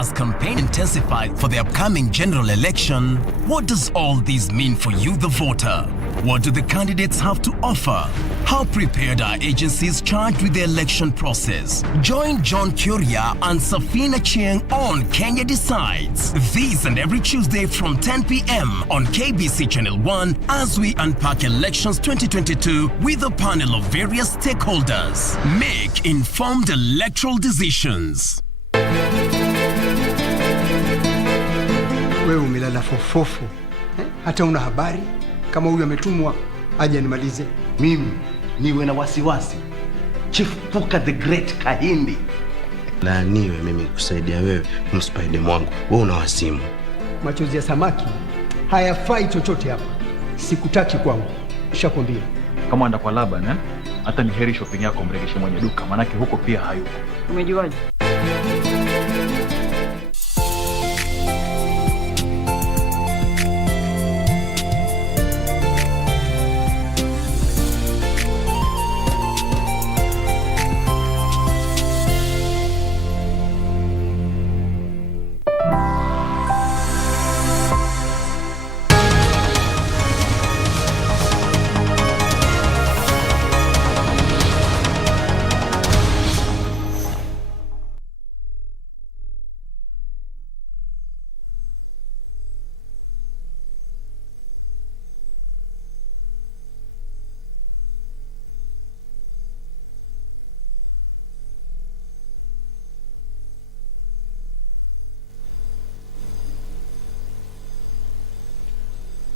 as campaign intensified for the upcoming general election. What does all this mean for you, the voter? What do the candidates have to offer? How prepared are agencies charged with the election process? Join John Kuria and Safina Chieng on Kenya Decides. This and every Tuesday from 10 p.m. on KBC Channel 1 as we unpack elections 2022 with a panel of various stakeholders. Make informed electoral decisions. Wewe umelala fofofo. Hata una habari kama huyu ametumwa aje nimalize. Mimi niwe na wasiwasi. Chief Puka the Great Kahindi. Na niwe mimi kusaidia wewe mspider mwangu. Wewe una wasimu. Machozi ya samaki hayafai chochote hapa. Sikutaki kwangu. Nishakwambia. Kama anda kwa Laban, hata ni heri shopping yako mregeshe mwenye duka, manake huko pia hayuko. Umejuaje?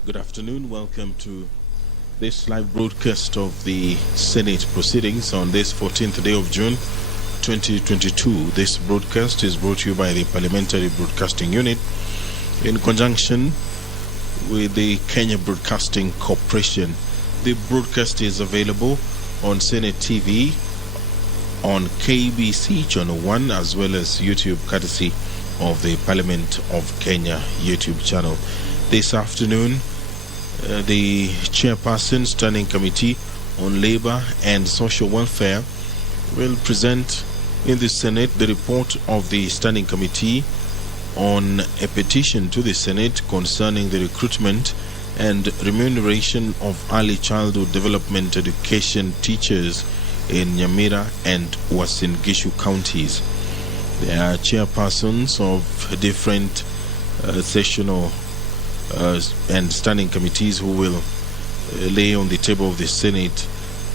Good afternoon. Welcome to this live broadcast of the Senate proceedings on this 14th day of June 2022. This broadcast is brought to you by the Parliamentary Broadcasting Unit in conjunction with the Kenya Broadcasting Corporation. The broadcast is available on Senate TV, on KBC Channel 1, as well as YouTube, courtesy of the Parliament of Kenya YouTube channel. This afternoon, the Chairperson Standing Committee on Labour and Social Welfare will present in the Senate the report of the Standing Committee on a petition to the Senate concerning the recruitment and remuneration of early childhood development education teachers in Nyamira and Uasin Gishu counties. There are chairpersons of different sessional and standing committees who will lay on the table of the Senate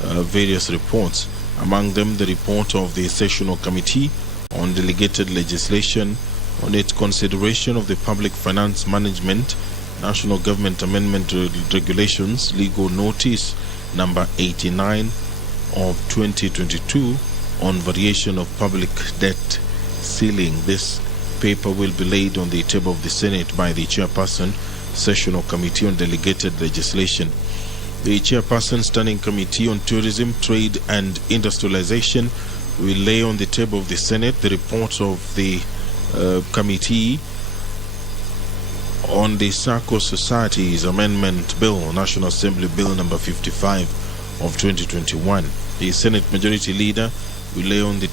various reports. Among them, the report of the Sessional Committee on Delegated Legislation on its consideration of the Public Finance Management National Government Amendment Regulations Legal Notice number 89 of 2022 on variation of public debt ceiling. This paper will be laid on the table of the Senate by the Chairperson, Sessional Committee on Delegated Legislation. The Chairperson Standing Committee on Tourism, Trade and Industrialization will lay on the table of the Senate the report of the Committee on the Sacco Societies Amendment Bill, National Assembly Bill number 55 of 2021. The Senate Majority Leader will lay on the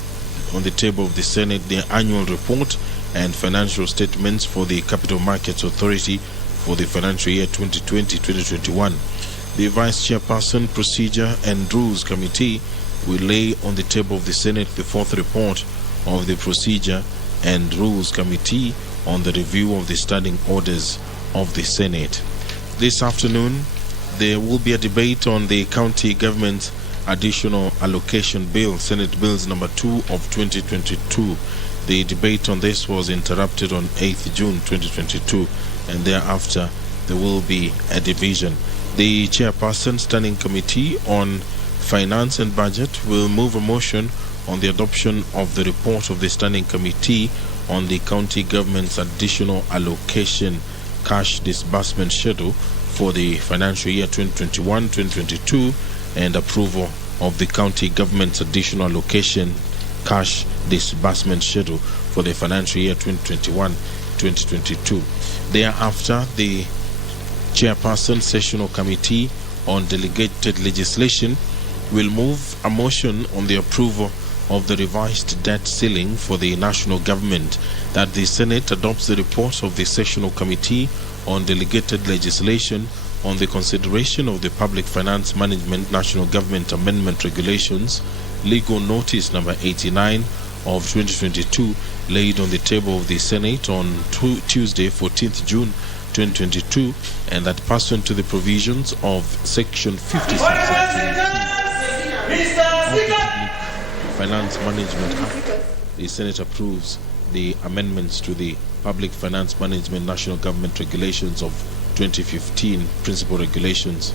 table of the Senate the annual report and financial statements for the Capital Markets Authority for the financial year 2020-2021. The Vice Chairperson, Procedure and Rules Committee will lay on the table of the Senate the fourth report of the Procedure and Rules Committee on the review of the standing orders of the Senate. This afternoon, there will be a debate on the County Government's Additional Allocation Bill, Senate Bills number 2 of 2022. The debate on this was interrupted on 8th June 2022, and thereafter there will be a division. The Chairperson Standing Committee on Finance and Budget will move a motion on the adoption of the report of the Standing Committee on the County Government's Additional Allocation Cash Disbursement Schedule for the financial year 2021-2022 and approval of the County Government's Additional Allocation Cash Disbursement Schedule for the financial year 2021-2022. Thereafter, the Chairperson Sessional Committee on Delegated Legislation will move a motion on the approval of the revised debt ceiling for the national government, that the Senate adopts the report of the Sessional Committee on Delegated Legislation on the consideration of the Public Finance Management National Government Amendment Regulations, Legal Notice number 89 of 2022, laid on the table of the Senate on Tuesday, 14th June 2022, and that pursuant to the provisions of Section 56 of the Finance Management Act, the Senate approves the amendments to the Public Finance Management National Government Regulations of 2015 Principal Regulations.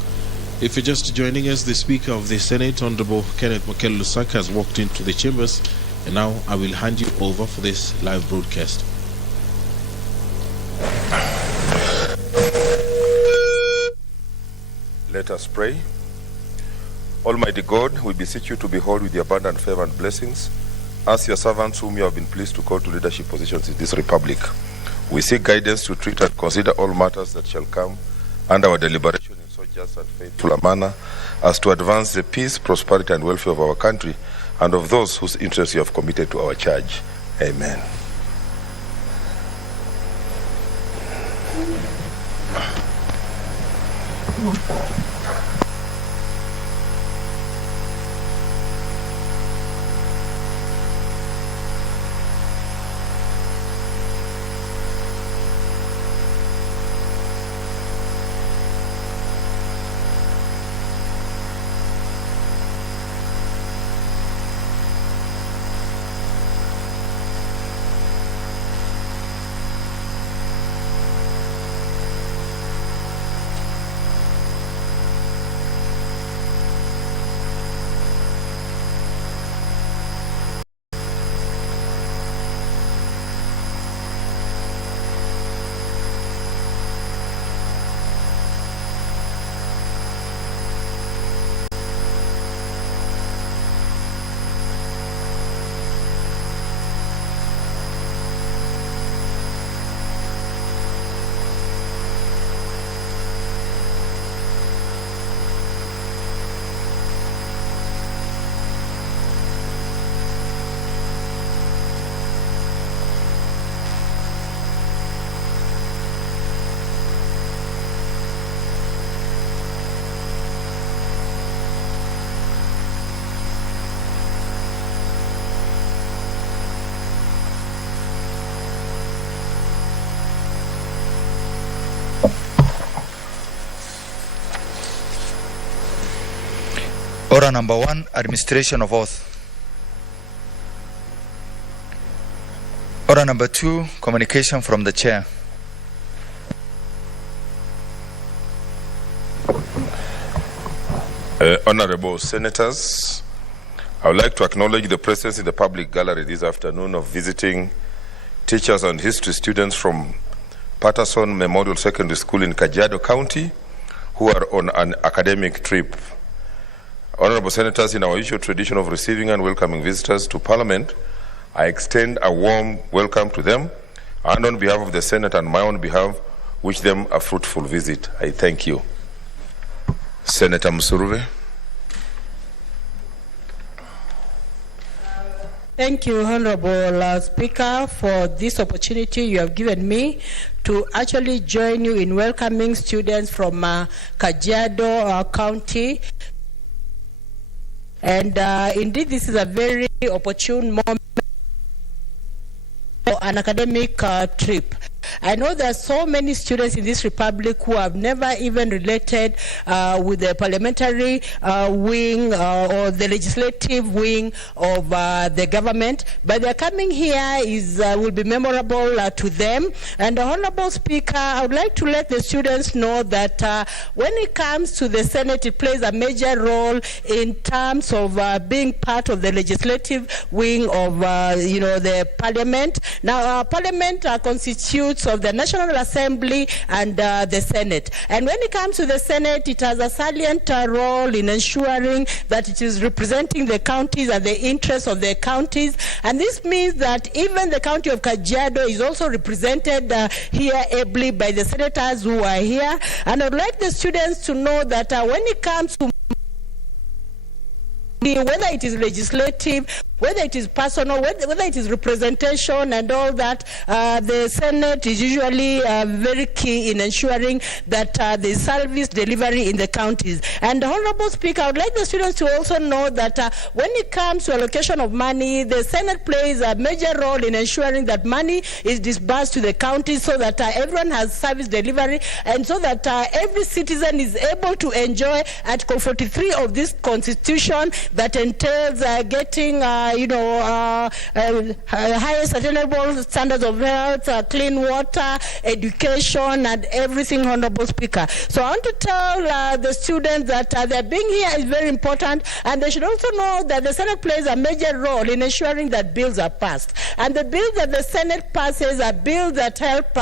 If you're just joining us, the Speaker of the Senate, Honorable Kenneth Mokelo Lusaka, has walked into the chambers, and now I will hand you over for this live broadcast. Let us pray. Almighty God, we beseech you to behold with your abundant favor and blessings as your servants whom you have been pleased to call to leadership positions in this republic. We seek guidance to treat and consider all matters that shall come under our deliberation in so just and faithful a manner as to advance the peace, prosperity, and welfare of our country and of those whose interests you have committed to our charge. Amen. Order number 1, administration of oath. Order number 2, communication from the chair. Honorable Senators, I would like to acknowledge the presence in the public gallery this afternoon of visiting teachers and history students from Patterson Memorial Secondary School in Kajiado County who are on an academic trip. Honorable Senators, in our usual tradition of receiving and welcoming visitors to Parliament, I extend a warm welcome to them, and on behalf of the Senate and my own behalf, wish them a fruitful visit. I thank you. Senator Musuruve. Thank you, Honorable Speaker, for this opportunity you have given me to actually join you in welcoming students from Kajiado County. And indeed, this is a very opportune moment for an academic trip. I know there are so many students in this republic who have never even related with the parliamentary wing or the legislative wing of the government, but their coming here will be memorable to them. And Honorable Speaker, I would like to let the students know that when it comes to the Senate, it plays a major role in terms of being part of the legislative wing of the parliament. Now, parliament constitutes of the National Assembly and the Senate. And when it comes to the Senate, it has a salient role in ensuring that it is representing the counties and the interests of the counties. And this means that even the county of Kajiado is also represented here ably by the senators who are here. And I'd like the students to know that when it comes to whether it is legislative, whether it is personal, whether it is representation and all that, the Senate is usually very key in ensuring that the service delivery in the counties. And Honorable Speaker, I would like the students to also know that when it comes to allocation of money, the Senate plays a major role in ensuring that money is disbursed to the counties so that everyone has service delivery and so that every citizen is able to enjoy Article 43 of this Constitution that entails getting, highest attainable standards of health, clean water, education, and everything, Honorable Speaker. So I want to tell the students that their being here is very important, and they should also know that the Senate plays a major role in ensuring that bills are passed. And the bills that the Senate passes are bills that help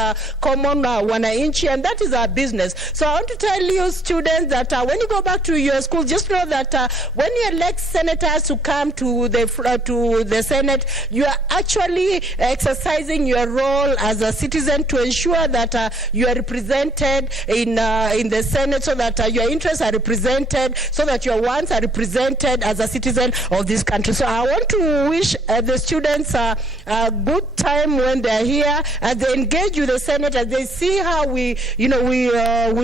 common wananchi, and that is our business. So I want to tell you, students, that when you go back to your school, just know that when you elect senators to come to the Senate, you are actually exercising your role as a citizen to ensure that you are represented in the Senate, so that your interests are represented, so that your wants are represented as a citizen of this country. So I want to wish the students a good time when they're here, as they engage with the Senate, as they see how we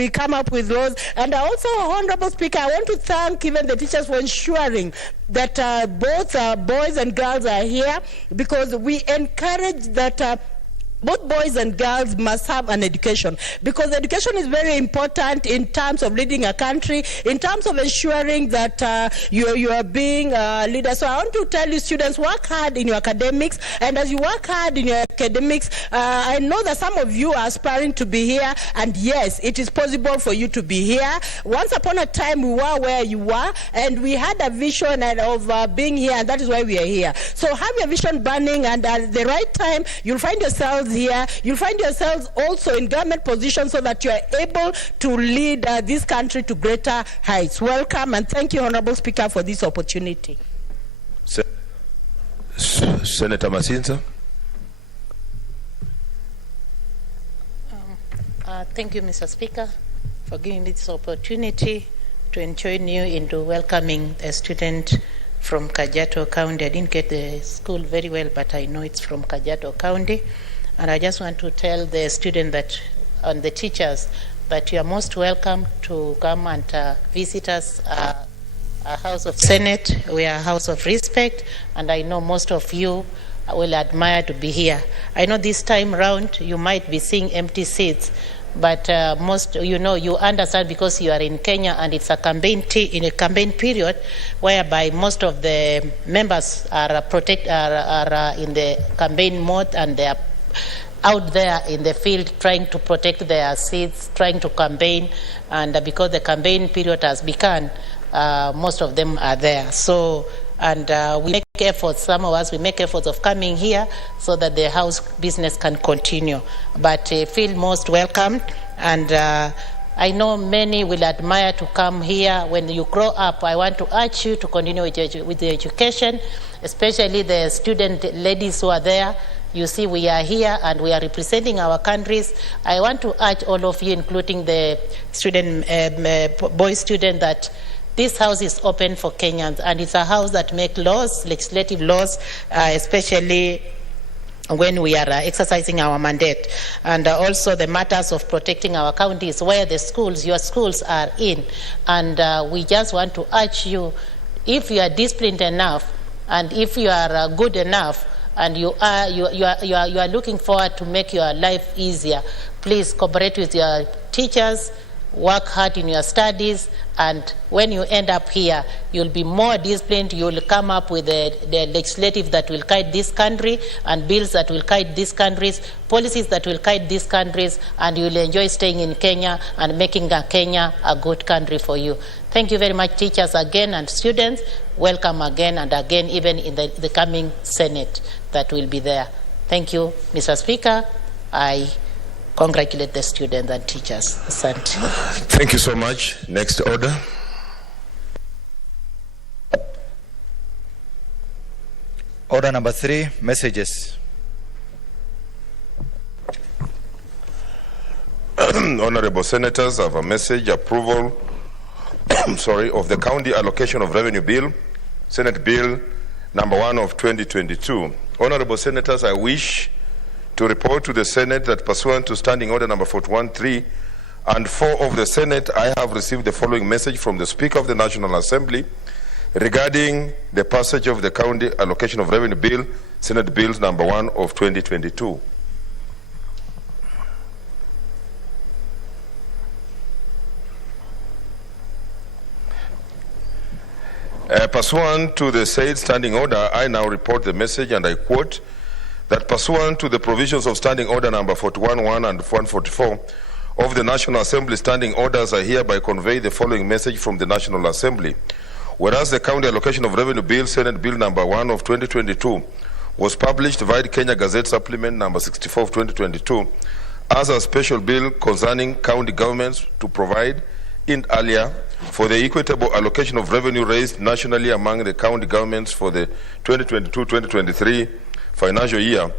come up with laws. And also, Honorable Speaker, I want to thank even the teachers for ensuring that both boys and girls are here, because we encourage that both boys and girls must have an education, because education is very important in terms of leading a country, in terms of ensuring that you are being a leader. So I want to tell you, students, work hard in your academics, and as you work hard in your academics, I know that some of you are aspiring to be here, and yes, it is possible for you to be here. Once upon a time, we were where you were, and we had a vision of being here, and that is why we are here. So have your vision burning, and at the right time, you'll find yourselves here. You'll find yourselves also in government positions so that you are able to lead this country to greater heights. Welcome, and thank you, Honorable Speaker, for this opportunity. Senator Masinza. Thank you, Mr. Speaker, for giving me this opportunity to join you into welcoming a student from Kajiado County. I didn't get the school very well, but I know it's from Kajiado County. And I just want to tell the student that, and the teachers, that you are most welcome to come and visit us. Our House of Senate, we are a house of respect, and I know most of you will admire to be here. I know this time round you might be seeing empty seats, but you understand, because you are in Kenya and it's a campaign period, whereby most of the members are in the campaign mode, and they are out there in the field trying to protect their seats, trying to campaign, and because the campaign period has begun, most of them are there. So, and we make efforts, some of us, we make efforts of coming here so that the house business can continue. But feel most welcome, and I know many will admire to come here. When you grow up, I want to urge you to continue with the education, especially the student ladies who are there. You see, we are here and we are representing our countries. I want to urge all of you, including the student, boy student, that this house is open for Kenyans, and it's a house that makes laws, legislative laws, especially when we are exercising our mandate. And also the matters of protecting our counties, where the schools, your schools are in. And we just want to urge you, if you are disciplined enough, and if you are good enough, and you are looking forward to make your life easier, please cooperate with your teachers, work hard in your studies, and when you end up here, you'll be more disciplined. You'll come up with the legislative that will guide this country, and bills that will guide these countries, policies that will guide these countries, and you'll enjoy staying in Kenya and making Kenya a good country for you. Thank you very much, teachers, again, and students. Welcome again and again, even in the coming Senate that will be there. Thank you, Mr. Speaker. I congratulate the students and teachers. Asante. Thank you so much. Next order. Order number 3, messages. Honorable Senators, I have a message approval of the County Allocation of Revenue Bill, Senate Bill number 1 of 2022. Honorable Senators, I wish to report to the Senate that pursuant to Standing Order number 41.3 and 4 of the Senate, I have received the following message from the Speaker of the National Assembly regarding the passage of the County Allocation of Revenue Bill, Senate Bills number 1 of 2022. Pursuant to the said standing order, I now report the message, and I quote, that pursuant to the provisions of Standing Order number 41.1 and 144 of the National Assembly, standing orders are hereby convey the following message from the National Assembly. Whereas the County Allocation of Revenue Bill, Senate Bill number 1 of 2022, was published via Kenya Gazette Supplement number 64 of 2022 as a special bill concerning county governments to provide in earlier for the equitable allocation of revenue raised nationally among the county governments for the 2022-2023 financial year,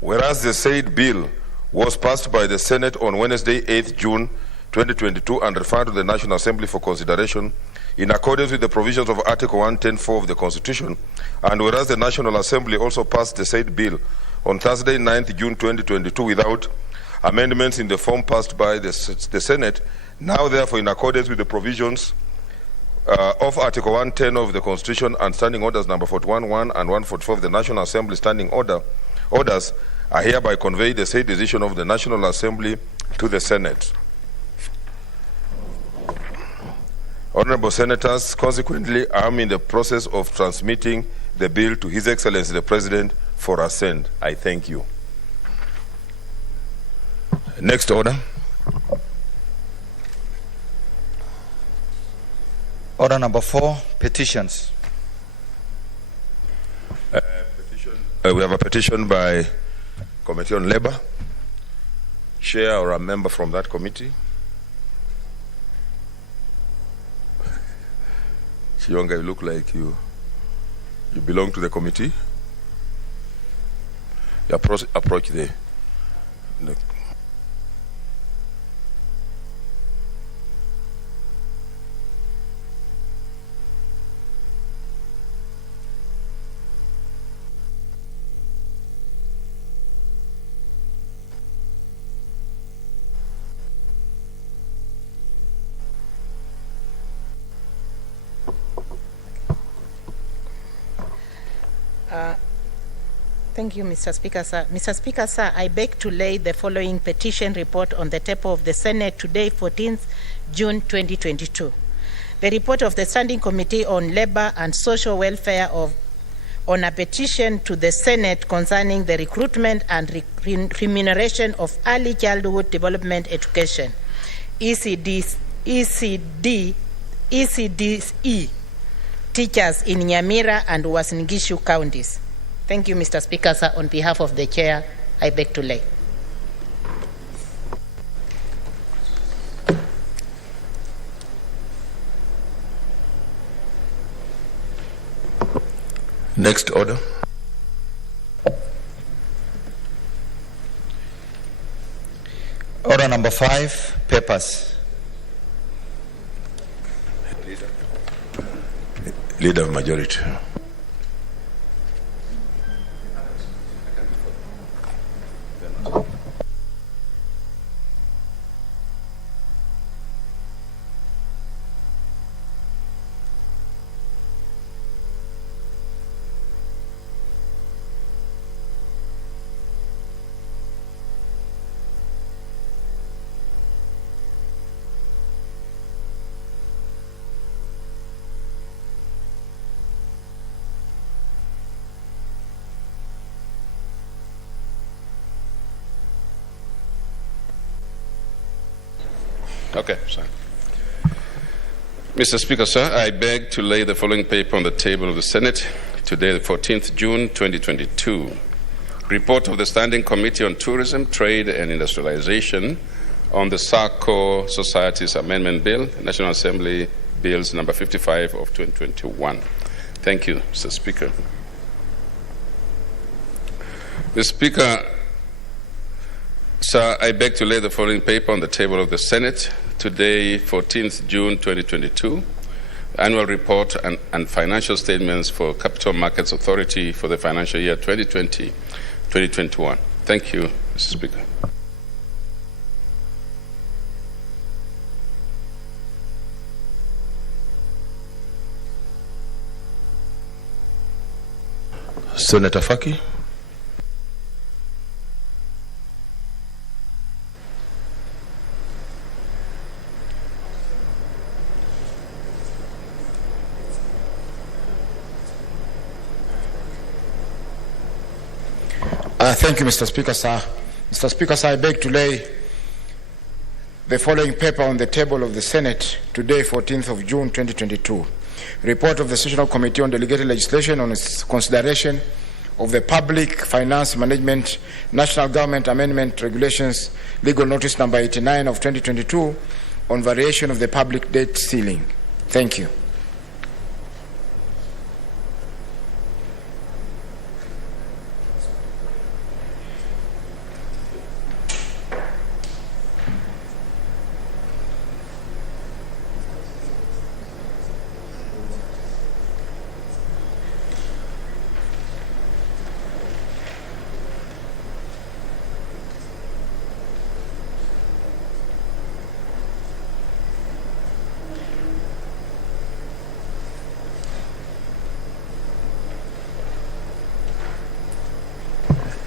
whereas the said bill was passed by the Senate on Wednesday, 8th June 2022 and referred to the National Assembly for consideration in accordance with the provisions of Article 110(4) of the Constitution, and whereas the National Assembly also passed the said bill on Thursday, 9th June 2022 without amendments in the form passed by the Senate, now therefore in accordance with the provisions of Article 110 of the Constitution and Standing Orders number 41.1 and 144 of the National Assembly standing orders are hereby conveyed the said decision of the National Assembly to the Senate. Honorable Senators, consequently, I am in the process of transmitting the bill to His Excellency the President for assent. I thank you. Next order. Order number 4, petitions. We have a petition by Committee on Labor. Chair or a member from that committee. Chionga, you look like you belong to the committee. You approach the Thank you, Mr. Speaker, sir. Mr. Speaker, sir, I beg to lay the following petition report on the table of the Senate today, 14th June 2022. The report of the Standing Committee on Labor and Social Welfare on a petition to the Senate concerning the recruitment and remuneration of early childhood development education, ECDE teachers in Nyamira and Uasin Gishu counties. Thank you, Mr. Speaker, sir. On behalf of the chair, I beg to lay. next order. Order number 5, papers. Leader of majority. Okay, sorry. Mr. Speaker, sir, I beg to lay the following paper on the table of the Senate today, the 14th June 2022. Report of the Standing Committee on Tourism, Trade and Industrialization on the SACCO Societies Amendment Bill, National Assembly Bills number 55 of 2021. Thank you, Mr. Speaker. Mr. Speaker, sir, I beg to lay the following paper on the table of the Senate today, 14th June 2022. Annual report and financial statements for Capital Markets Authority for the financial year 2020-2021. Thank you, Mr. Speaker. Senator Faki. Thank you, Mr. Speaker, sir. Mr. Speaker, sir, I beg to lay the following paper on the table of the Senate today, 14th of June, 2022. Report of the Sessional Committee on Delegated Legislation on its consideration of the Public Finance Management National Government Amendment Regulations, Legal Notice number 89 of 2022 on variation of the public debt ceiling. Thank you.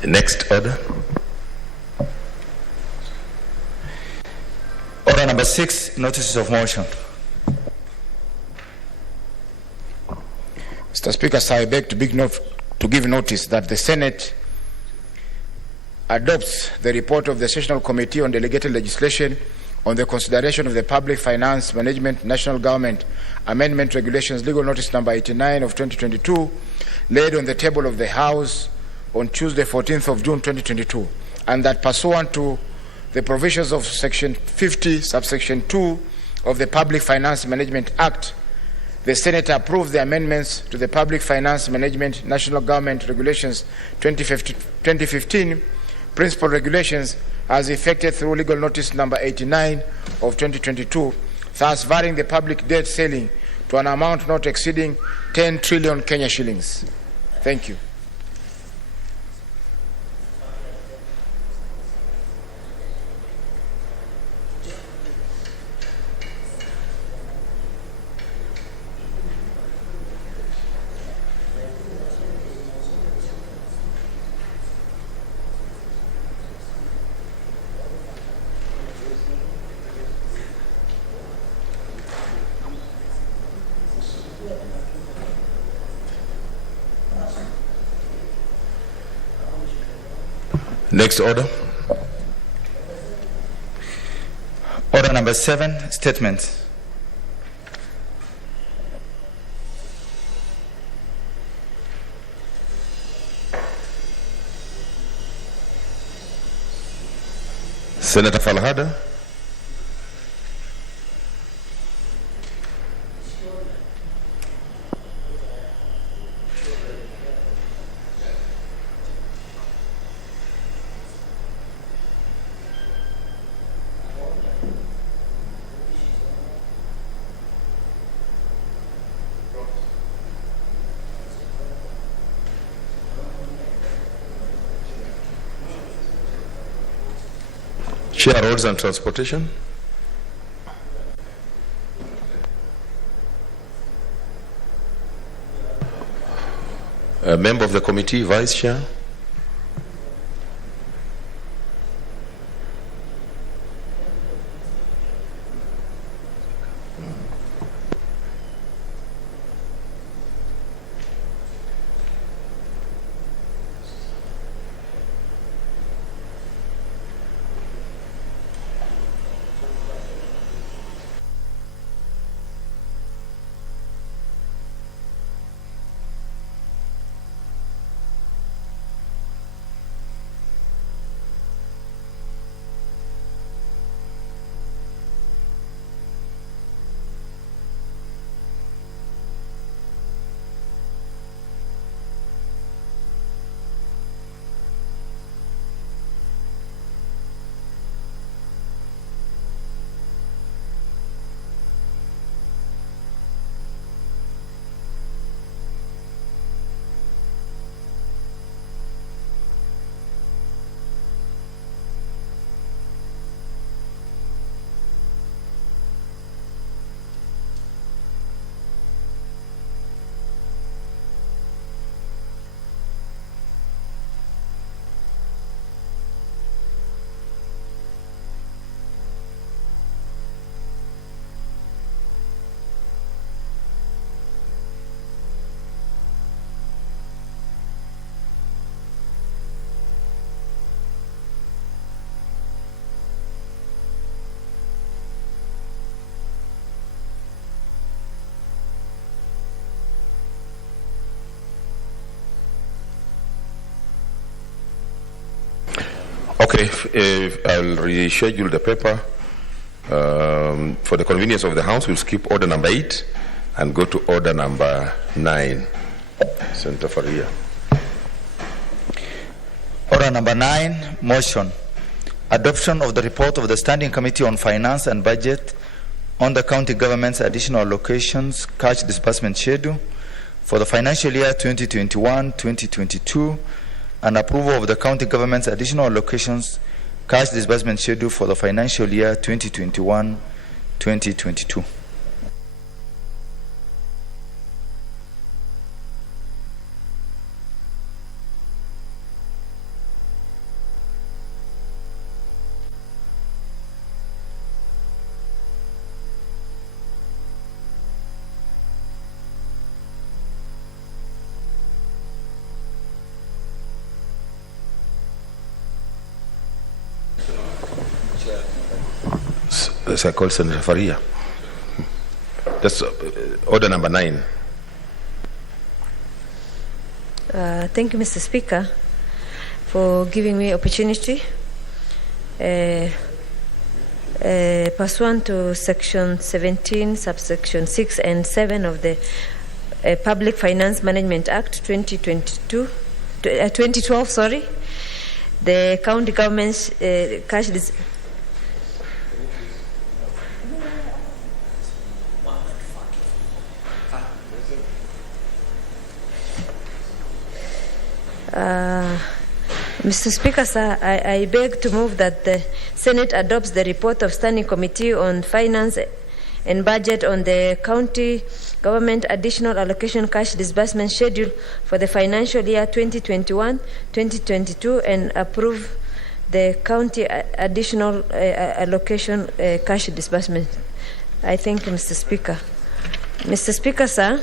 Next order. Order number 6, notices of motion. Mr. Speaker, sir, I beg to give notice that the Senate adopts the report of the Sessional Committee on Delegated Legislation on the consideration of the Public Finance Management National Government Amendment Regulations, Legal Notice number 89 of 2022, laid on the table of the House on Tuesday, 14th of June, 2022, and that pursuant to the provisions of Section 50, subsection 2 of the Public Finance Management Act, the Senate approved the amendments to the Public Finance Management National Government Regulations 2015 Principal Regulations as effected through Legal Notice number 89 of 2022, thus varying the public debt ceiling to an amount not exceeding 10 trillion Kenya shillings. Thank you. Next order. Order number 7, statements. Senator Falhada. Chair, Roads and Transportation. A member of the committee, Vice Chair. Okay, I'll reschedule the paper. For the convenience of the House, we'll skip order number 8 and go to order number 9. Senator Faria. Order number 9, motion. Adoption of the report of the Standing Committee on Finance and Budget on the county government's additional allocations cash disbursement schedule for the financial year 2021-2022 and approval of the county government's additional allocations cash disbursement schedule for the financial year 2021-2022. I call Senator Faria. That's order number 9. Thank you, Mr. Speaker, for giving me opportunity. Pursuant to Section 17, subsection 6 and 7 of the Public Finance Management Act 2012, the county government's cash Mr. Speaker, sir, I beg to move that the Senate adopts the report of Standing Committee on Finance and Budget on the County Government Additional Allocation Cash Disbursement Schedule for the financial year 2021-2022 and approve the County Additional Allocation Cash Disbursement. I thank you, Mr. Speaker. Mr. Speaker, sir,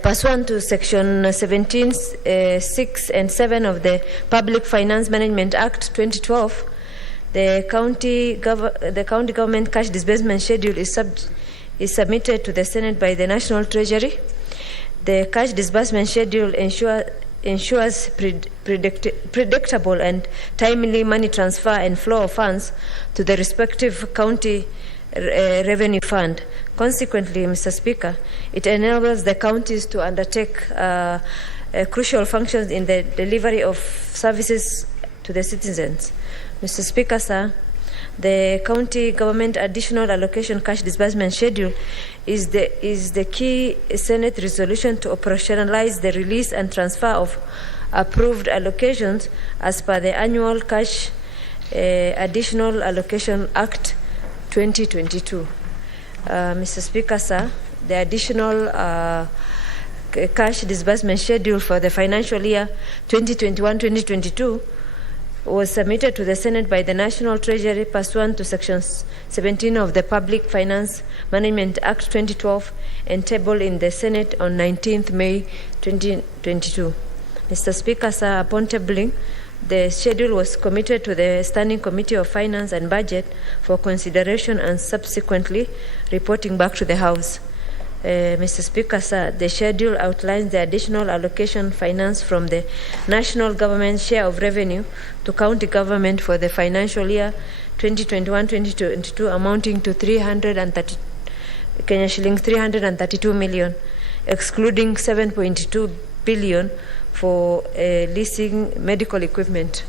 pursuant to Section 17, 6 and 7 of the Public Finance Management Act 2012, the county government cash disbursement schedule is submitted to the Senate by the National Treasury. The cash disbursement schedule ensures predictable and timely money transfer and flow of funds to the respective county revenue fund. Consequently, Mr. Speaker, it enables the counties to undertake crucial functions in the delivery of services to the citizens. Mr. Speaker, sir, the county government additional allocation cash disbursement schedule is the key Senate resolution to operationalize the release and transfer of approved allocations as per the annual cash additional allocation Act 2022. Mr. Speaker, sir, the additional cash disbursement schedule for the financial year 2021-2022 was submitted to the Senate by the National Treasury pursuant to Section 17 of the Public Finance Management Act 2012 and tabled in the Senate on 19th May 2022. Mr. Speaker, sir, upon tabling, the schedule was committed to the Standing Committee of Finance and Budget for consideration and subsequently reporting back to the House. Mr. Speaker, sir, the schedule outlines the additional allocation finance from the national government share of revenue to county government for the financial year 2021-2022 amounting to 332 million, excluding 7.2 billion for leasing medical equipment.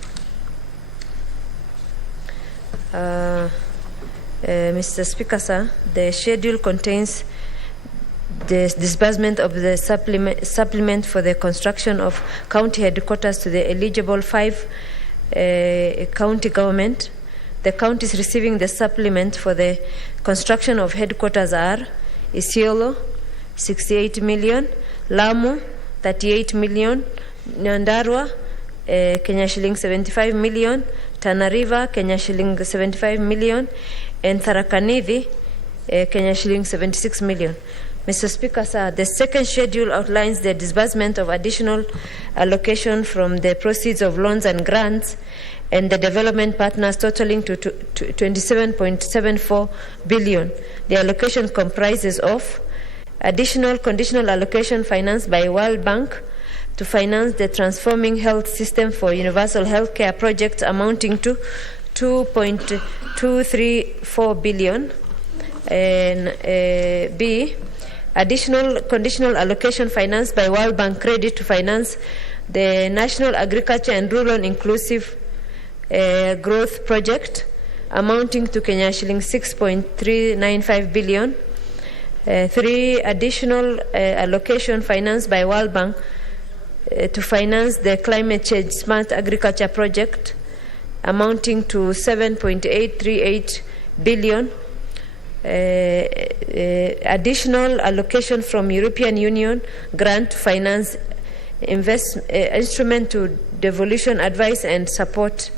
Mr. Speaker, sir, the schedule contains the disbursement of the supplement for the construction of county headquarters to the eligible 5 county government. The counties receiving the supplement for the construction of headquarters are Isiolo, 68 million, Lamu, 38 million, Nyandarua, Kenya shilling 75 million, Tana River, Kenya shilling 75 million, and Tharaka Nithi, Kenya shilling 76 million. Mr. Speaker, sir, the second schedule outlines the disbursement of additional allocation from the proceeds of loans and grants and the development partners totaling to 27.74 billion. The allocation comprises of additional conditional allocation financed by World Bank to finance the Transforming Health System for Universal Healthcare project amounting to 2.234 billion. And B, additional conditional allocation financed by World Bank credit to finance the National Agriculture and Rural Inclusive Growth Project amounting to Kenya shilling 6.395 billion. 3, additional allocation financed by World Bank to finance the Climate Change Smart Agriculture Project amounting to 7.838 billion. Additional allocation from European Union grant to finance instrument to devolution advice and support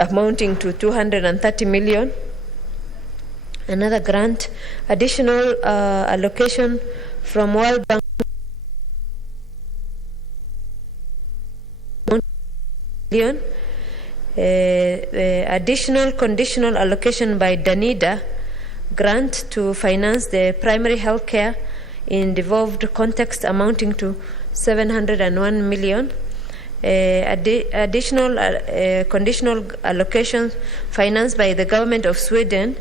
amounting to 230 million. Another grant, additional allocation from World Bank million. Additional conditional allocation by Danida grant to finance the primary health care in devolved context amounting to 701 million. Additional conditional allocations financed by the government of Sweden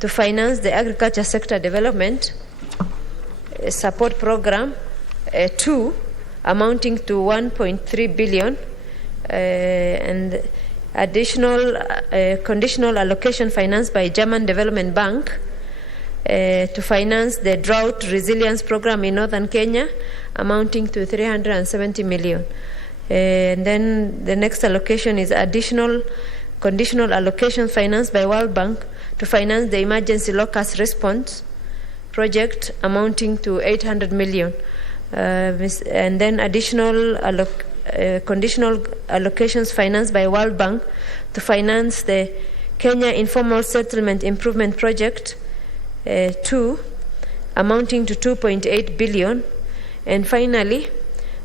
to finance the agriculture sector development support program 2 amounting to 1.3 billion. And additional conditional allocation financed by German Development Bank to finance the drought resilience program in northern Kenya amounting to 370 million. And then the next allocation is additional conditional allocation financed by World Bank to finance the emergency locust response project amounting to 800 million. And then additional conditional allocations financed by World Bank to finance the Kenya Informal Settlement Improvement Project 2 amounting to 2.8 billion. And finally,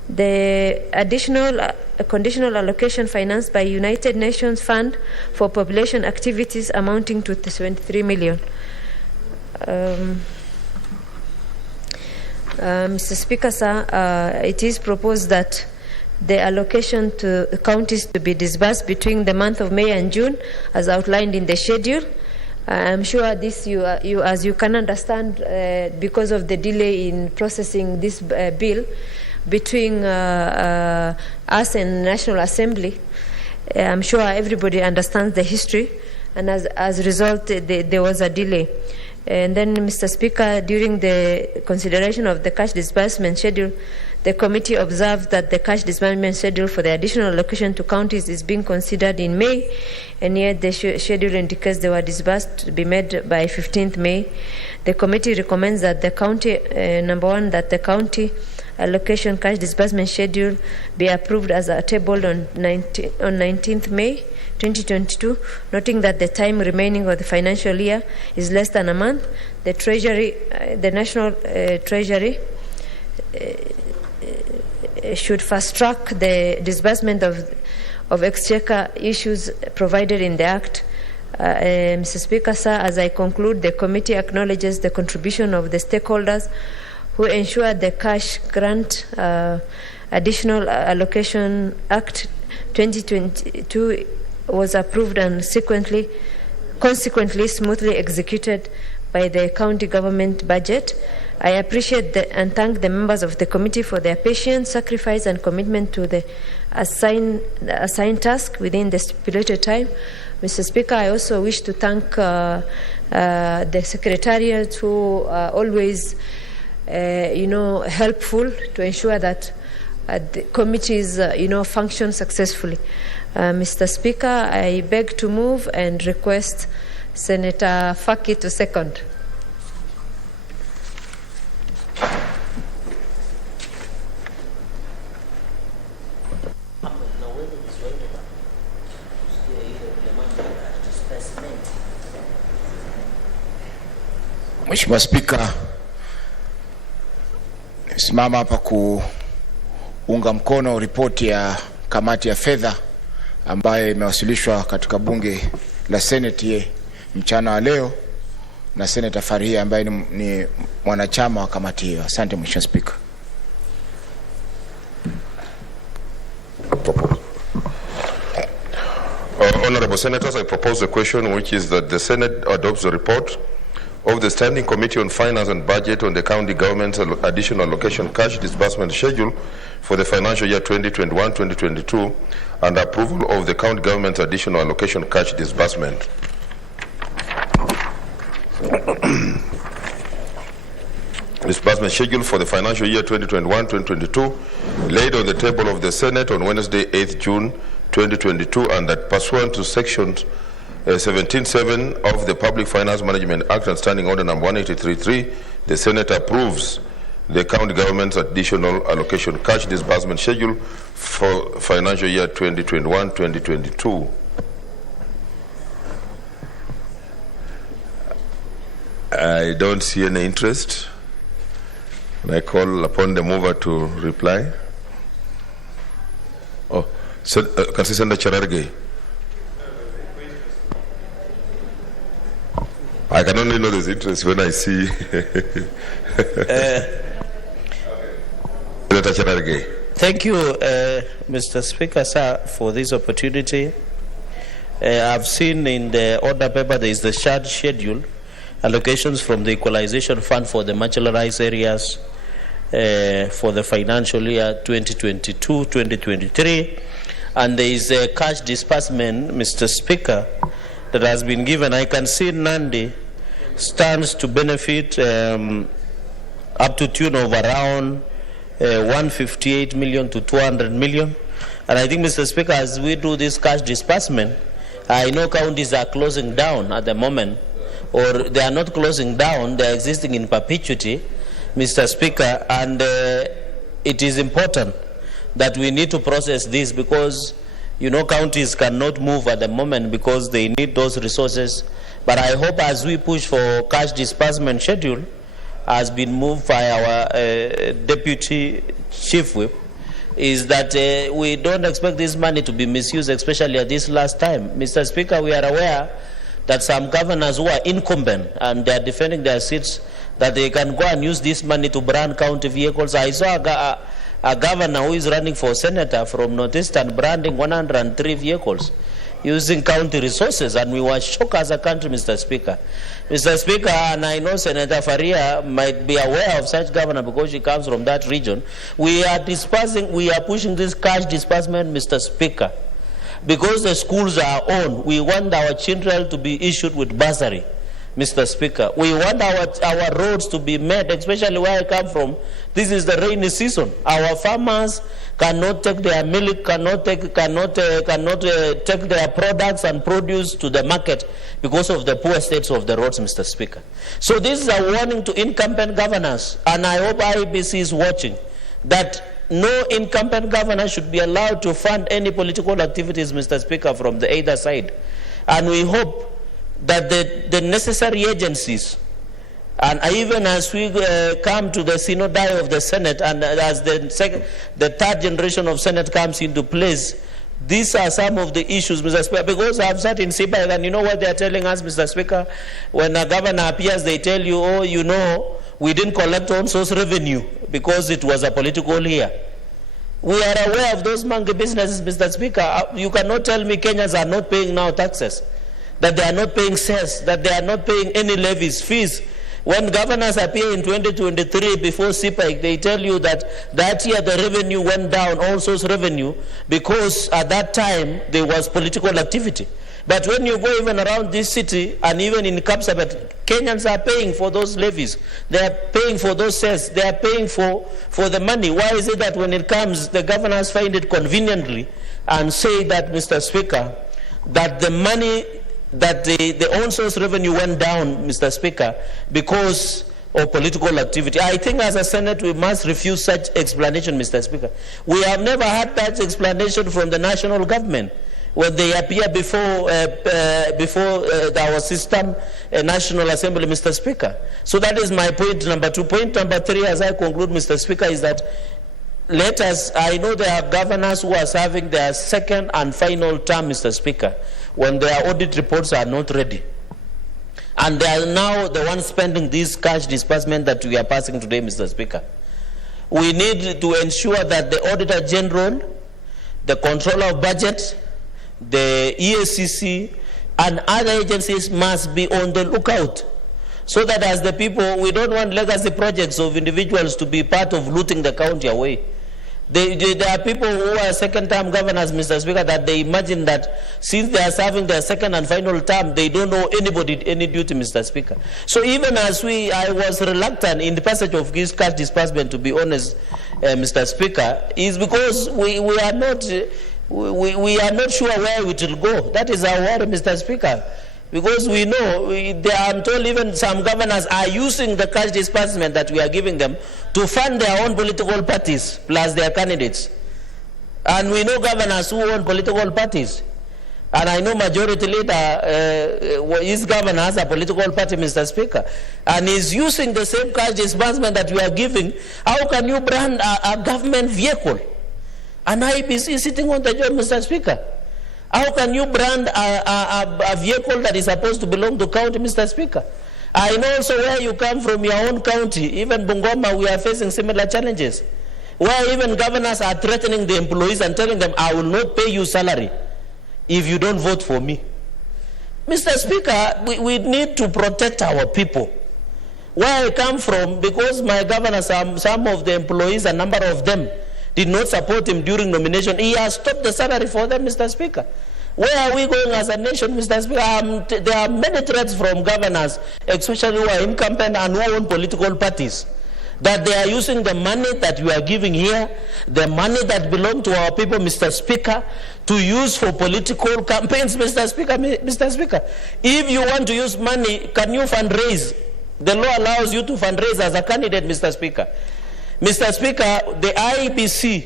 the additional conditional allocation financed by United Nations Fund for Population Activities amounting to 73 million. Mr. Speaker, sir, it is proposed that the allocation to counties to be disbursed between the month of May and June as outlined in the schedule. I'm sure this you as you can understand because of the delay in processing this bill between us and National Assembly. I'm sure everybody understands the history, and as a result there was a delay. And then, Mr. Speaker, during the consideration of the cash disbursement schedule, the committee observed that the cash disbursement schedule for the additional allocation to counties is being considered in May, and yet the schedule indicates they were disbursed to be made by 15th May. The committee recommends that the county, number one, that the county allocation cash disbursement schedule be approved as tabled on 19th May 2022, noting that the time remaining of the financial year is less than a month. The Treasury, the National Treasury should fast-track the disbursement of exchequer issues provided in the Act. Mr. Speaker, sir, as I conclude, the committee acknowledges the contribution of the stakeholders who ensured the cash grant additional allocation Act 2022 was approved and consequently smoothly executed by the county government budget. I appreciate and thank the members of the committee for their patience, sacrifice, and commitment to the assigned task within the stipulated time. Mr. Speaker, I also wish to thank the secretariat who are always, helpful to ensure that the committees, function successfully. Mr. Speaker, I beg to move and request Senator Faki to second. Mheshimiwa Spika, simama hapa kuunga mkono ripoti ya kamati ya fedha ambayo imewasilishwa katika bunge la Senate mchana wa leo na Senator Farhia ambaye ni mwanachama wa kamati hiyo. Asante Mheshimiwa Spika. Honorable Senators, I propose a question which is that the Senate adopts the report of the Standing Committee on Finance and Budget on the County Government's Additional Allocation Cash Disbursement Schedule for the financial year 2021-2022 and approval of the County Government's Additional Allocation Cash Disbursement. Disbursement schedule for the financial year 2021-2022 laid on the table of the Senate on Wednesday, 8th June 2022, and that pursuant to sections 17.7 of the Public Finance Management Act and Standing Order number 183.3, the Senate approves the county government's additional allocation cash disbursement schedule for financial year 2021-2022. I don't see any interest. I call upon the mover to reply. Oh, Consider Chararge. I can only know there's interest when I see. Thank you, Mr. Speaker, sir, for this opportunity. I've seen in the order paper there is the shared schedule, allocations from the Equalization Fund for the marginalized areas for the financial year 2022-2023, and there is a cash disbursement, Mr. Speaker, that has been given. I can see Nandi stands to benefit up to tune of around 158 million to 200 million. And I think, Mr. Speaker, as we do this cash disbursement, I know counties are closing down at the moment, or they are not closing down, they are existing in perpetuity, Mr. Speaker, and it is important that we need to process this because, you know, counties cannot move at the moment because they need those resources. But I hope as we push for cash disbursement schedule, has been moved by our Deputy Chief Whip, is that we don't expect this money to be misused, especially at this last time. Mr. Speaker, we are aware that some governors who are incumbent and they are defending their seats, that they can go and use this money to brand county vehicles. I saw a governor who is running for senator from Northeastern branding 103 vehicles using county resources, and we were shocked as a country, Mr. Speaker. Mr. Speaker, and I know Senator Faria might be aware of such governor because she comes from that region. We are pushing this cash disbursement, Mr. Speaker, because the schools are on. We want our children to be issued with bursary, Mr. Speaker. We want our roads to be made, especially where I come from. This is the rainy season. Our farmers cannot take their milk, cannot take their products and produce to the market because of the poor states of the roads, Mr. Speaker. So this is a warning to incumbent governors, and I hope IBC is watching, that no incumbent governor should be allowed to fund any political activities, Mr. Speaker, from the either side. And we hope that the necessary agencies, and even as we come to the synodai of the Senate, and as the third generation of Senate comes into place, these are some of the issues, Mr. Speaker, because I've sat in CPAC, and you know what they're telling us, Mr. Speaker? When a governor appears, they tell you, oh, you know, we didn't collect on-source revenue because it was a political year. We are aware of those monkey businesses, Mr. Speaker. You cannot tell me Kenyans are not paying now taxes, that they are not paying cess, that they are not paying any levies, fees. When governors appear in 2023 before CPAC, they tell you that that year the revenue went down, all source revenue, because at that time there was political activity. But when you go even around this city and even in Kapsabet, Kenyans are paying for those levies. They are paying for those cess. They are paying for the money. Why is it that when it comes, the governors find it conveniently and say that, Mr. Speaker, that the money, that the on-source revenue went down, Mr. Speaker, because of political activity? I think as a Senate we must refuse such explanation, Mr. Speaker. We have never had that explanation from the national government when they appear before our system, National Assembly, Mr. Speaker. So that is my point number 2. Point number 3, as I conclude, Mr. Speaker, is that let us, I know there are governors who are serving their second and final term, Mr. Speaker, when their audit reports are not ready. And they are now the ones spending this cash disbursement that we are passing today, Mr. Speaker. We need to ensure that the Auditor General, the Controller of Budget, the EACC, and other agencies must be on the lookout. So that as the people, we don't want legacy projects of individuals to be part of looting the county away. There are people who are second-term governors, Mr. Speaker, that they imagine that since they are serving their second and final term, they don't know anybody any duty, Mr. Speaker. So even as I was reluctant in the passage of this cash disbursement, to be honest, Mr. Speaker, is because we are not sure where it will go. That is our worry, Mr. Speaker. Because we know, I'm told even some governors are using the cash disbursement that we are giving them to fund their own political parties plus their candidates. And we know governors who own political parties. And I know majority leader, his governor has a political party, Mr. Speaker, and is using the same cash disbursement that we are giving. How can you brand a government vehicle? An IBC sitting on the job, Mr. Speaker. How can you brand a vehicle that is supposed to belong to county, Mr. Speaker? I know also where you come from, your own county. Even Bungoma, we are facing similar challenges, where even governors are threatening the employees and telling them, I will not pay you salary if you don't vote for me. Mr. Speaker, we need to protect our people. Where I come from, because my governor, some of the employees, a number of them, did not support him during nomination, he has stopped the salary for them, Mr. Speaker. Where are we going as a nation, Mr. Speaker? There are many threats from governors, especially who are incumbent and who own political parties, that they are using the money that we are giving here, the money that belongs to our people, Mr. Speaker, to use for political campaigns, Mr. Speaker. Mr. Speaker, if you want to use money, can you fundraise? The law allows you to fundraise as a candidate, Mr. Speaker. Mr. Speaker, the IBC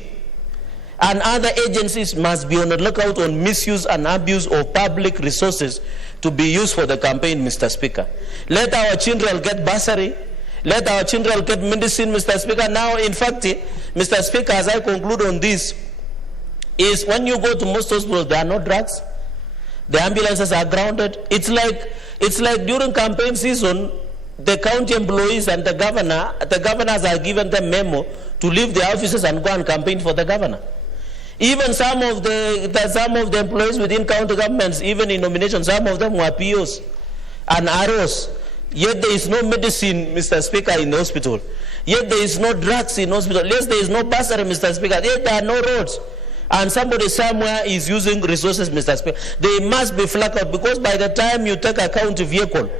and other agencies must be on the lookout on misuse and abuse of public resources to be used for the campaign, Mr. Speaker. Let our children get bursary. Let our children get medicine, Mr. Speaker. Now, in fact, Mr. Speaker, as I conclude on this, is when you go to most hospitals, there are no drugs. The ambulances are grounded. It's like during campaign season, the county employees and the governors are given the memo to leave their offices and go and campaign for the governor. Even some of the employees within county governments, even in nomination, some of them were POs and ROs. Yet there is no medicine, Mr. Speaker, in the hospital. Yet there is no drugs in hospital. Yet there is no bursary, Mr. Speaker. Yet there are no roads. And somebody somewhere is using resources, Mr. Speaker. They must be flagged out, because by the time you take a county vehicle,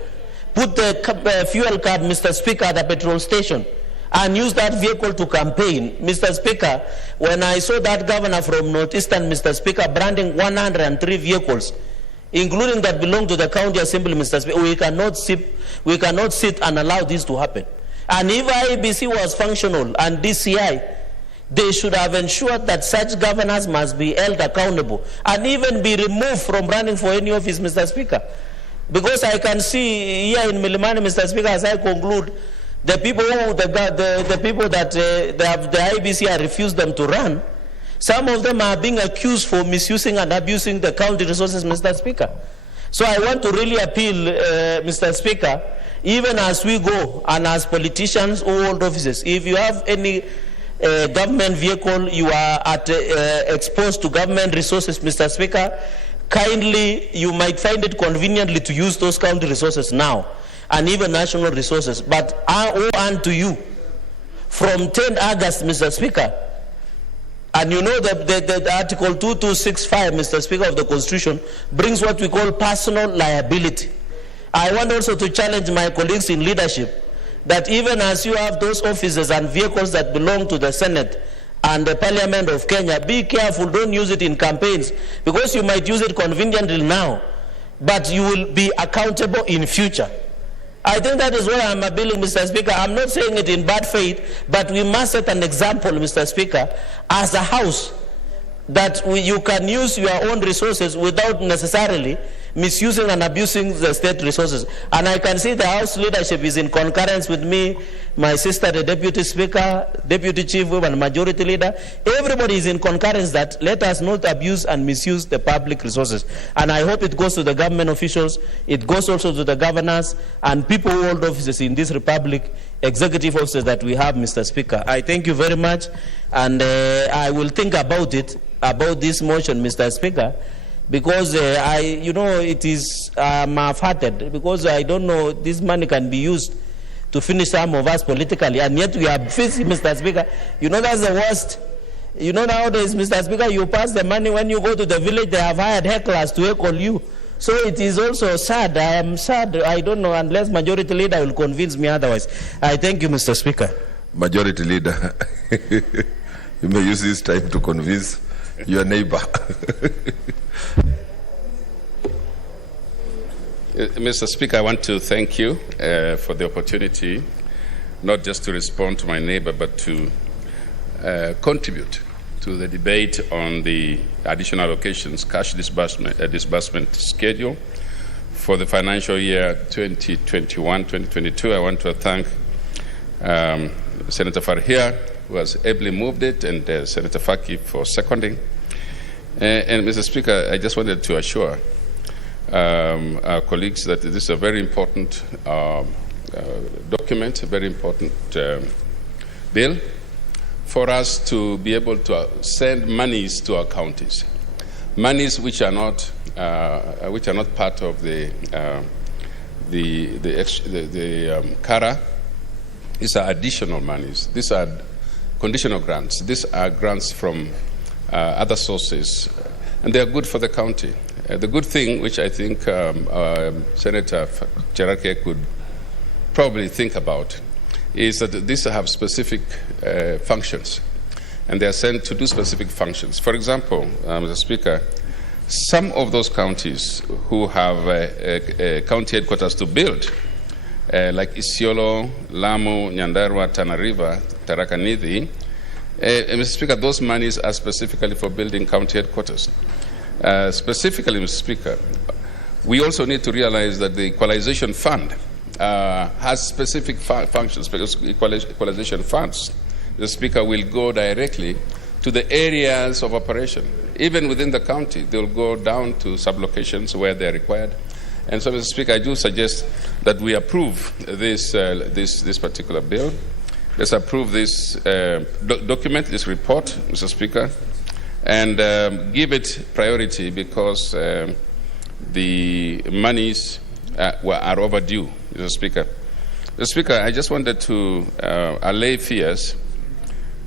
put the fuel card, Mr. Speaker, at the petrol station, and use that vehicle to campaign. Mr. Speaker, when I saw that governor from Northeastern, Mr. Speaker, branding 103 vehicles, including that belong to the county assembly, Mr. Speaker, we cannot sit and allow this to happen. And if IBC was functional and DCI, they should have ensured that such governors must be held accountable and even be removed from running for any office, Mr. Speaker. Because I can see here in Milimani, Mr. Speaker, as I conclude, the people that the IBC have refused them to run, some of them are being accused for misusing and abusing the county resources, Mr. Speaker. So I want to really appeal, Mr. Speaker, even as we go and as politicians who hold offices, if you have any government vehicle, you are exposed to government resources, Mr. Speaker, kindly, you might find it conveniently to use those county resources now, and even national resources. But I owe unto you from 10 August, Mr. Speaker, and you know the Article 2265, Mr. Speaker, of the Constitution brings what we call personal liability. I want also to challenge my colleagues in leadership that even as you have those offices and vehicles that belong to the Senate and the Parliament of Kenya, be careful, don't use it in campaigns, because you might use it conveniently now, but you will be accountable in future. I think that is why I'm appealing, Mr. Speaker. I'm not saying it in bad faith, but we must set an example, Mr. Speaker, as a house, that you can use your own resources without necessarily misusing and abusing the state resources. And I can see the House leadership is in concurrence with me, my sister, the Deputy Speaker, Deputy Chief Whip, and Majority Leader. Everybody is in concurrence that let us not abuse and misuse the public resources. And I hope it goes to the government officials, it goes also to the governors and people who hold offices in this republic, executive offices that we have, Mr. Speaker. I thank you very much, and I will think about it, about this motion, Mr. Speaker, because it is half-hearted, because I don't know this money can be used to finish some of us politically, and yet we are busy, Mr. Speaker. That's the worst. Nowadays, Mr. Speaker, you pass the money, when you go to the village, they have hired hecklers to heckle you. So it is also sad. I am sad. I don't know, unless Majority Leader will convince me otherwise. I thank you, Mr. Speaker. Majority Leader, you may use this time to convince your neighbor. Mr. Speaker, I want to thank you for the opportunity, not just to respond to my neighbor, but to contribute to the debate on the additional allocations cash disbursement schedule for the financial year 2021-2022. I want to thank Senator Farhia, who has ably moved it, and Senator Faki for seconding. And Mr. Speaker, I just wanted to assure our colleagues that this is a very important document, a very important bill for us to be able to send monies to our counties, monies which are not part of the CARA. These are additional monies. These are conditional grants. These are grants from other sources, and they are good for the county. The good thing, which I think Senator Cherarke could probably think about, is that these have specific functions, and they are sent to do specific functions. For example, Mr. Speaker, some of those counties who have county headquarters to build, like Isiolo, Lamu, Nyandarua, Tana River, Tharaka Nithi, Mr. Speaker, those monies are specifically for building county headquarters. Specifically, Mr. Speaker, we also need to realize that the equalization fund has specific functions, because equalization funds, the Speaker, will go directly to the areas of operation. Even within the county, they will go down to sublocations where they are required. And so, Mr. Speaker, I do suggest that we approve this particular bill. Let's approve this document, this report, Mr. Speaker, and give it priority, because the monies are overdue, Mr. Speaker. Mr. Speaker, I just wanted to allay fears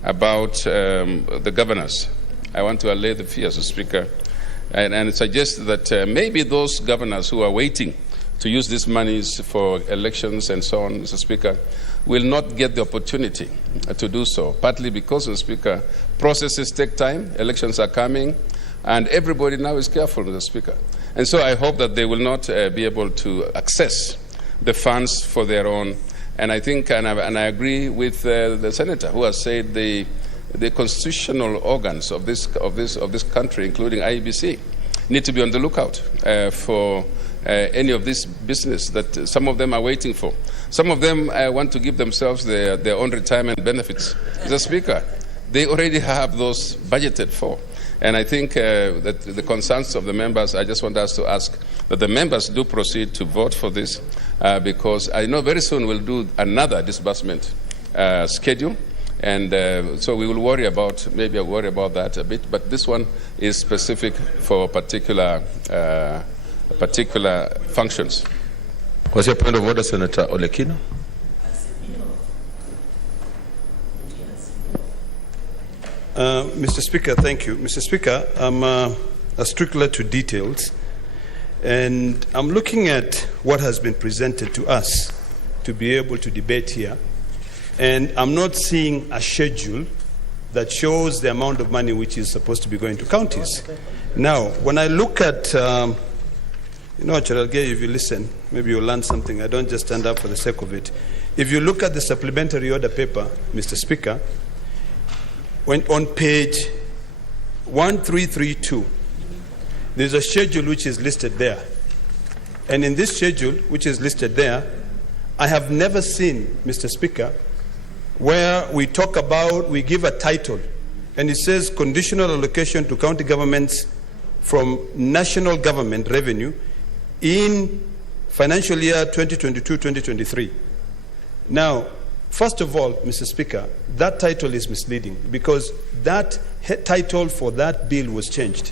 about the governors. I want to allay the fears, Mr. Speaker, and suggest that maybe those governors who are waiting to use these monies for elections and so on, Mr. Speaker, will not get the opportunity to do so, partly because, Mr. Speaker, processes take time, elections are coming, and everybody now is careful, Mr. Speaker. And so I hope that they will not be able to access the funds for their own. And I think, and I agree with the senator who has said the constitutional organs of this country, including IEBC, need to be on the lookout for any of this business that some of them are waiting for. Some of them want to give themselves their own retirement benefits. Mr. Speaker, they already have those budgeted for. And I think that the concerns of the members, I just want us to ask that the members do proceed to vote for this, because I know very soon we'll do another disbursement schedule. And so we will worry about that a bit, but this one is specific for particular functions. What's your point of order, Senator Olekino? Mr. Speaker, thank you. Mr. Speaker, I'm a stickler to details, and I'm looking at what has been presented to us to be able to debate here, and I'm not seeing a schedule that shows the amount of money which is supposed to be going to counties. Now, when I look at, Charalge, if you listen, maybe you'll learn something. I don't just stand up for the sake of it. If you look at the supplementary order paper, Mr. Speaker, when on page 1332, there's a schedule which is listed there. And in this schedule, which is listed there, I have never seen, Mr. Speaker, where we talk about, we give a title, and it says conditional allocation to county governments from national government revenue in financial year 2022-2023. Now, first of all, Mr. Speaker, that title is misleading, because that title for that bill was changed.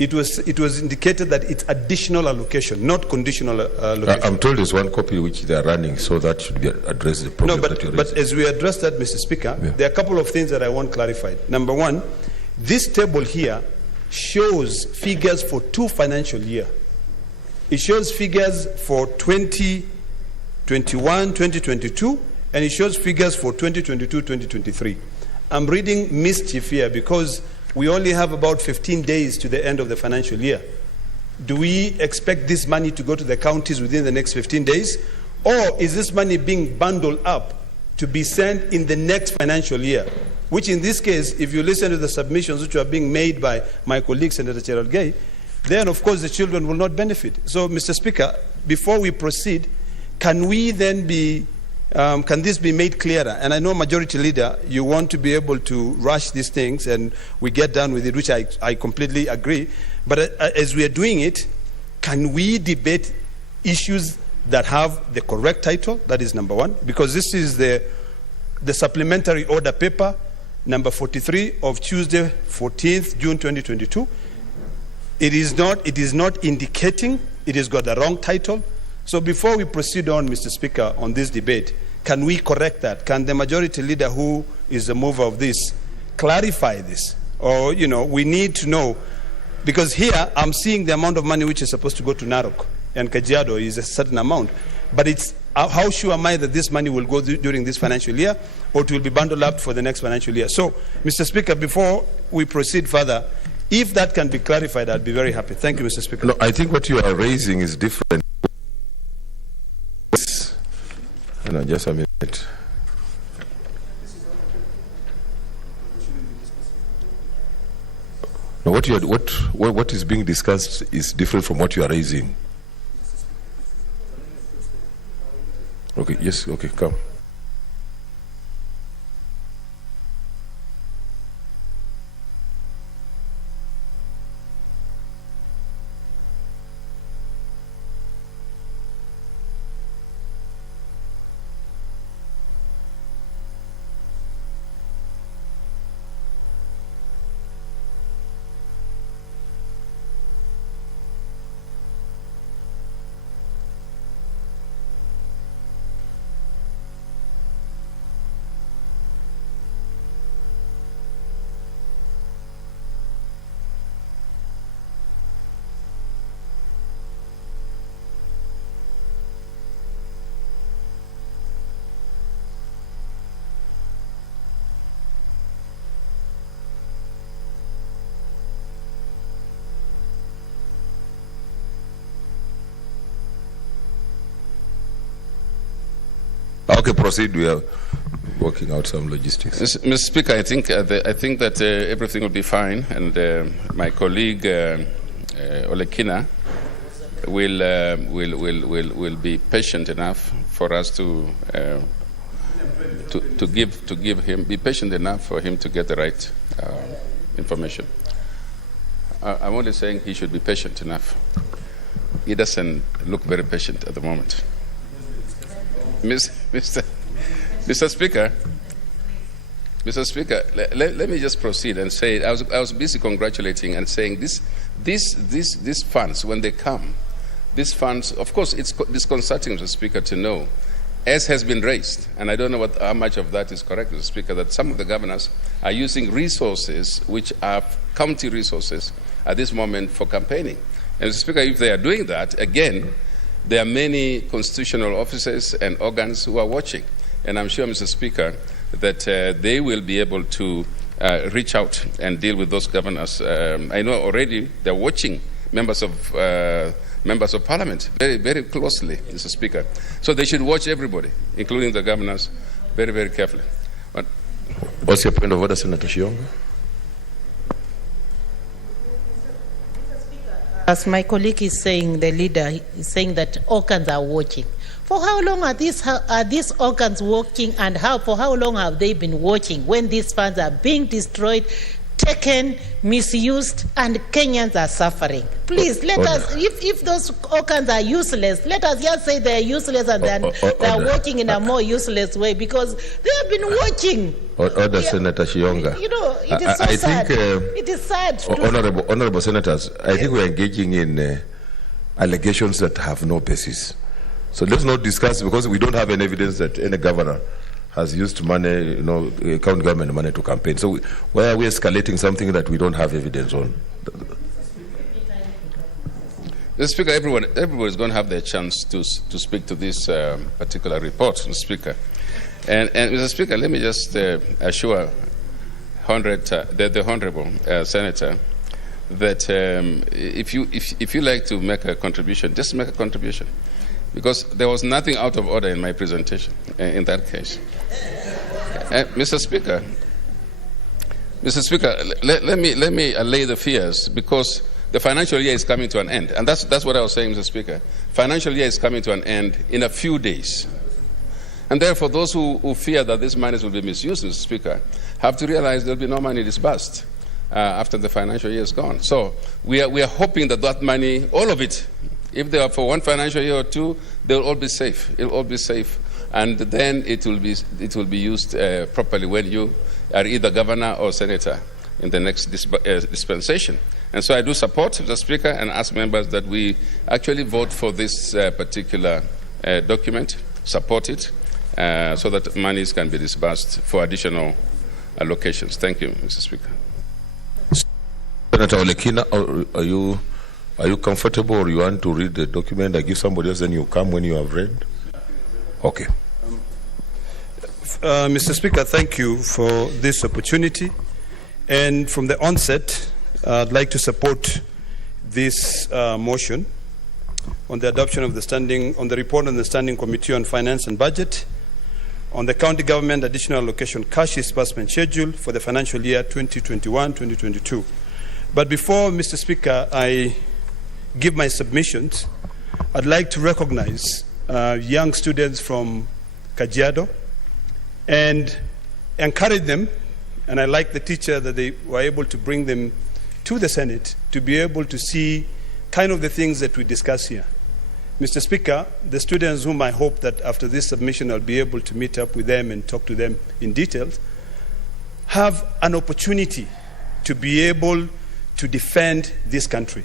it was indicated that it's additional allocation, not conditional allocation. I'm told there's one copy which they are running, so that should be addressed. The problem that you're raising. But as we address that, Mr. Speaker, there are a couple of things that I want clarified. Number one, this table here shows figures for 2 financial years. It shows figures for 2021, 2022, and it shows figures for 2022, 2023. I'm reading mischief here because we only have about 15 days to the end of the financial year. Do we expect this money to go to the counties within the next 15 days? Or is this money being bundled up to be sent in the next financial year? Which in this case, if you listen to the submissions which are being made by my colleague, Senator Gerald Gay, then of course the children will not benefit. So, Mr. Speaker, before we proceed, can we then be can this be made clearer? And I know, Majority Leader, you want to be able to rush these things and we get done with it, which I completely agree. But as we are doing it, can we debate issues that have the correct title? That is number one. Because this is the supplementary order paper, number 43 of Tuesday, 14th June 2022. It is not indicating, it has got the wrong title. So before we proceed on, Mr. Speaker, on this debate, can we correct that? Can the Majority Leader, who is the mover of this, clarify this? Or, we need to know, because here I'm seeing the amount of money which is supposed to go to Narok and Kajiado is a certain amount, but it's how sure am I that this money will go during this financial year, or it will be bundled up for the next financial year? So, Mr. Speaker, before we proceed further, if that can be clarified, I'd be very happy. Thank you, Mr. Speaker. No, I think what you are raising is different. No, just a minute. No, what is being discussed is different from what you are raising. Okay, yes, okay, come. Okay, proceed. We are working out some logistics. Mr. Speaker, I think that everything will be fine, and my colleague Olekina will be patient enough for us to give him, be patient enough for him to get the right information. I'm only saying he should be patient enough. He doesn't look very patient at the moment. Mr. Speaker, let me just proceed and say I was busy congratulating and saying these funds, when they come, these funds, of course, it's disconcerting, Mr. Speaker, to know, as has been raised, and I don't know how much of that is correct, Mr. Speaker, that some of the governors are using resources which are county resources at this moment for campaigning. And Mr. Speaker, if they are doing that, again, there are many constitutional officers and organs who are watching. And I'm sure, Mr. Speaker, that they will be able to reach out and deal with those governors. I know already they're watching members of Parliament very, very closely, Mr. Speaker. So they should watch everybody, including the governors, very, very carefully. But what's your point of order, Senator Shionga? As my colleague is saying, the leader is saying that organs are watching. For how long are these organs working, and for how long have they been watching when these funds are being destroyed, taken, misused, and Kenyans are suffering. Please, let us, if those organs are useless, let us just say they're useless and they're working in a more useless way, because they have been working. Order, Senator Shionga. You know, it is so sad. It is sad. Honorable Senators, I think we are engaging in allegations that have no basis. So let's not discuss, because we don't have any evidence that any governor has used money, county government money to campaign. So why are we escalating something that we don't have evidence on? Mr. Speaker, everyone is going to have their chance to speak to this particular report, Mr. Speaker. And Mr. Speaker, let me just assure the Honourable Senator that if you like to make a contribution, just make a contribution, because there was nothing out of order in my presentation in that case. Mr. Speaker, let me allay the fears, because the financial year is coming to an end, and that's what I was saying, Mr. Speaker. Financial year is coming to an end in a few days. And therefore, those who fear that this money will be misused, Mr. Speaker, have to realize there will be no money disbursed after the financial year is gone. So we are hoping that money, all of it, if they are for one financial year or two, they will all be safe. It will all be safe, and then it will be used properly when you are either governor or senator in the next dispensation. And so I do support, Mr. Speaker, and ask members that we actually vote for this particular document, support it, so that monies can be disbursed for additional allocations. Thank you, Mr. Speaker. Senator Olekina, are you comfortable, or you want to read the document? I give somebody else, then you come when you have read? Okay. Mr. Speaker, thank you for this opportunity. And from the onset, I'd like to support this motion on the adoption of the report on the Standing Committee on Finance and Budget on the County Government Additional Allocation Cash Disbursement Schedule for the financial year 2021-2022. But before, Mr. Speaker, I give my submissions, I'd like to recognize young students from Kajiado and encourage them, and I like the teacher that they were able to bring them to the Senate to be able to see kind of the things that we discuss here. Mr. Speaker, the students whom I hope that after this submission I'll be able to meet up with them and talk to them in detail, have an opportunity to be able to defend this country.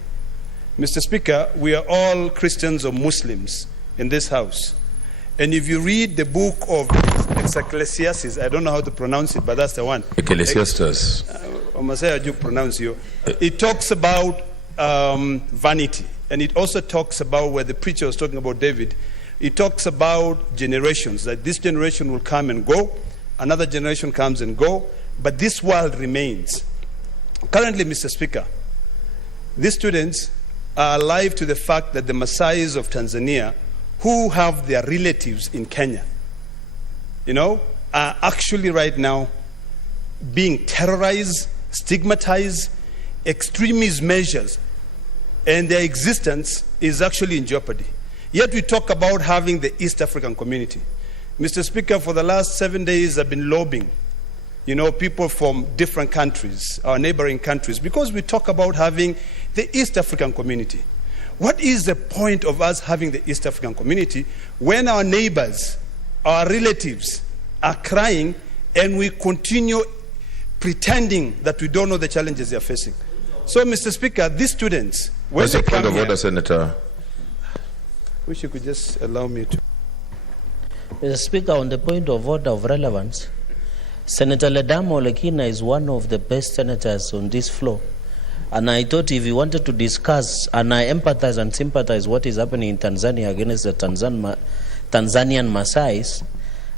Mr. Speaker, we are all Christians or Muslims in this house. And if you read the book of Ecclesiastes, I don't know how to pronounce it, but that's the one. Ecclesiastes. It talks about vanity. And it also talks about, where the preacher was talking about David, it talks about generations, that this generation will come and go, another generation comes and go, but this world remains. Currently, Mr. Speaker, these students are alive to the fact that the Maasais of Tanzania, who have their relatives in Kenya, are actually right now being terrorized, stigmatized, extremist measures, and their existence is actually in jeopardy. Yet we talk about having the East African community. Mr. Speaker, for the last 7 days I've been lobbying, people from different countries, our neighboring countries, because we talk about having the East African community. What is the point of us having the East African community when our neighbors, our relatives are crying and we continue pretending that we don't know the challenges they are facing? So, Mr. Speaker, these students, what's the point of order, Senator? Wish you could just allow me to. Mr. Speaker, on the point of order of relevance, Senator Ledamo Olekina is one of the best senators on this floor. And I thought if you wanted to discuss, and I empathize and sympathize what is happening in Tanzania against the Tanzanian Maasais,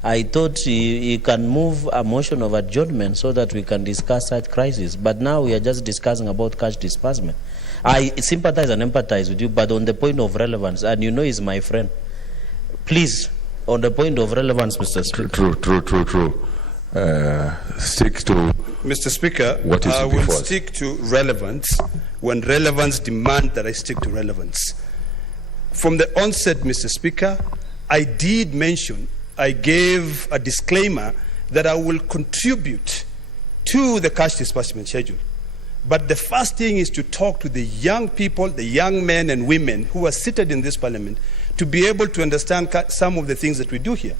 I thought he can move a motion of adjournment so that we can discuss such crisis. But now we are just discussing about cash disbursement. I sympathize and empathize with you, but on the point of relevance, and he's my friend, please, on the point of relevance, Mr. Speaker. True. Stick to... Mr. Speaker, I will stick to relevance when relevance demands that I stick to relevance. From the onset, Mr. Speaker, I did mention, I gave a disclaimer that I will contribute to the cash disbursement schedule. But the first thing is to talk to the young people, the young men and women who are seated in this parliament, to be able to understand some of the things that we do here.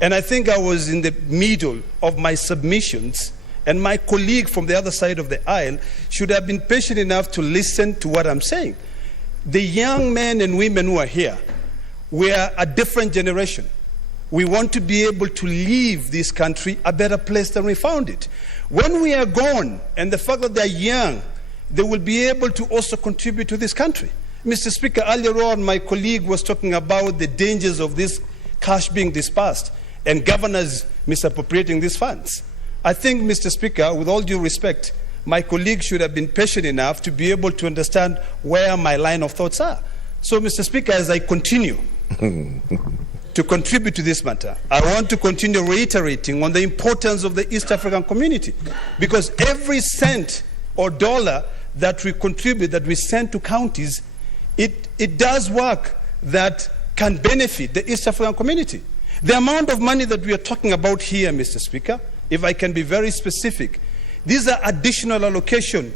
And I think I was in the middle of my submissions, and my colleague from the other side of the aisle should have been patient enough to listen to what I'm saying. The young men and women who are here, we are a different generation. We want to be able to leave this country a better place than we found it. When we are gone, and the fact that they're young, they will be able to also contribute to this country. Mr. Speaker, earlier on, my colleague was talking about the dangers of this cash being dispersed and governors misappropriating these funds. I think, Mr. Speaker, with all due respect, my colleague should have been patient enough to be able to understand where my line of thoughts are. So, Mr. Speaker, as I continue to contribute to this matter, I want to continue reiterating on the importance of the East African community, because every cent or dollar that we contribute, that we send to counties, it does work that can benefit the East African community. The amount of money that we are talking about here, Mr. Speaker, if I can be very specific, these are additional allocation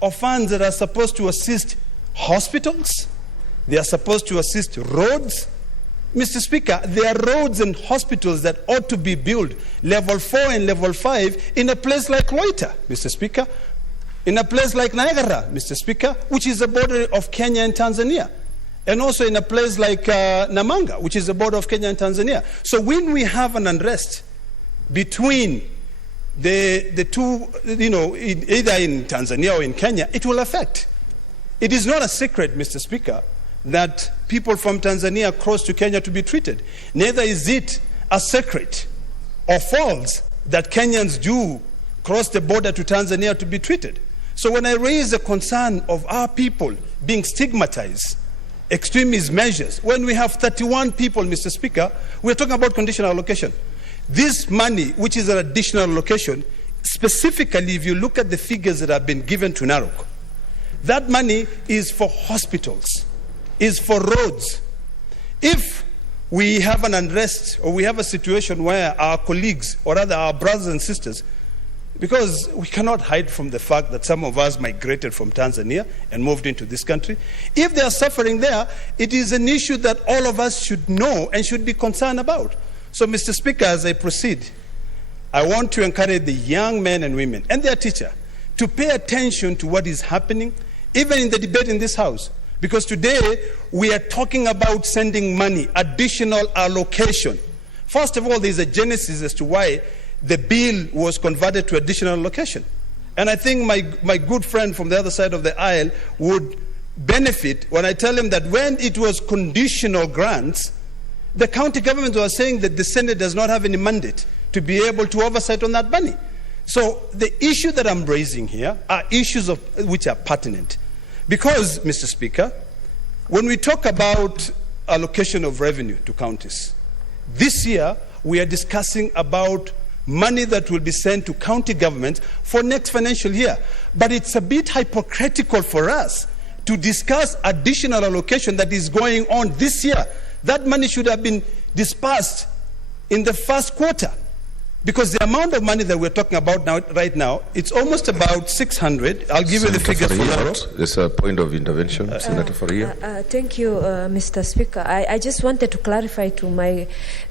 of funds that are supposed to assist hospitals, they are supposed to assist roads. Mr. Speaker, there are roads and hospitals that ought to be built, level 4 and level 5, in a place like Loita, Mr. Speaker, in a place like Niagara, Mr. Speaker, which is the border of Kenya and Tanzania, and also in a place like Namanga, which is the border of Kenya and Tanzania. So when we have an unrest between the two, either in Tanzania or in Kenya, it will affect. It is not a secret, Mr. Speaker, that people from Tanzania cross to Kenya to be treated. Neither is it a secret or false that Kenyans do cross the border to Tanzania to be treated. So when I raise the concern of our people being stigmatized, extremist measures, when we have 31 people, Mr. Speaker, we're talking about conditional allocation. This money, which is an additional allocation, specifically if you look at the figures that have been given to Narok, that money is for hospitals, is for roads. If we have an unrest or we have a situation where our colleagues, or rather our brothers and sisters, because we cannot hide from the fact that some of us migrated from Tanzania and moved into this country, if they are suffering there, it is an issue that all of us should know and should be concerned about. So, Mr. Speaker, as I proceed, I want to encourage the young men and women and their teacher to pay attention to what is happening, even in the debate in this House. Because today, we are talking about sending money, additional allocation. First of all, there's a genesis as to why the bill was converted to additional allocation. And I think my good friend from the other side of the aisle would benefit when I tell him that when it was conditional grants, the county government was saying that the Senate does not have any mandate to be able to oversight on that money. So the issue that I'm raising here are issues which are pertinent. Because, Mr. Speaker, when we talk about allocation of revenue to counties, this year we are discussing about money that will be sent to county governments for next financial year. But it's a bit hypocritical for us to discuss additional allocation that is going on this year. That money should have been dispersed in the first quarter. Because the amount of money that we're talking about right now, it's almost about 600. I'll give you the figures for that. There's a point of intervention, Senator Faria. Thank you, Mr. Speaker. I just wanted to clarify to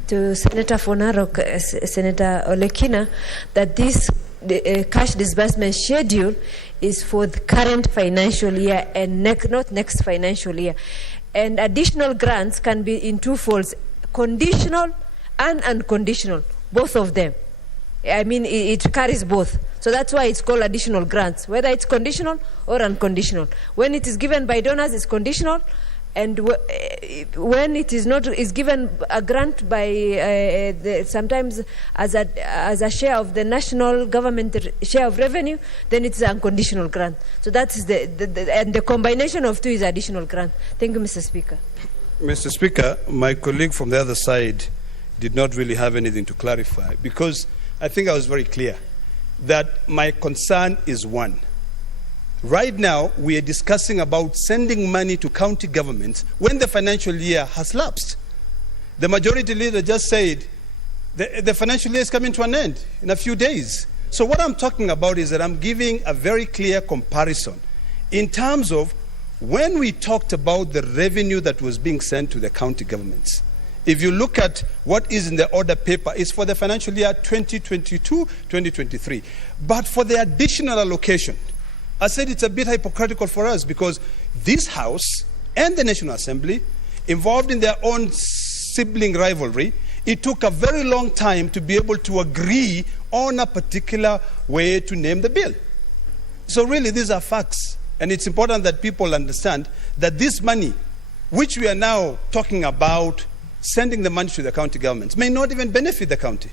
Senator Fonarok, Senator Olekina, that this cash disbursement schedule is for the current financial year and not next financial year. And additional grants can be in two folds, conditional and unconditional. Both of them. I mean, it carries both. So that's why it's called additional grants, whether it's conditional or unconditional. When it is given by donors, it's conditional. And when it is not, is given a grant by sometimes as a share of the national government share of revenue, then it's an unconditional grant. So that's and the combination of two is additional grant. Thank you, Mr. Speaker. Mr. Speaker, my colleague from the other side did not really have anything to clarify, because I think I was very clear that my concern is one. Right now, we are discussing about sending money to county governments when the financial year has lapsed. The majority leader just said the financial year is coming to an end in a few days. So what I'm talking about is that I'm giving a very clear comparison in terms of when we talked about the revenue that was being sent to the county governments. If you look at what is in the order paper, it's for the financial year 2022-2023. But for the additional allocation, I said it's a bit hypocritical for us because this House and the National Assembly, involved in their own sibling rivalry, it took a very long time to be able to agree on a particular way to name the bill. So really, these are facts. And it's important that people understand that this money, which we are now talking about, sending the money to the county governments, may not even benefit the county.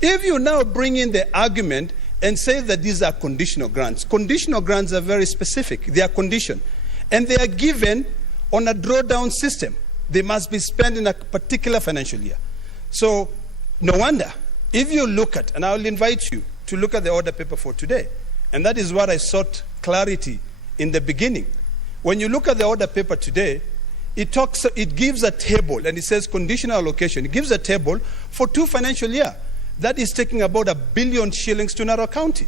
If you now bring in the argument and say that these are conditional grants are very specific. They are conditioned. And they are given on a drawdown system. They must be spent in a particular financial year. So no wonder, if you look at, and I'll invite you to look at the order paper for today, and that is what I sought clarity in the beginning. When you look at the order paper today, it gives a table, and it says conditional allocation. It gives a table for 2 financial years. That is taking about 1 billion shillings to Narok County.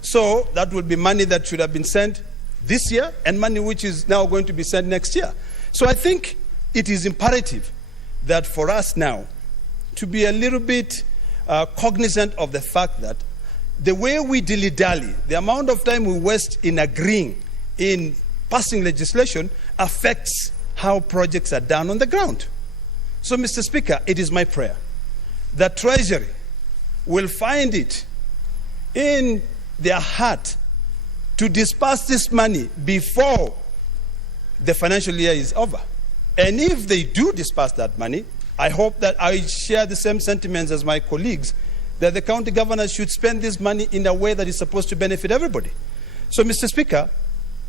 So that would be money that should have been sent this year and money which is now going to be sent next year. So I think it is imperative that for us now to be a little bit cognizant of the fact that the way we dilly-dally, the amount of time we waste in agreeing, in passing legislation, affects how projects are done on the ground. So, Mr. Speaker, it is my prayer that Treasury will find it in their heart to disperse this money before the financial year is over. And if they do disperse that money, I hope that I share the same sentiments as my colleagues, that the county governors should spend this money in a way that is supposed to benefit everybody. So, Mr. Speaker,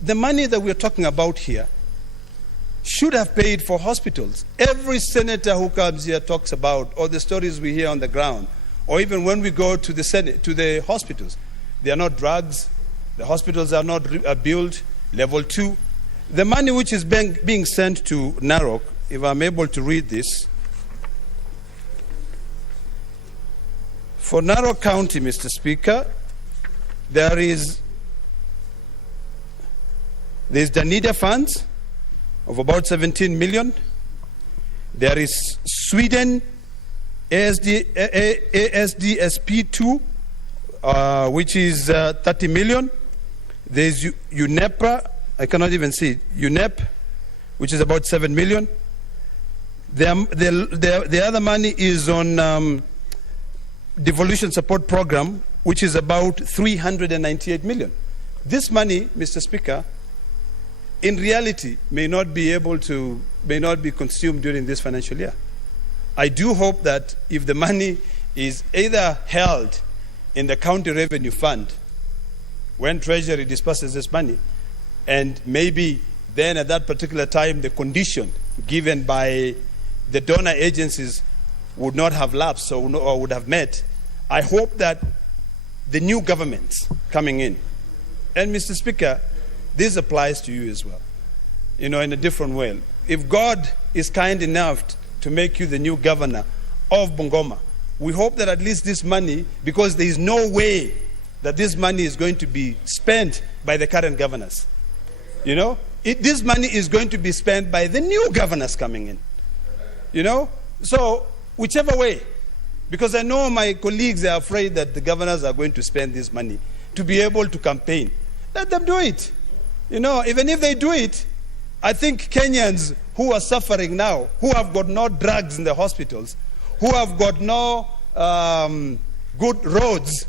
the money that we're talking about here should have paid for hospitals. Every senator who comes here talks about, or the stories we hear on the ground, or even when we go to the Senate, to the hospitals, they are not drugs, the hospitals are not built, level 2. The money which is being sent to Narok, if I'm able to read this, for Narok County, Mr. Speaker, there's the NIDA funds of about 17 million. There is Sweden ASDSP2, which is 30 million. There's UNEPA, I cannot even see it, UNEP, which is about 7 million. The other money is on devolution support program, which is about 398 million. This money, Mr. Speaker, in reality may not be consumed during this financial year. I do hope that if the money is either held in the county revenue fund when Treasury disperses this money, and maybe then at that particular time the condition given by the donor agencies would not have lapsed or would have met, I hope that the new governments coming in, and Mr. Speaker, this applies to you as well, in a different way. If God is kind enough to make you the new governor of Bungoma, we hope that at least this money, because there is no way that this money is going to be spent by the current governors. This money is going to be spent by the new governors coming in. So whichever way, because I know my colleagues are afraid that the governors are going to spend this money to be able to campaign. Let them do it. Even if they do it, I think Kenyans who are suffering now, who have got no drugs in the hospitals, who have got no good roads,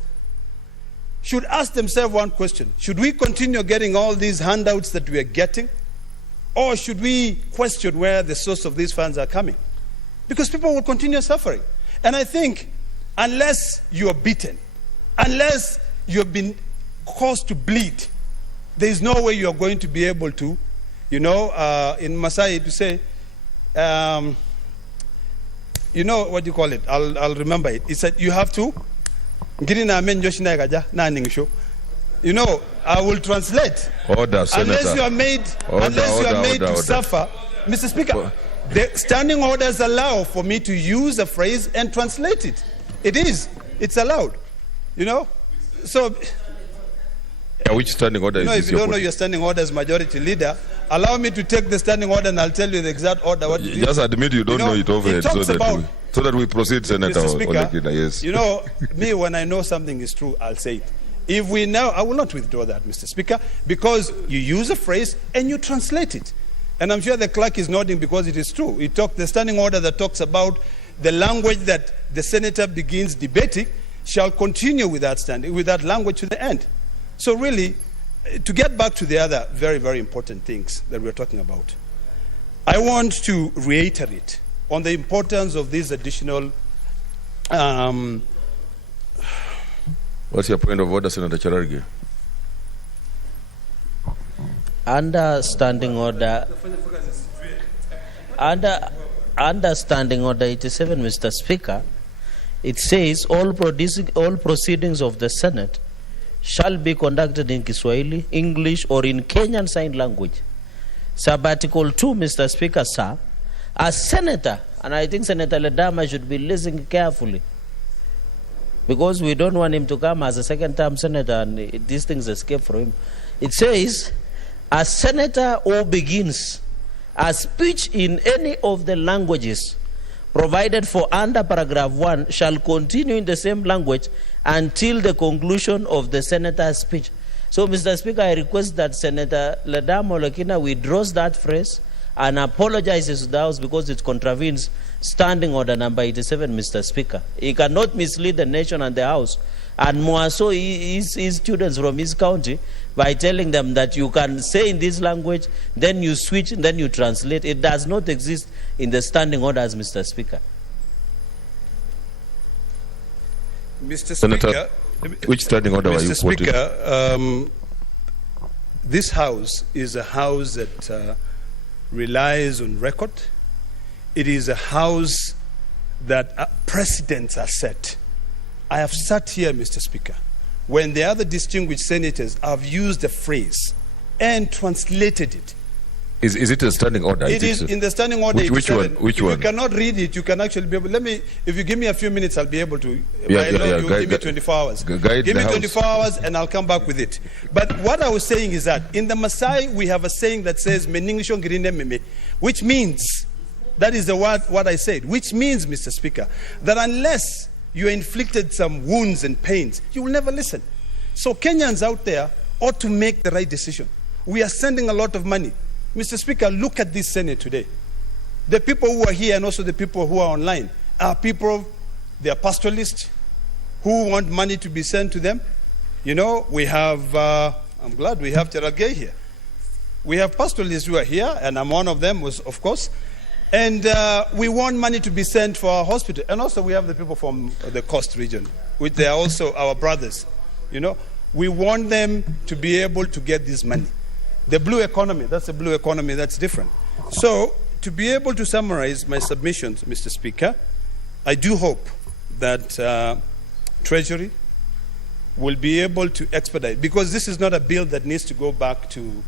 should ask themselves one question. Should we continue getting all these handouts that we are getting? Or should we question where the source of these funds are coming? Because people will continue suffering. And I think unless you are beaten, unless you have been caused to bleed, there is no way you are going to be able to, in Masai to say, what do you call it? I'll remember it. It said you have to, I will translate. Order, Senator. Unless you are made to suffer. Mr. Speaker, the standing orders allow for me to use a phrase and translate it. It's allowed. So, which standing order is if this you don't you're know your standing order as majority leader, allow me to take the standing order and I'll tell you the exact order. What putting? Just admit you don't know it overhead so that we proceed, Senator Mr. Speaker, Olekina. Yes. You know, me, when I know something is true, I'll say it. If we know, I will not withdraw that, Mr. Speaker, because you use a phrase and you translate it. And I'm sure the clerk is nodding because it is true. He talked the standing order that talks about the language that the senator begins debating shall continue with that language to the end. So really, to get back to the other very, very important things that we're talking about, I want to reiterate on the importance of these additional What's your point of order, Senator Cherargei? Under standing order, under standing order 87, Mr. Speaker, it says all proceedings of the Senate shall be conducted in Kiswahili, English, or in Kenyan Sign Language. Sub-article 2, Mr. Speaker, sir, as senator, and I think Senator Ledama should be listening carefully, because we don't want him to come as a second-term senator and these things escape from him. It says, a senator who begins a speech in any of the languages provided for under paragraph 1 shall continue in the same language until the conclusion of the senator's speech. So, Mr. Speaker, I request that Senator Ledama Olekina withdraws that phrase and apologizes to the House because it contravenes standing order number 87, Mr. Speaker. He cannot mislead the nation and the House, and more so his students from his county, by telling them that you can say in this language, then you switch, and then you translate. It does not exist in the standing orders, Mr. Speaker. Mr. Senator, Speaker, which standing order are you quoting? Mr. Speaker, this House is a House that relies on record. It is a House that precedents are set. I have sat here, Mr. Speaker, when the other distinguished senators have used the phrase and translated it. Is it a standing order? It is in the standing order. Which one? If you cannot read it, you can actually be able. If you give me a few minutes, I'll be able to. Give me 24 hours. Give me 24 hours, and I'll come back with it. But what I was saying is that in the Maasai we have a saying that says "Meningishon girinde meme," which means that is the word what I said, which means, Mr. Speaker, that unless you inflicted some wounds and pains, you will never listen. So Kenyans out there ought to make the right decision. We are sending a lot of money. Mr. Speaker, look at this Senate today. The people who are here and also the people who are online are people, they are pastoralists who want money to be sent to them. You know, we have, I'm glad we have Cherargei here. We have pastoralists who are here, and I'm one of them, of course. And we want money to be sent for our hospital. And also we have the people from the coast region, which they are also our brothers. You know, we want them to be able to get this money. The blue economy, that's a blue economy that's different. So, to be able to summarize my submissions, Mr. Speaker, I do hope that Treasury will be able to expedite, because this is not a bill that needs to go back to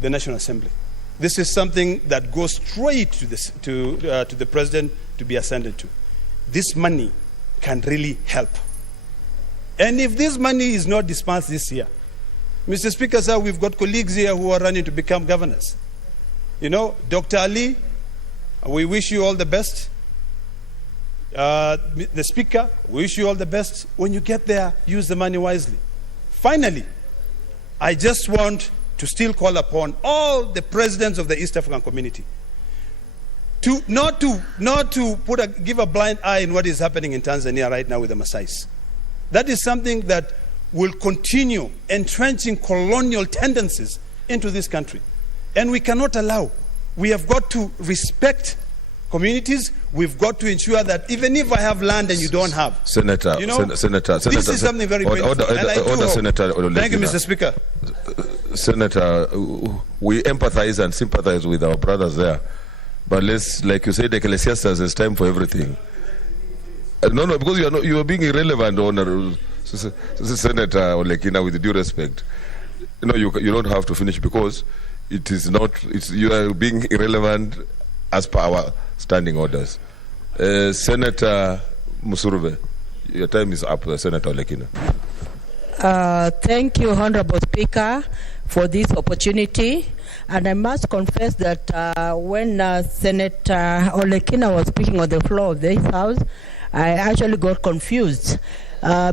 the National Assembly. This is something that goes straight to the President to be ascended to. This money can really help. And if this money is not dispersed this year, Mr. Speaker, sir, we've got colleagues here who are running to become governors. You know, Dr. Ali, we wish you all the best. The Speaker, we wish you all the best. When you get there, use the money wisely. Finally, I just want to still call upon all the presidents of the East African community to not to give a blind eye in what is happening in Tanzania right now with the Maasais. That is something that will continue entrenching colonial tendencies into this country. And we cannot allow. We have got to respect communities. We've got to ensure that even if I have land and you don't have. Senator, you know, Senator, this is something very painful. Senator, thank you, Mr. Speaker. Senator, we empathize and sympathize with our brothers there. But let's, like you said, Ecclesiastes, there's time for everything. No, because you are being irrelevant, Honorable Senator Olekina, with due respect. You don't have to finish, because it is not. You are being irrelevant as per our standing orders. Senator Musurve, your time is up, Senator Olekina. Thank you, Honorable Speaker, for this opportunity. And I must confess that when Senator Olekina was speaking on the floor of this House, I actually got confused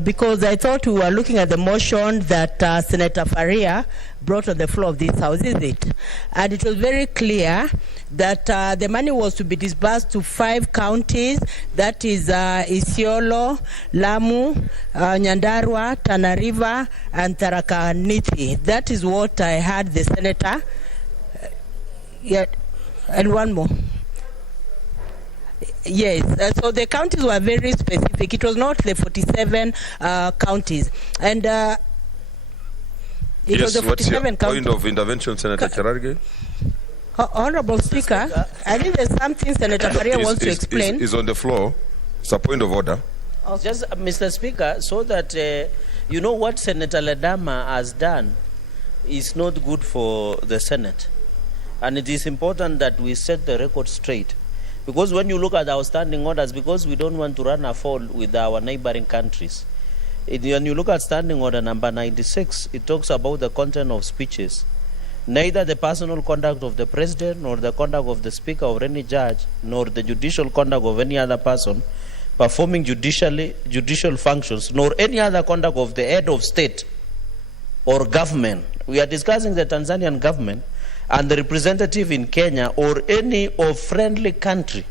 because I thought we were looking at the motion that Senator Faria brought on the floor of this House, is it? And it was very clear that the money was to be disbursed to 5 counties, that is Isiolo, Lamu, Nyandarua, Tana River, and Tharaka Nithi. That is what I heard the Senator. And one more. Yes, so the counties were very specific. It was not the 47 counties. And it was the 47 what's your counties. point of intervention, Senator Cherargei? Honorable Speaker, I think there's something Senator Faria wants to explain. Is on the floor. It's a point of order. Just, Mr. Speaker, so that you know what Senator Ledama has done is not good for the Senate. And it is important that we set the record straight. Because when you look at our standing orders, because we don't want to run afoul with our neighboring countries, when you look at standing order number 96, it talks about the content of speeches. Neither the personal conduct of the president, nor the conduct of the speaker or any judge, nor the judicial conduct of any other person performing judicial functions, nor any other conduct of the head of state or government. We are discussing the Tanzanian government and the representative in Kenya or any of friendly country,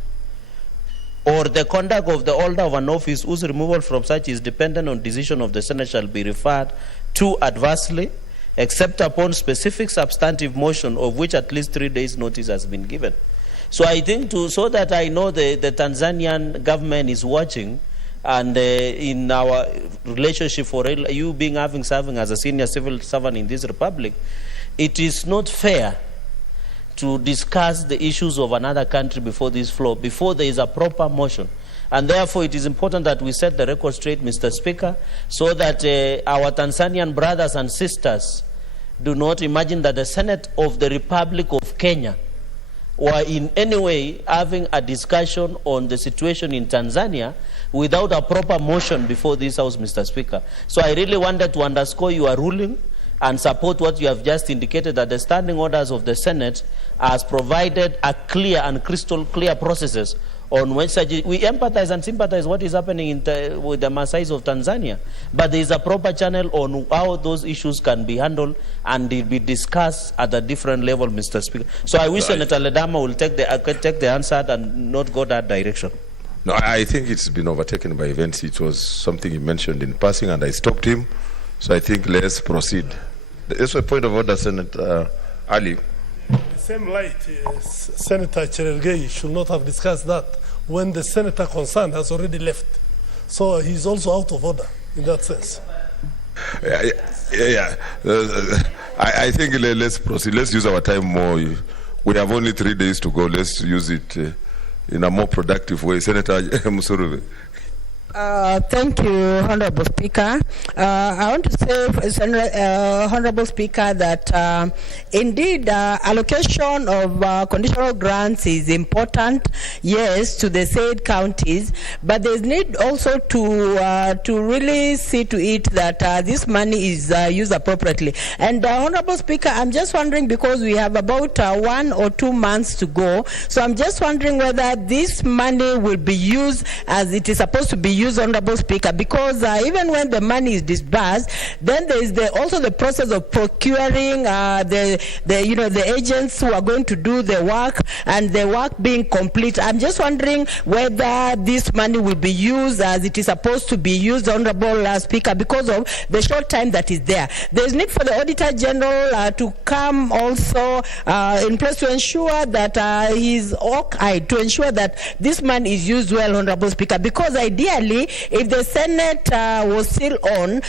or the conduct of the holder of an office whose removal from such is dependent on decision of the Senate shall be referred to adversely, except upon specific substantive motion of which at least 3 days notice has been given. So I think so that I know the Tanzanian government is watching, and in our relationship for you serving as a senior civil servant in this republic, it is not fair to discuss the issues of another country before this floor, before there is a proper motion. And therefore it is important that we set the record straight, Mr. Speaker, so that our Tanzanian brothers and sisters do not imagine that the Senate of the Republic of Kenya were in any way having a discussion on the situation in Tanzania without a proper motion before this House, Mr. Speaker. So I really wanted to underscore your ruling and support what you have just indicated, that the standing orders of the Senate has provided a clear and crystal clear processes on which we empathize and sympathize what is happening with the Maasais of Tanzania, but there is a proper channel on how those issues can be handled and it be discussed at a different level, Mr. Speaker. So I wish Senator Ledama will take the answer and not go that direction. No, I think it's been overtaken by events. It was something he mentioned in passing and I stopped him. So I think let's proceed. There's a point of order, Senator Ali. The same light, Senator Cherargei should not have discussed that when the senator concerned has already left. So he's also out of order in that sense. I think let's proceed. Let's use our time more. We have only 3 days to go. Let's use it in a more productive way. Senator Musuruve. Thank you, Honorable Speaker. I want to say, Honorable Speaker, that indeed allocation of conditional grants is important, yes, to the said counties, but there's need also to really see to it that this money is used appropriately. And Honorable Speaker, I'm just wondering, because we have about 1 or 2 months to go, so I'm just wondering whether this money will be used as it is supposed to be used, Honorable Speaker, because even when the money is disbursed, then there is also the process of procuring the agents who are going to do the work and the work being complete. I'm just wondering whether this money will be used as it is supposed to be used, Honorable Speaker, because of the short time that is there. There is need for the Auditor General to come also in place to ensure that he's hawk-eyed, to ensure that this money is used well, Honorable Speaker, because ideally, if the Senate was still on,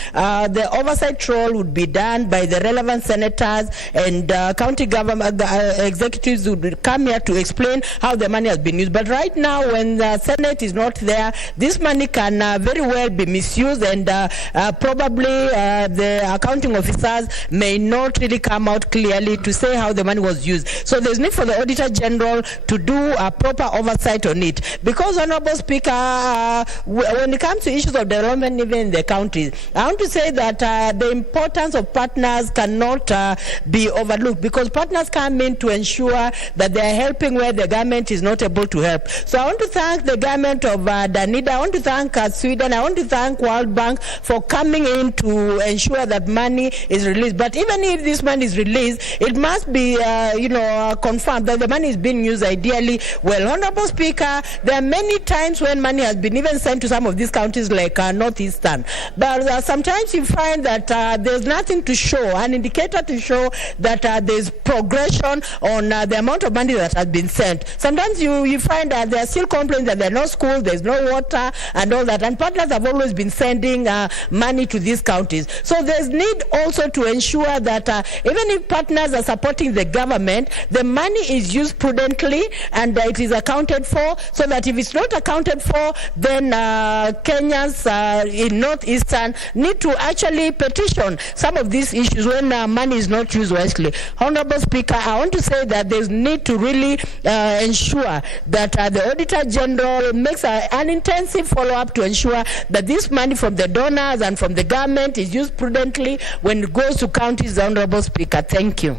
the oversight role would be done by the relevant senators, and county government executives would come here to explain how the money has been used. But right now, when the Senate is not there, this money can very well be misused, and probably the accounting officers may not really come out clearly to say how the money was used. So there's need for the Auditor General to do a proper oversight on it. Because, Honorable Speaker, when it comes to issues of development, even in the counties, I want to say that the importance of partners cannot be overlooked, because partners come in to ensure that they are helping where the government is not able to help. So I want to thank the government of Danida, I want to thank Sweden, I want to thank World Bank for coming in to ensure that money is released. But even if this money is released, it must be confirmed that the money is being used ideally well. Honorable Speaker, there are many times when money has been even sent to some of these counties like Northeastern, but sometimes you find that there's nothing to show, an indicator to show that there's progression on the amount of money that has been sent. Sometimes you find that there are still complaints that there are no schools, there's no water and all that, and partners have always been sending money to these counties. So there's need also to ensure that even if partners are supporting the government, the money is used prudently and it is accounted for, so that if it's not accounted for, then Kenyans in Northeastern need to actually petition some of these issues when money is not used wisely. Honorable Speaker, I want to say that there's need to really ensure that the Auditor General makes an intensive follow-up to ensure that this money from the donors and from the government is used prudently when it goes to counties. Honorable Speaker, thank you.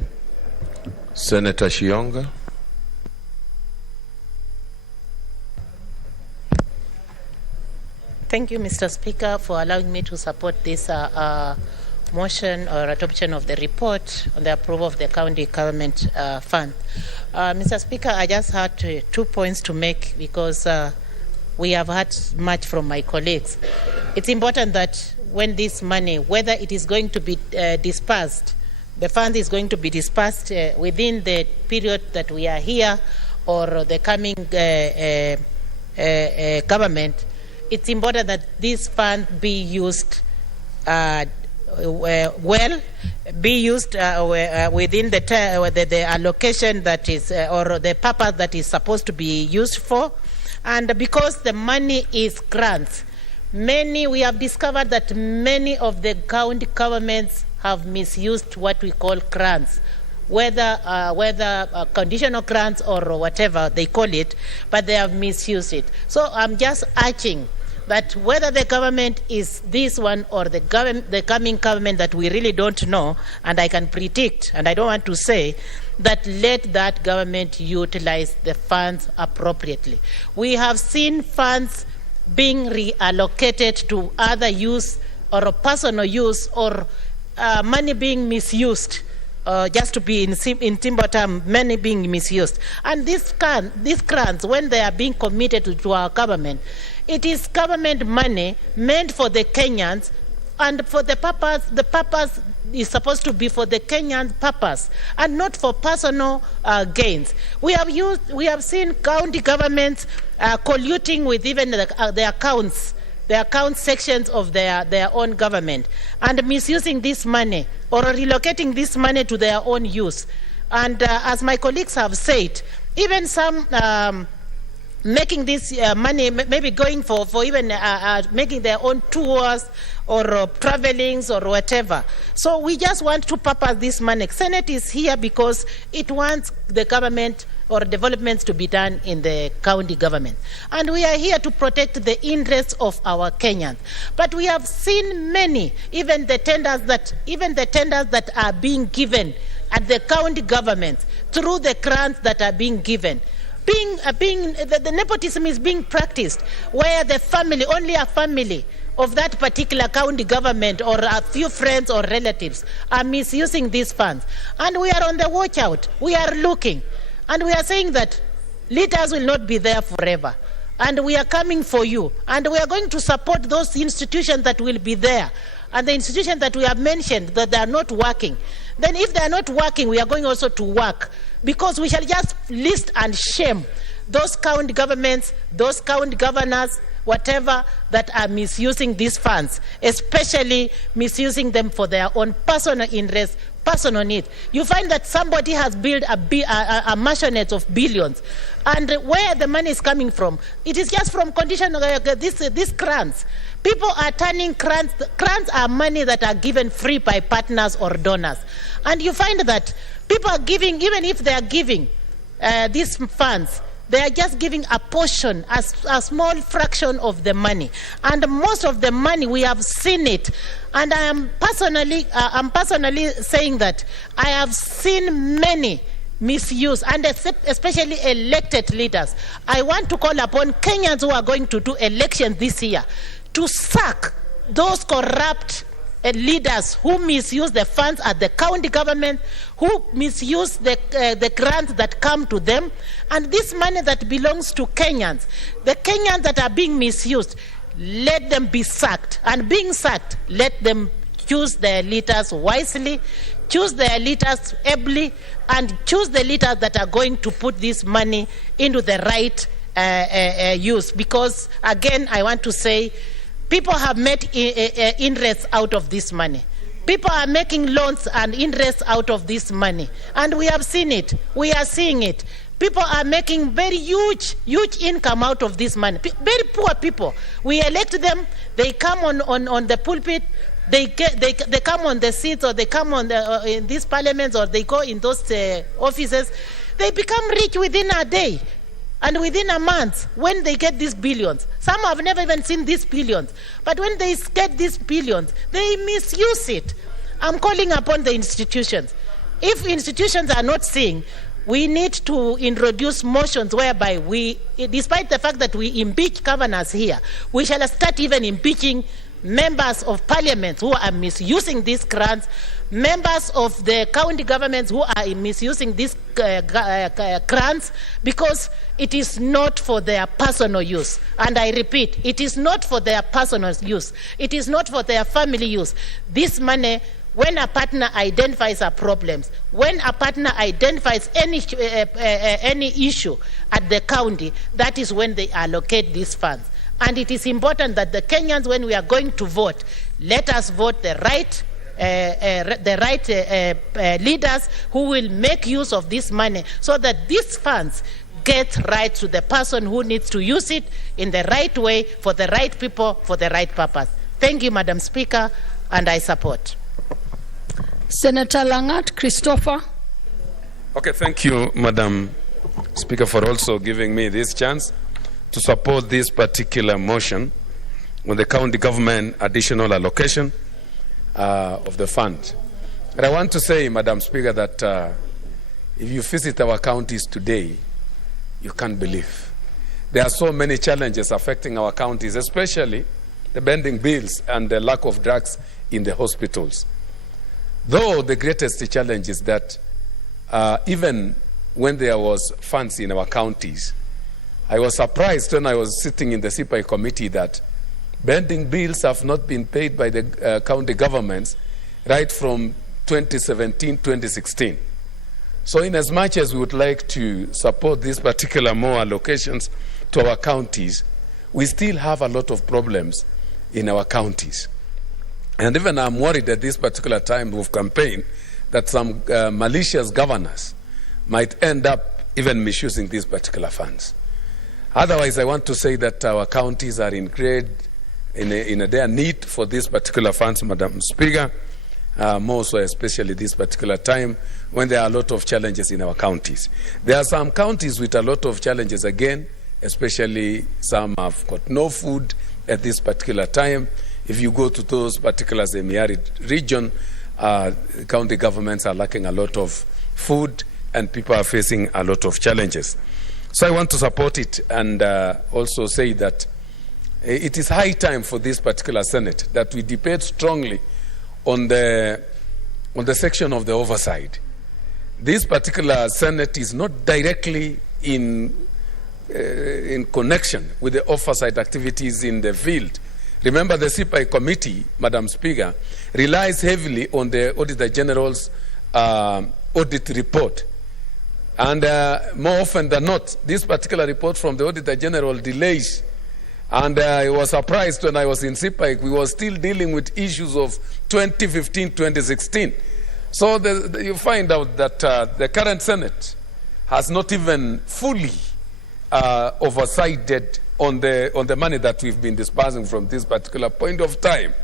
Senator Shionga. Thank you, Mr. Speaker, for allowing me to support this motion or adoption of the report on the approval of the county government fund. Mr. Speaker, I just had 2 points to make, because we have heard much from my colleagues. It's important that when this money, whether it is going to be dispersed, the fund is going to be dispersed within the period that we are here or the coming government, it's important that this fund be used be used within the allocation that is, or the purpose that is supposed to be used for. And because the money is grants, we have discovered that many of the county governments have misused what we call grants, whether conditional grants or whatever they call it, but they have misused it. So I'm just urging that whether the government is this one or the coming government that we really don't know, and I can predict, and I don't want to say, that let that government utilize the funds appropriately. We have seen funds being reallocated to other use or personal use, or money being misused. Just to be in timber term, money being misused. And these grants, when they are being committed to our government, it is government money meant for the Kenyans, and for the purpose is supposed to be for the Kenyan purpose and not for personal gains. We have seen county governments colluding with even the accounts sections of their own government, and misusing this money or relocating this money to their own use. And as my colleagues have said, even some making this money, maybe going for even making their own tours or travelings or whatever. So we just want to purpose this money. Senate is here because it wants the government or developments to be done in the county government. And we are here to protect the interests of our Kenyans. But we have seen many, even the tenders that are being given at the county government through the grants that are being given. The nepotism is being practiced, where the family, only a family of that particular county government or a few friends or relatives are misusing these funds. And we are on the watch out. We are looking. And we are saying that leaders will not be there forever. And we are coming for you. And we are going to support those institutions that will be there. And the institutions that we have mentioned that they are not working. Then if they are not working, we are going also to work. Because we shall just list and shame those county governments, those county governors, whatever, that are misusing these funds, especially misusing them for their own personal interests, personal needs. You find that somebody has built a mansionette of billions, and where the money is coming from, it is just from conditional, these grants. People are turning grants. Grants are money that are given free by partners or donors. And you find that people are giving, even if they are giving these funds, They are just giving a portion, a small fraction of the money. And most of the money, we have seen it. And I'm personally saying that I have seen many misuse, and especially elected leaders. I want to call upon Kenyans who are going to do elections this year to sack those corrupt leaders who misuse the funds at the county government, who misuse the grants that come to them, and this money that belongs to Kenyans. The Kenyans that are being misused, let them be sacked. And being sacked, let them choose their leaders wisely, choose their leaders ably, and choose the leaders that are going to put this money into the right use. Because, again, I want to say, people have made interest out of this money. People are making loans and interest out of this money. And we have seen it. We are seeing it. People are making very huge income out of this money. Very poor people. We elect them. They come on the pulpit. They come on the seats, or they come on in these parliaments, or they go in those offices. They become rich within a day. And within a month, when they get these billions, some have never even seen these billions, but when they get these billions, they misuse it. I'm calling upon the institutions. If institutions are not seeing, we need to introduce motions whereby we, despite the fact that we impeach governors here, we shall start even impeaching members of parliament who are misusing these grants, members of the county governments who are misusing these grants, because it is not for their personal use. And I repeat, it is not for their personal use. It is not for their family use. This money, when a partner identifies a problems, when a partner identifies any issue at the county, that is when they allocate these funds. And it is important that the Kenyans, when we are going to vote, let us vote the right leaders who will make use of this money, so that these funds get right to the person who needs to use it in the right way, for the right people, for the right purpose. Thank you, Madam Speaker, and I support. Senator Langat Christopher. Okay, thank you, Madam Speaker, for also giving me this chance to support this particular motion on the county government additional allocation of the fund. And I want to say, Madam Speaker, that if you visit our counties today, you can't believe. There are so many challenges affecting our counties, especially the pending bills and the lack of drugs in the hospitals. Though the greatest challenge is that even when there was funds in our counties, I was surprised when I was sitting in the CPI committee that pending bills have not been paid by the county governments right from 2017, 2016. So in as much as we would like to support these particular more allocations to our counties, we still have a lot of problems in our counties. And even I'm worried at this particular time of campaign that some malicious governors might end up even misusing these particular funds. Otherwise, I want to say that our counties are in their need for these particular funds, Madam Speaker, more so especially this particular time when there are a lot of challenges in our counties. There are some counties with a lot of challenges again, especially some have got no food at this particular time. If you go to those particular semi-arid region, county governments are lacking a lot of food and people are facing a lot of challenges. So I want to support it and also say that it is high time for this particular Senate that we debate strongly on the section of the oversight. This particular Senate is not directly in connection with the oversight activities in the field. Remember, the CPI committee, Madam Speaker, relies heavily on the Auditor General's audit report. And more often than not, this particular report from the Auditor General delays. And I was surprised when I was in CPIC, we were still dealing with issues of 2015, 2016. So you find out that the current Senate has not even fully oversighted on the money that we've been disbursing from this particular point of time.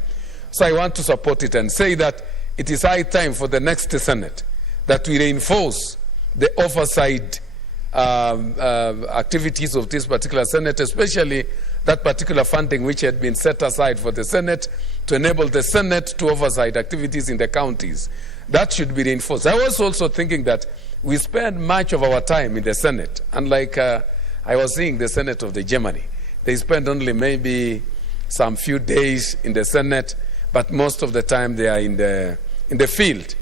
So I want to support it and say that it is high time for the next Senate that we reinforce the oversight activities of this particular Senate, especially that particular funding which had been set aside for the Senate to enable the Senate to oversight activities in the counties. That should be reinforced. I was also thinking that we spend much of our time in the Senate, unlike I was seeing the Senate of the Germany. They spend only maybe some few days in the Senate, but most of the time they are in the field,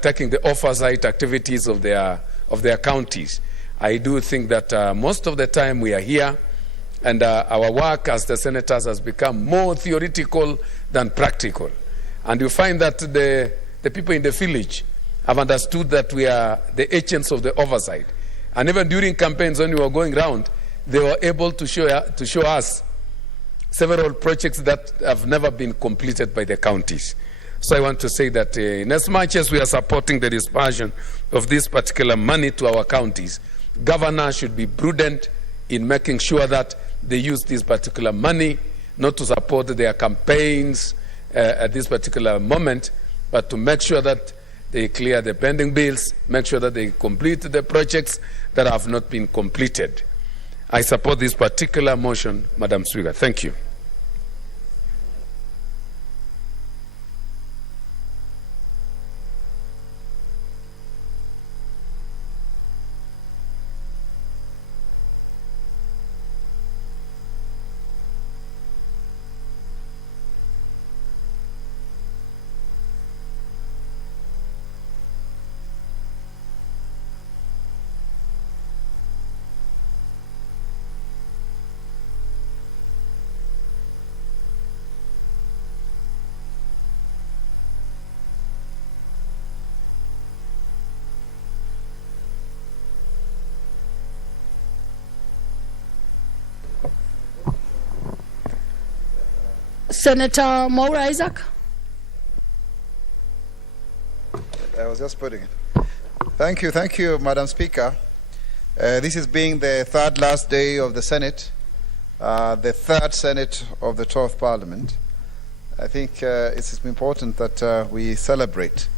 taking the oversight activities of their counties. I do think that most of the time we are here, and our work as the senators has become more theoretical than practical. And you find that the people in the village have understood that we are the agents of the oversight. And even during campaigns, when we were going around, they were able to show us several projects that have never been completed by the counties. So I want to say that in as much as we are supporting the dispersion of this particular money to our counties, governors should be prudent in making sure that they use this particular money not to support their campaigns at this particular moment, but to make sure that they clear the pending bills, make sure that they complete the projects that have not been completed. I support this particular motion, Madam Speaker. Thank you. Senator Maura Isaac. I was just putting it. Thank you, Madam Speaker. This is being the third last day of the Senate, the third Senate of the 12th Parliament. I think it's important that we celebrate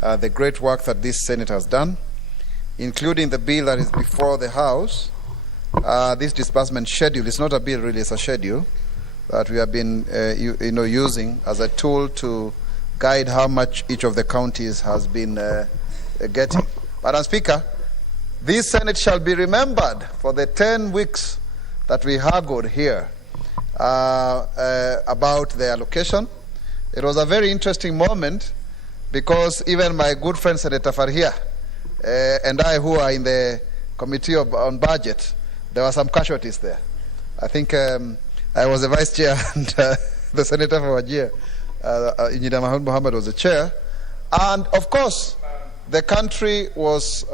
the great work that this Senate has done, including the bill that is before the House. This disbursement schedule, it's not a bill really, it's a schedule that we have been using as a tool to guide how much each of the counties has been getting. Madam Speaker, this Senate shall be remembered for the 10 weeks that we haggled here about the allocation. It was a very interesting moment because even my good friend Senator Farhia and I, who are in the Committee on Budget, there were some casualties there. I think I was the vice chair and the senator for Wajir, Engineer Mahmoud Mohammed, was the chair. And of course, the country was,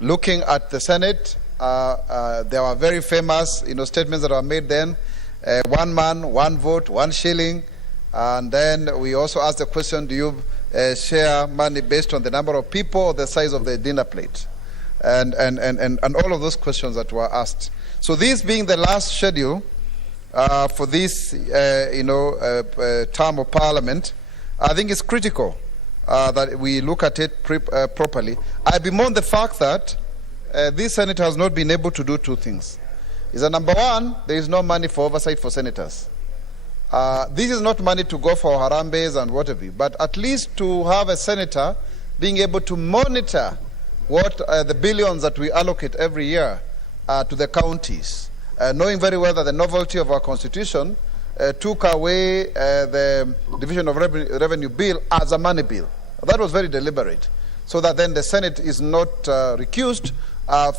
looking at the Senate. There were very famous, statements that were made then. One man, one vote, 1 shilling. And then we also asked the question, do you share money based on the number of people or the size of the dinner plate? And all of those questions that were asked. So this being the last schedule for this, term of Parliament, I think it's critical that we look at it properly. I bemoan the fact that this Senate has not been able to do two things. Is that number one, there is no money for oversight for senators. This is not money to go for harambes and whatever, but at least to have a senator being able to monitor what the billions that we allocate every year to the counties, knowing very well that the novelty of our constitution took away the division of revenue bill as a money bill. That was very deliberate, so that then the Senate is not recused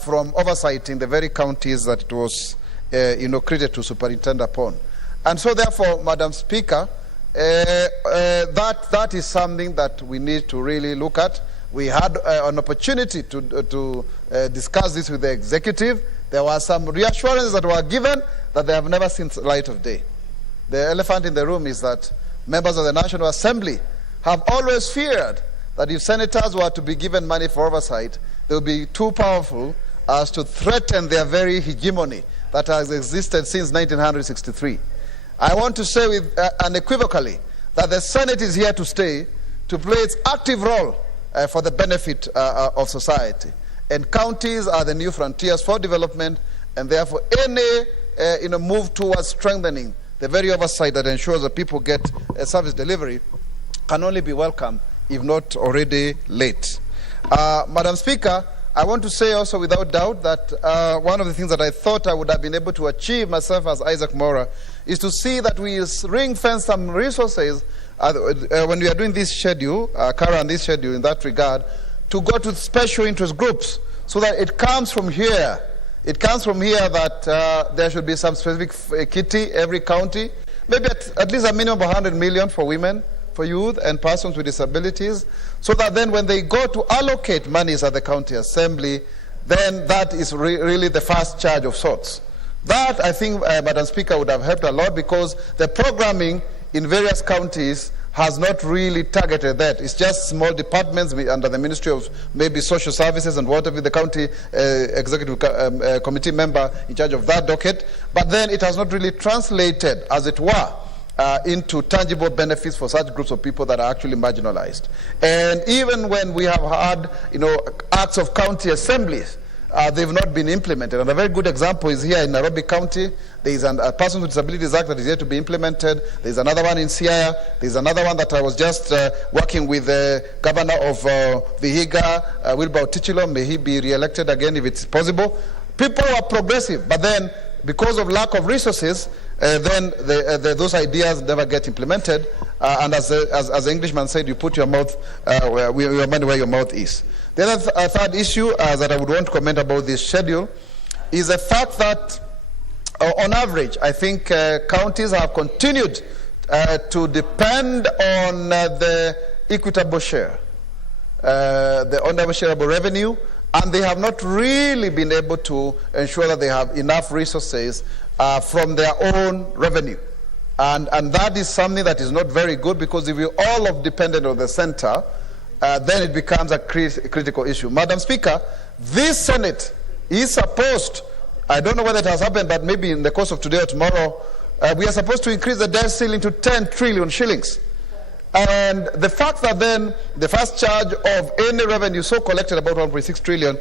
from oversighting the very counties that it was created to superintend upon. And so therefore, Madam Speaker, that is something that we need to really look at. We had an opportunity to discuss this with the executive. There were some reassurances that were given that they have never seen the light of day. The elephant in the room is that members of the National Assembly have always feared that if senators were to be given money for oversight, they would be too powerful as to threaten their very hegemony that has existed since 1963. I want to say unequivocally that the Senate is here to stay, to play its active role for the benefit of society. And counties are the new frontiers for development, and therefore any move towards strengthening the very oversight that ensures that people get service delivery can only be welcome, if not already late. Madam Speaker, I want to say also without doubt that one of the things that I thought I would have been able to achieve myself as Isaac Mora is to see that we ring-fence some resources when we are doing this schedule, current this schedule in that regard, to go to special interest groups so that it comes from here. It comes from here that there should be some specific kitty every county, maybe at least a minimum of 100 million for women, for youth and persons with disabilities, so that then when they go to allocate monies at the county assembly, then that is really the first charge of sorts. That, I think, Madam Speaker, would have helped a lot, because the programming in various counties has not really targeted that. It's just small departments under the Ministry of maybe Social Services and whatever, the county executive committee member in charge of that docket, but then it has not really translated, as it were, into tangible benefits for such groups of people that are actually marginalized. And even when we have had, acts of county assemblies, they've not been implemented. And a very good example is here in Nairobi County. There is a Persons with Disabilities Act that is yet to be implemented. There's another one in Siaya. There's another one that I was just working with the governor of Vihiga, Wilbur Tichilo. May he be re-elected again if it's possible. People are progressive, but then because of lack of resources, then those ideas never get implemented. And as the Englishman said, you put your money where your mouth is. The other third issue that I would want to comment about this schedule is the fact that, on average, I think counties have continued to depend on the equitable share, the undesirable revenue, and they have not really been able to ensure that they have enough resources from their own revenue. And that is something that is not very good, because if you all are dependent on the center, then it becomes a critical issue. Madam Speaker, this Senate is supposed, I don't know whether it has happened, but maybe in the course of today or tomorrow, we are supposed to increase the debt ceiling to 10 trillion shillings. And the fact that then the first charge of any revenue so collected, about 1.6 trillion,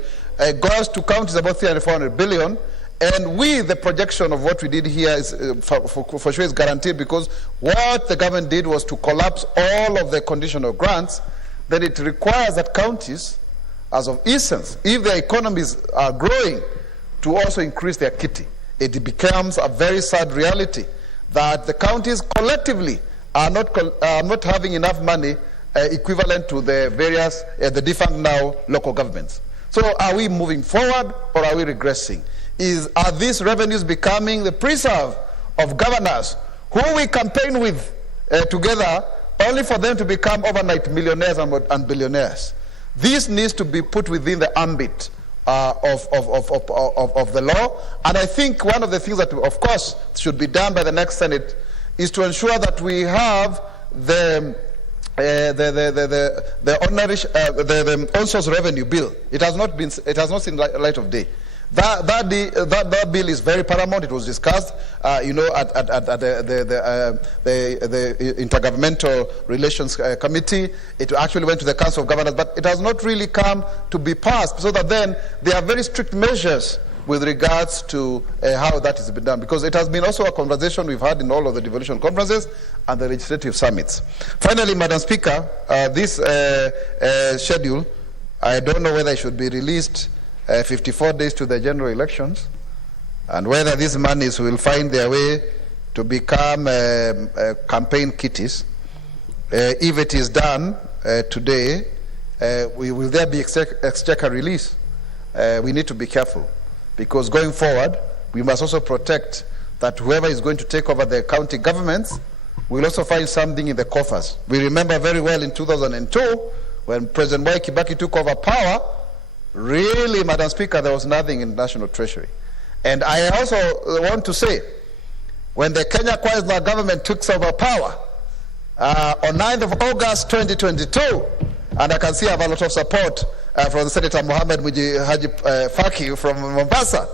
goes to counties about 300-400 billion, and the projection of what we did here is for sure is guaranteed, because what the government did was to collapse all of the conditional grants. Then it requires that counties, as of essence, if their economies are growing, to also increase their kitty. It becomes a very sad reality that the counties collectively are not having enough money equivalent to the various, the defunct now local governments. So are we moving forward, or are we regressing? Are these revenues becoming the preserve of governors who we campaign with together, only for them to become overnight millionaires and billionaires? This needs to be put within the ambit of the law. And I think one of the things that, of course, should be done by the next Senate is to ensure that we have the on-source revenue bill. It has not seen light of day. That bill is very paramount. It was discussed, at the Intergovernmental Relations Committee. It actually went to the Council of Governors, but it has not really come to be passed. So that then there are very strict measures with regards to how that is been done, because it has been also a conversation we've had in all of the devolution conferences and the legislative summits. Finally, Madam Speaker, this schedule, I don't know whether it should be released 54 days to the general elections, and whether these monies will find their way to become campaign kitties. If it is done today, will there be exchequer release? We need to be careful, because going forward, we must also protect that whoever is going to take over the county governments will also find something in the coffers. We remember very well in 2002, when President Mwai Kibaki took over power, really, Madam Speaker, there was nothing in the National Treasury. And I also want to say, when the Kenya Kwanza government took over power on 9th of August 2022, and I can see I have a lot of support from Senator Mohamed Muji Haji Faki from Mombasa,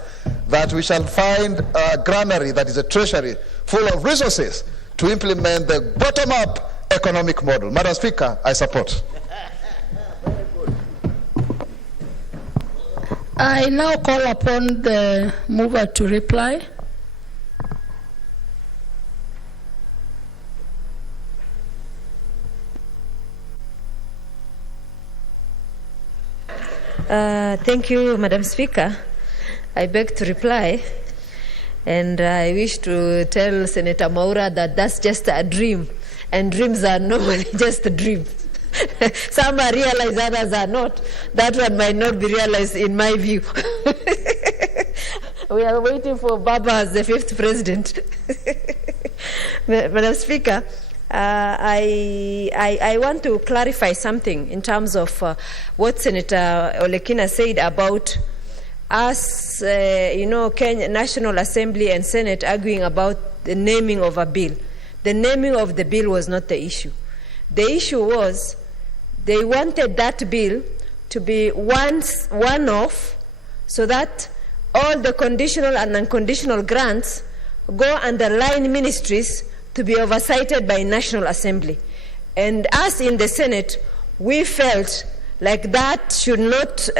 that we shall find a granary, that is a treasury, full of resources to implement the bottom-up economic model. Madam Speaker, I support. I now call upon the mover to reply. Thank you, Madam Speaker. I beg to reply, and I wish to tell Senator Maura that that's just a dream, and dreams are normally just a dream. Some are realized, others are not. That one might not be realized in my view. We are waiting for Baba as the 5th president. Madam Speaker, I want to clarify something in terms of what Senator Olekina said about us, Kenya National Assembly and Senate arguing about the naming of a bill. The naming of the bill was not the issue. The issue was they wanted that bill to be one-off so that all the conditional and unconditional grants go under line ministries to be oversighted by National Assembly. And us in the Senate, we felt like that should not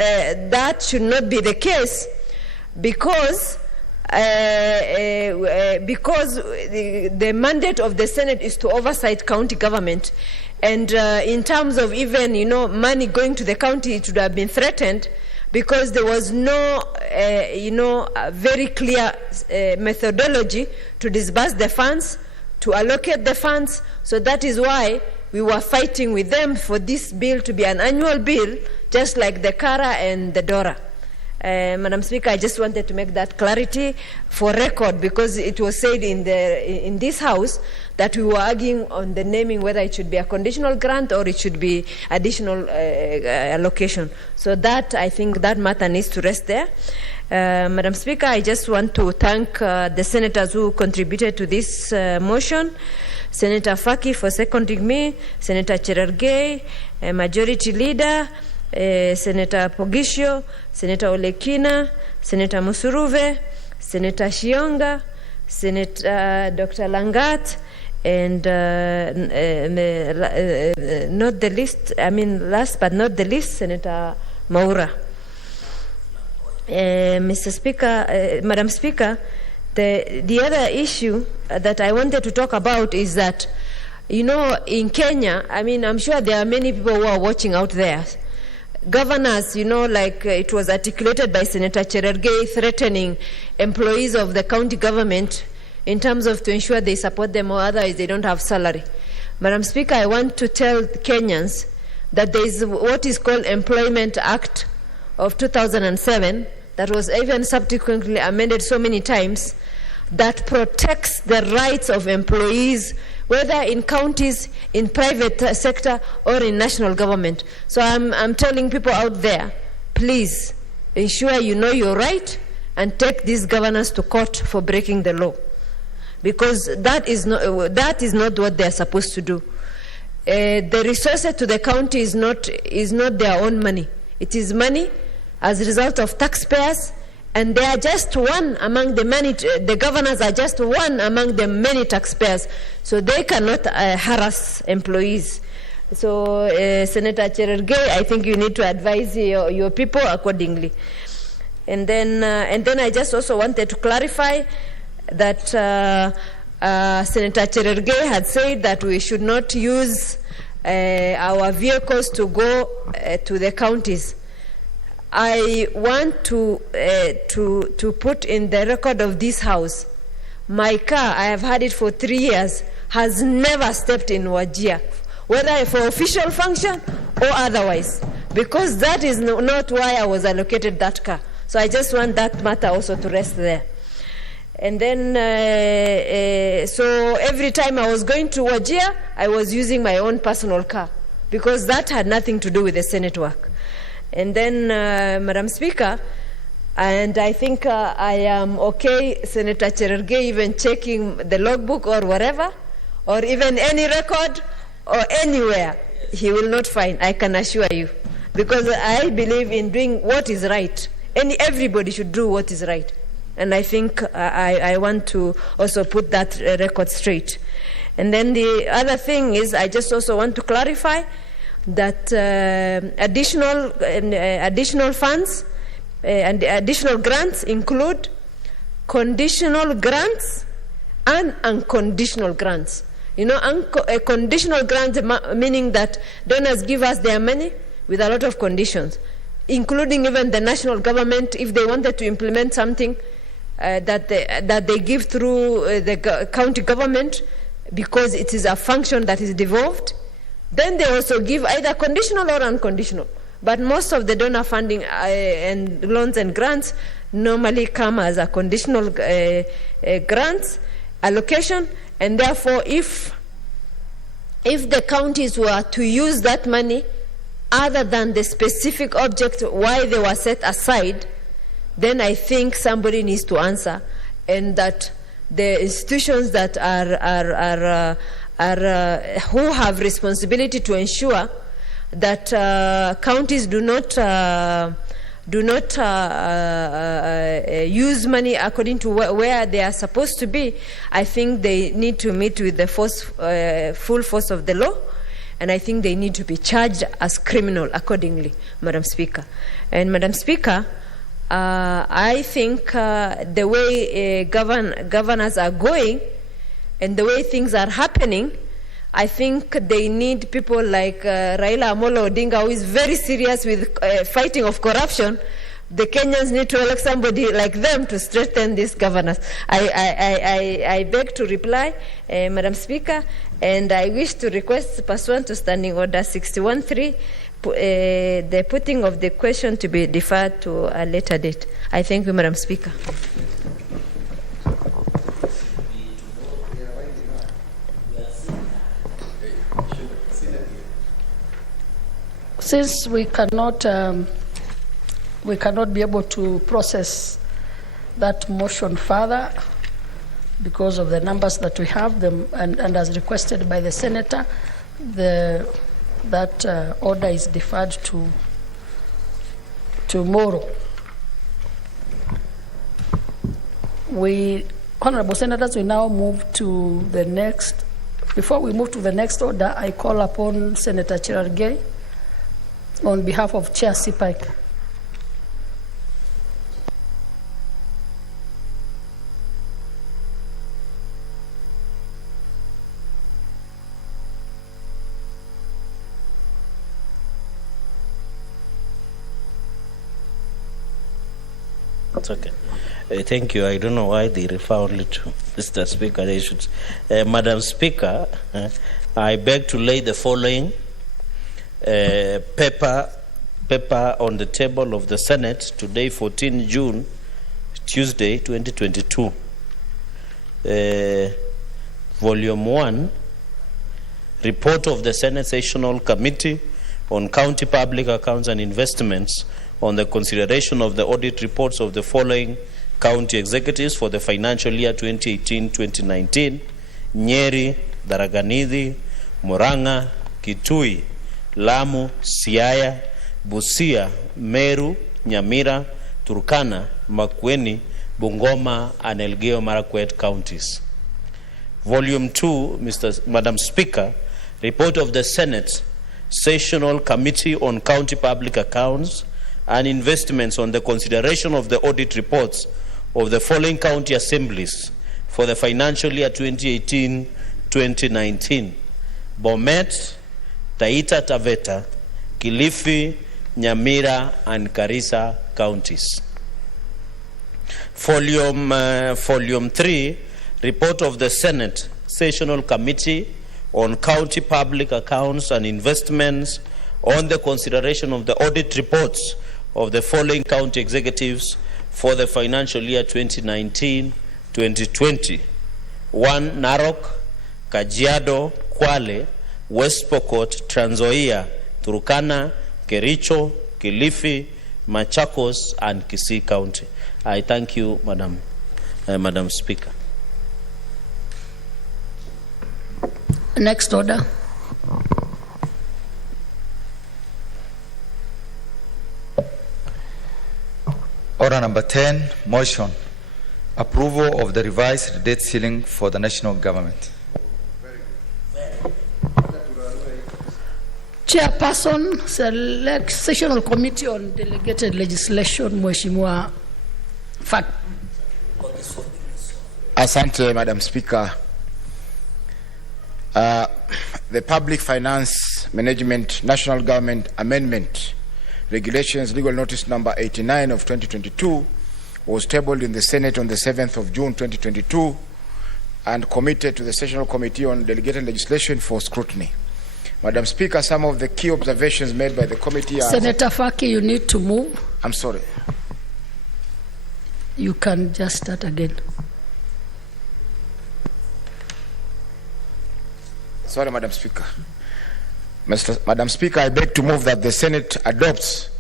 be the case because the mandate of the Senate is to oversight county government. And in terms of even, money going to the county, it would have been threatened because there was no, very clear methodology to disburse the funds, to allocate the funds. So that is why we were fighting with them for this bill to be an annual bill, just like the Kara and the Dora. Madam Speaker, I just wanted to make that clarity for record because it was said in this House that we were arguing on the naming whether it should be a conditional grant or it should be additional allocation. So that, I think that matter needs to rest there. Madam Speaker, I just want to thank the senators who contributed to this motion. Senator Faki for seconding me, Senator Cherargei, Majority Leader, Senator Pogisho, Senator Olekina, Senator Musuruve, Senator Shionga, Senator Dr. Langat, and not the least, last but not the least, Senator Maura. Mr. Speaker, Madam Speaker, the other issue that I wanted to talk about is that, in Kenya, I'm sure there are many people who are watching out there. Governors, like it was articulated by Senator Cherargei, threatening employees of the county government in terms of to ensure they support them or otherwise they don't have salary. Madam Speaker, I want to tell Kenyans that there is what is called Employment Act of 2007 that was even subsequently amended so many times that protects the rights of employees, whether in counties, in private sector, or in national government. So I'm telling people out there, please ensure you know your right and take these governors to court for breaking the law, because that is not what they are supposed to do. The resources to the county is not their own money. It is money as a result of taxpayers, and they are just one among the many. The governors are just one among the many taxpayers, so they cannot harass employees. So, Senator Cherargei, I think you need to advise your people accordingly. And then I just also wanted to clarify that Senator Cherargei had said that we should not use our vehicles to go to the counties. I want to put in the record of this House, my car, I have had it for 3 years, has never stepped in Wajir, whether for official function or otherwise, because that is not why I was allocated that car. So I just want that matter also to rest there. And then, so every time I was going to Wajir, I was using my own personal car, because that had nothing to do with the Senate work. And then, Madam Speaker, and I think I am okay, Senator Cherargei, even checking the logbook or whatever, or even any record or anywhere, he will not find, I can assure you. Because I believe in doing what is right. And everybody should do what is right. And I think I want to also put that record straight. And then the other thing is, I just also want to clarify that additional funds and the additional grants include conditional grants and unconditional grants. You know, conditional grants meaning that donors give us their money with a lot of conditions, including even the national government, if they wanted to implement something that they give through the county government, because it is a function that is devolved, then they also give either conditional or unconditional. But most of the donor funding and loans and grants normally come as a conditional grants, allocation, and therefore if the counties were to use that money other than the specific object why they were set aside, then I think somebody needs to answer, and that the institutions that are who have responsibility to ensure that counties do not use money according to where they are supposed to be, I think they need to meet with the full force of the law, and I think they need to be charged as criminal accordingly, Madam Speaker. And Madam Speaker, I think the way governors are going and the way things are happening, I think they need people like Raila Amolo Odinga, who is very serious with fighting of corruption. The Kenyans need to elect somebody like them to strengthen this governance. I beg to reply, Madam Speaker, and I wish to request, pursuant to Standing Order 61.3, the putting of the question to be deferred to a later date. I thank you, Madam Speaker. Since we cannot be able to process that motion further because of the numbers that we have, and as requested by the Senator, that order is deferred to tomorrow. Honorable Senators, we now move to the next. Before we move to the next order, I call upon Senator Cherargei on behalf of Chair Sipike. It's okay. Thank you. I don't know why they refer only to Mr. Speaker. They should. Madam Speaker, I beg to lay the following paper on the table of the Senate today, 14 June, Tuesday, 2022. Volume 1, Report of the Senate Sessional Committee on County Public Accounts and Investments on the consideration of the audit reports of the following county executives for the financial year 2018-2019: Nyeri, Tharaka-Nithi, Murang'a, Kitui, Lamu, Siaya, Busia, Meru, Nyamira, Turkana, Makueni, Bungoma, and Elgeyo Marakwet counties. Volume 2, Madam Speaker, Report of the Senate Sessional Committee on County Public Accounts and Investments on the consideration of the audit reports of the following county assemblies for the financial year 2018-2019: Bomet, Taita Taveta, Kilifi, Nyamira, and Garissa counties. Volume 3, Report of the Senate Sessional Committee on County Public Accounts and Investments on the consideration of the audit reports of the following county executives for the financial year 2019-2020. 1. Narok, Kajiado, Kwale, West Pokot, Trans Nzoia, Turkana, Kericho, Kilifi, Machakos, and Kisii County. I thank you, Madam Speaker. Next order. Order number 10, motion. Approval of the revised debt ceiling for the national government. Chairperson, Select Sessional Committee on Delegated Legislation, Mheshimiwa Fat. Asante, Madam Speaker. The Public Finance Management National Government Amendment Regulations Legal Notice number 89 of 2022 was tabled in the Senate on the 7th of June 2022 and committed to the Sessional Committee on Delegated Legislation for scrutiny. Madam Speaker, some of the key observations made by the committee are... Senator Faki, you need to move. I'm sorry. You can just start again. Sorry, Madam Speaker. Madam Speaker, I beg to move that the Senate adopts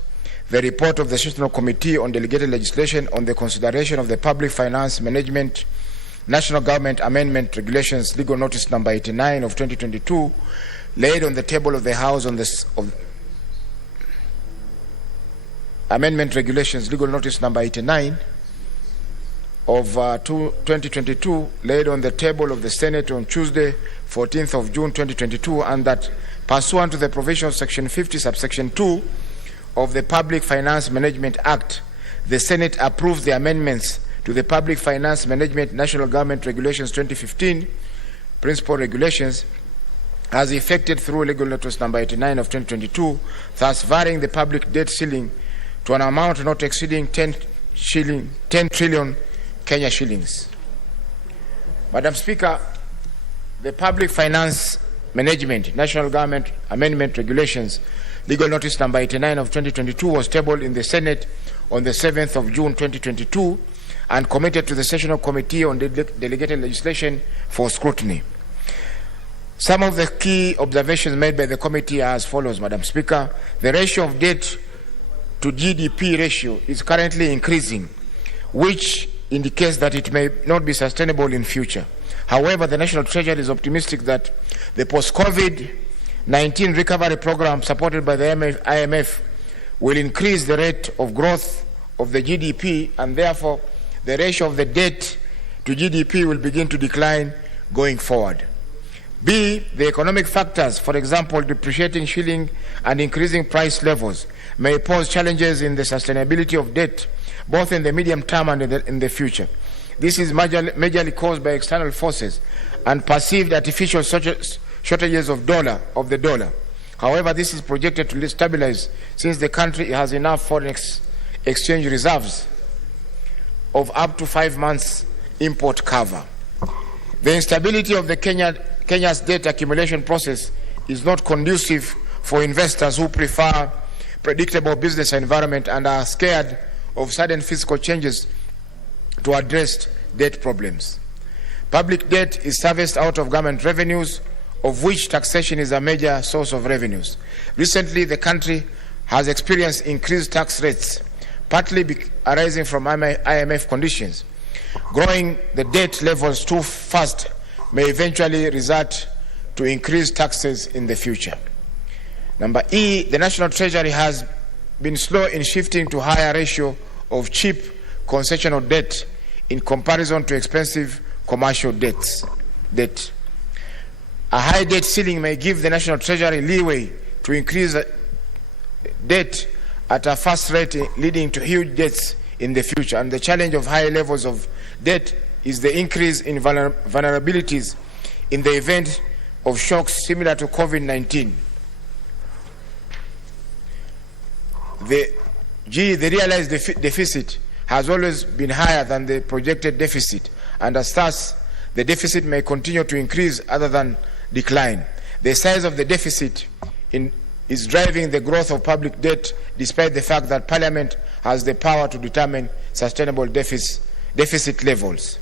the report of the Sessional Committee on Delegated Legislation on the consideration of the Public Finance Management National Government Amendment Regulations Legal Notice number 89 of 2022 laid on the table of the House on this Amendment Regulations Legal Notice number 89 of 2022 laid on the table of the Senate on Tuesday 14th of June 2022, and that pursuant to the provisions of Section 50 subsection 2 of the Public Finance Management Act, the Senate approves the amendments to the Public Finance Management National Government Regulations 2015 Principal Regulations as effected through Legal Notice number 89 of 2022, thus varying the public debt ceiling to an amount not exceeding 10 trillion Kenya shillings. Madam Speaker, the Public Finance Management National Government Amendment Regulations Legal Notice number 89 of 2022 was tabled in the Senate on the 7th of June 2022 and committed to the Sessional Committee on Delegated Legislation for scrutiny. Some of the key observations made by the committee are as follows, Madam Speaker. The ratio of debt to GDP ratio is currently increasing, which indicates that it may not be sustainable in future. However, the National Treasury is optimistic that the post-COVID-19 recovery program supported by the IMF will increase the rate of growth of the GDP, and therefore the ratio of the debt to GDP will begin to decline going forward. B, the economic factors, for example, depreciating shilling and increasing price levels, may pose challenges in the sustainability of debt, both in the medium term and in the future. This is majorly caused by external forces and perceived artificial shortages of the dollar. However, this is projected to stabilize since the country has enough foreign exchange reserves of up to 5 months import cover. The instability of the Kenya's debt accumulation process is not conducive for investors who prefer predictable business environment and are scared of sudden fiscal changes to address debt problems. Public debt is serviced out of government revenues, of which taxation is a major source of revenues. Recently, the country has experienced increased tax rates, partly arising from IMF conditions. Growing the debt levels too fast may eventually result to increased taxes in the future. Number E, the National Treasury has been slow in shifting to higher ratio of cheap concessional debt in comparison to expensive commercial debt. A high debt ceiling may give the National Treasury leeway to increase debt at a fast rate, leading to huge debts in the future. And the challenge of high levels of debt is the increase in vulnerabilities in the event of shocks similar to COVID-19. The realized deficit has always been higher than the projected deficit, and as such, the deficit may continue to increase other than decline. The size of the deficit is driving the growth of public debt, despite the fact that Parliament has the power to determine sustainable deficit levels.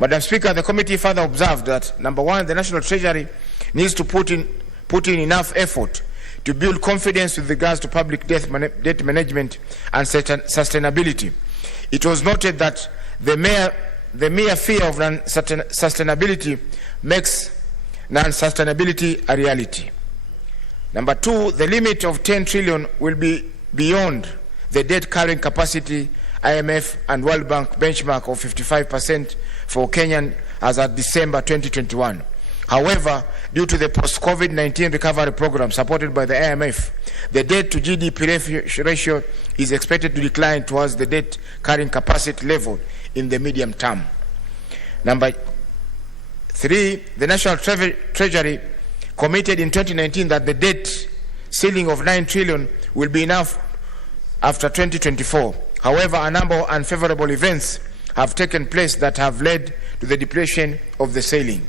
Madam Speaker, the committee further observed that, number one, the National Treasury needs to put in enough effort to build confidence with regards to public debt management and sustainability. It was noted that the mere fear of sustainability makes non-sustainability a reality. Number two, the limit of 10 trillion will be beyond the debt carrying capacity IMF and World Bank benchmark of 55% for Kenyan as at December 2021. However, due to the post-COVID-19 recovery program supported by the IMF, the debt to GDP ratio is expected to decline towards the debt carrying capacity level in the medium term. Number 3, the National Treasury committed in 2019 that the debt ceiling of 9 trillion will be enough after 2024. However, a number of unfavorable events have taken place that have led to the depletion of the ceiling.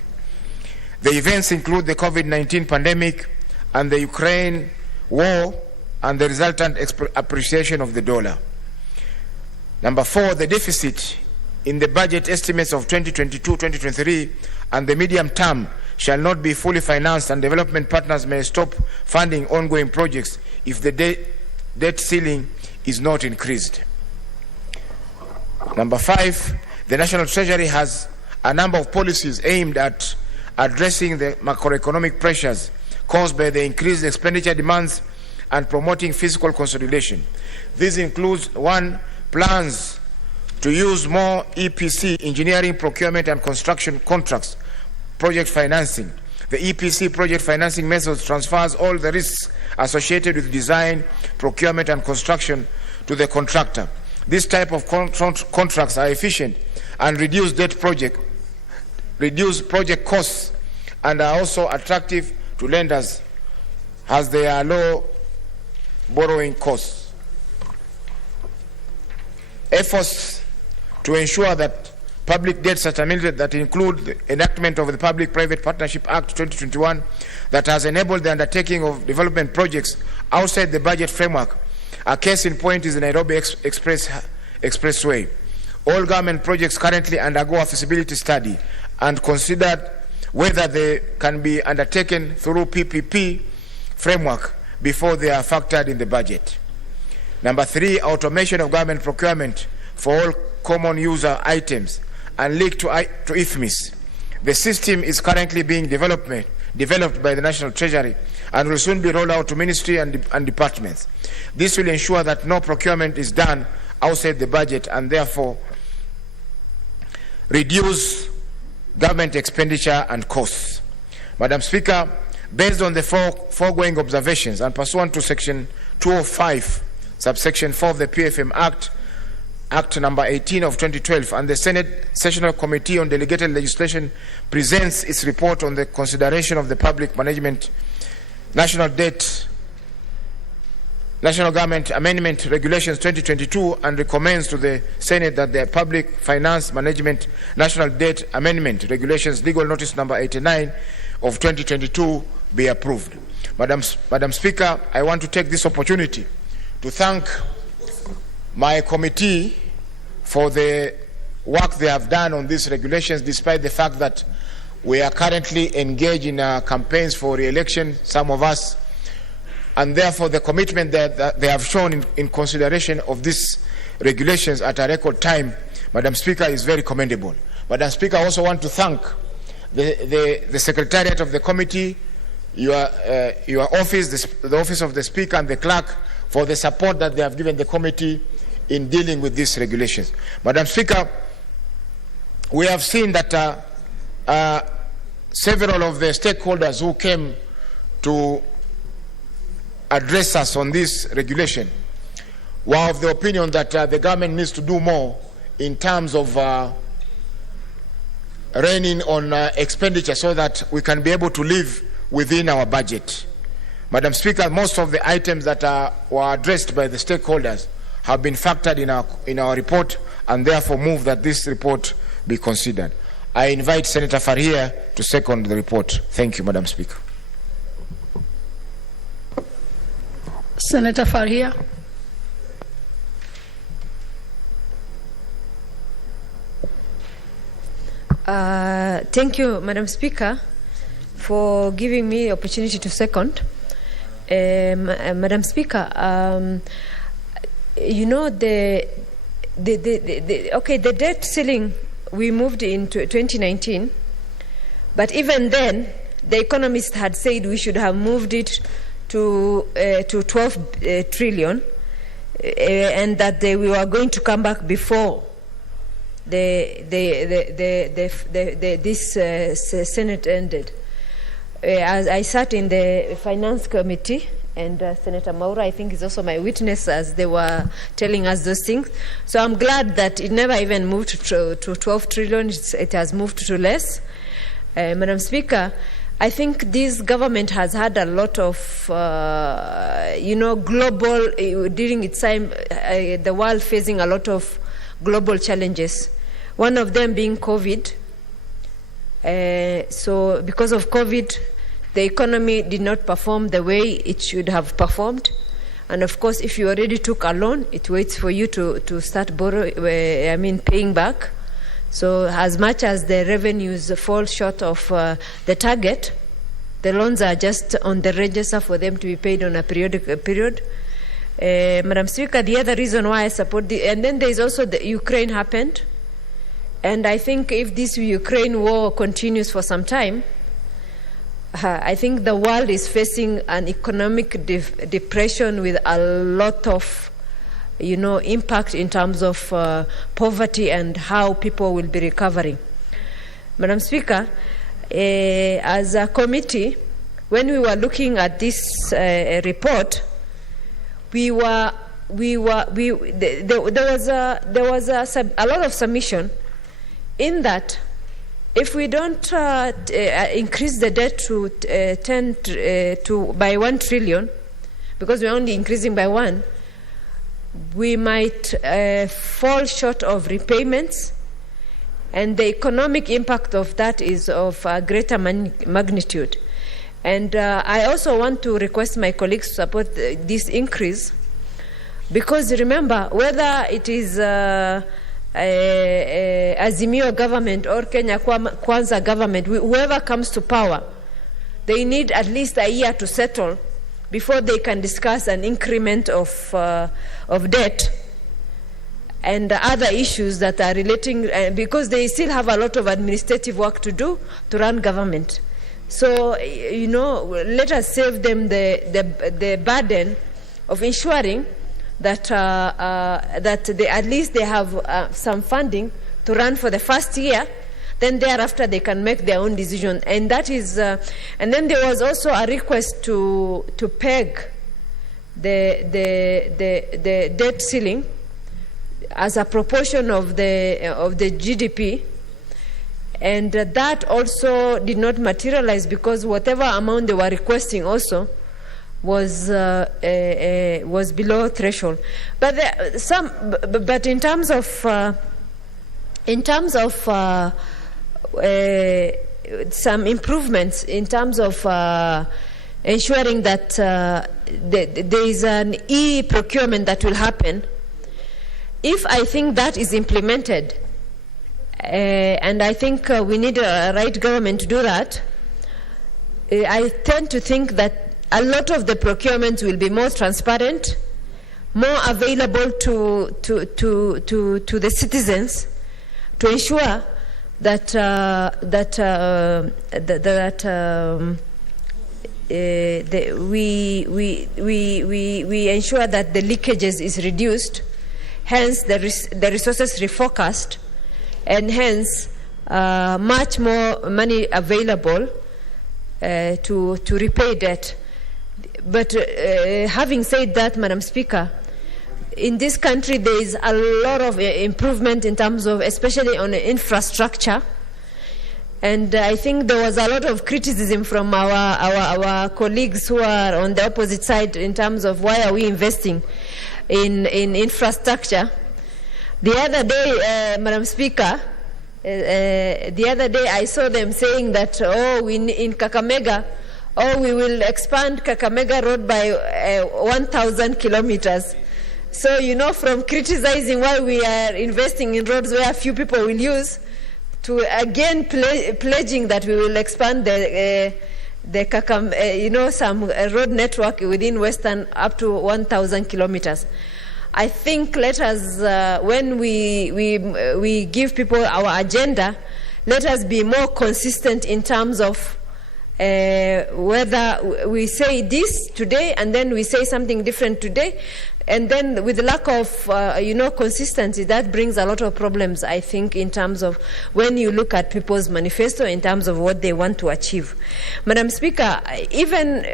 The events include the COVID-19 pandemic and the Ukraine war and the resultant appreciation of the dollar. Number 4, the deficit in the budget estimates of 2022-2023 and the medium term shall not be fully financed, and development partners may stop funding ongoing projects if the debt ceiling is not increased. Number 5, the National Treasury has a number of policies aimed at addressing the macroeconomic pressures caused by the increased expenditure demands and promoting fiscal consolidation. This includes 1, plans to use more EPC, engineering, procurement and construction contracts, project financing. The EPC project financing methods transfers all the risks associated with design, procurement and construction to the contractor. This type of contracts are efficient and reduce project costs and are also attractive to lenders as they are low borrowing costs. Efforts to ensure that public debts are terminated, that include the enactment of the Public-Private Partnership Act 2021 that has enabled the undertaking of development projects outside the budget framework. A case in point is the Nairobi Expressway. All government projects currently undergo a feasibility study and considered whether they can be undertaken through PPP framework before they are factored in the budget. Number 3, automation of government procurement for all common user items and linked to IFMIS. The system is currently being developed by the National Treasury and will soon be rolled out to ministry and departments. This will ensure that no procurement is done outside the budget and therefore reduce government expenditure and costs. Madam Speaker, based on the foregoing observations and pursuant to Section 205, subsection 4 of the PFM Act number 18 of 2012, and the Senate Sessional Committee on Delegated Legislation presents its report on the consideration of the Public Management National Government Amendment Regulations 2022 and recommends to the Senate that the Public Finance Management National Debt Amendment Regulations Legal Notice number 89 of 2022 be approved. Madam Speaker, I want to take this opportunity to thank my committee for the work they have done on these regulations, despite the fact that we are currently engaged in campaigns for re-election, some of us, and therefore the commitment that they have shown in consideration of these regulations at a record time, Madam Speaker, is very commendable. Madam Speaker, I also want to thank the Secretariat of the committee, your office, the Office of the Speaker and the Clerk for the support that they have given the committee in dealing with these regulations. Madam Speaker, we have seen that several of the stakeholders who came to address us on this regulation were of the opinion that the government needs to do more in terms of reining on expenditure so that we can be able to live within our budget. Madam Speaker, most of the items that were addressed by the stakeholders have been factored in our report, and therefore move that this report be considered. I invite Senator Farhia to second the report. Thank you, Madam Speaker. Senator Farhia. Thank you, Madam Speaker, for giving me the opportunity to second. Madam Speaker, you know the debt ceiling we moved into 2019, but even then the economists had said we should have moved it to 12 trillion, and that we were going to come back before this Senate ended. as I sat in the Finance Committee, and Senator Maura, I think, is also my witness as they were telling us those things. So I'm glad that it never even moved to 12 trillion. It has moved to less. Madam Speaker, I think this government has had a lot of, global, during its time, the world facing a lot of global challenges. One of them being COVID. So because of COVID, the economy did not perform the way it should have performed. And of course, if you already took a loan, it waits for you to start paying back. So as much as the revenues fall short of the target, the loans are just on the register for them to be paid on a period. Madam Speaker, the other reason why I support and then there is also the Ukraine happened. And I think if this Ukraine war continues for some time, I think the world is facing an economic depression with a lot of, impact in terms of poverty and how people will be recovering. Madam Speaker, as a committee, when we were looking at this report, there was a lot of submission in that if we don't increase the debt by 1 trillion, because we're only increasing by 1, we might fall short of repayments, and the economic impact of that is of a greater magnitude. And I also want to request my colleagues to support this increase, because remember, whether it is Azimio government or Kenya Kwanza government, whoever comes to power, they need at least a year to settle before they can discuss an increment of debt and other issues that are relating, because they still have a lot of administrative work to do to run government. So, let us save them the burden of ensuring that they at least they have some funding to run for the first year. Then thereafter they can make their own decision, and that is. And then there was also a request to peg the debt ceiling as a proportion of the GDP, and that also did not materialize because whatever amount they were requesting also was below threshold. But in terms of some improvements in terms of ensuring that there is an e-procurement that will happen, if I think that is implemented, and I think we need a right government to do that, I tend to think that a lot of the procurements will be more transparent, more available to the citizens, to ensure that we ensure that the leakages is reduced, hence the resources refocused, and hence much more money available to repay debt. But having said that, Madam Speaker, in this country there is a lot of improvement in terms of, especially on infrastructure, and I think there was a lot of criticism from our colleagues who are on the opposite side in terms of why are we investing in infrastructure. The other day, Madam Speaker, I saw them saying that in Kakamega, we will expand Kakamega Road by 1,000 kilometers. So, from criticizing why we are investing in roads where few people will use, to again pledging that we will expand some road network within Western up to 1,000 kilometers. I think let us, when we give people our agenda, let us be more consistent in terms of whether we say this today and then we say something different today. And then with the lack of, consistency, that brings a lot of problems, I think, in terms of when you look at people's manifesto, in terms of what they want to achieve. Madam Speaker, even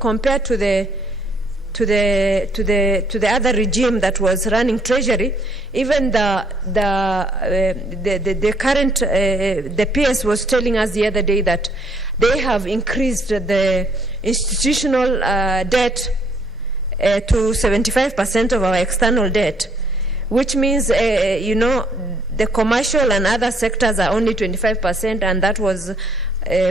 compared to the other regime that was running Treasury, even the current the PS was telling us the other day that they have increased the institutional debt to 75% of our external debt, which means the commercial and other sectors are only 25%, and that was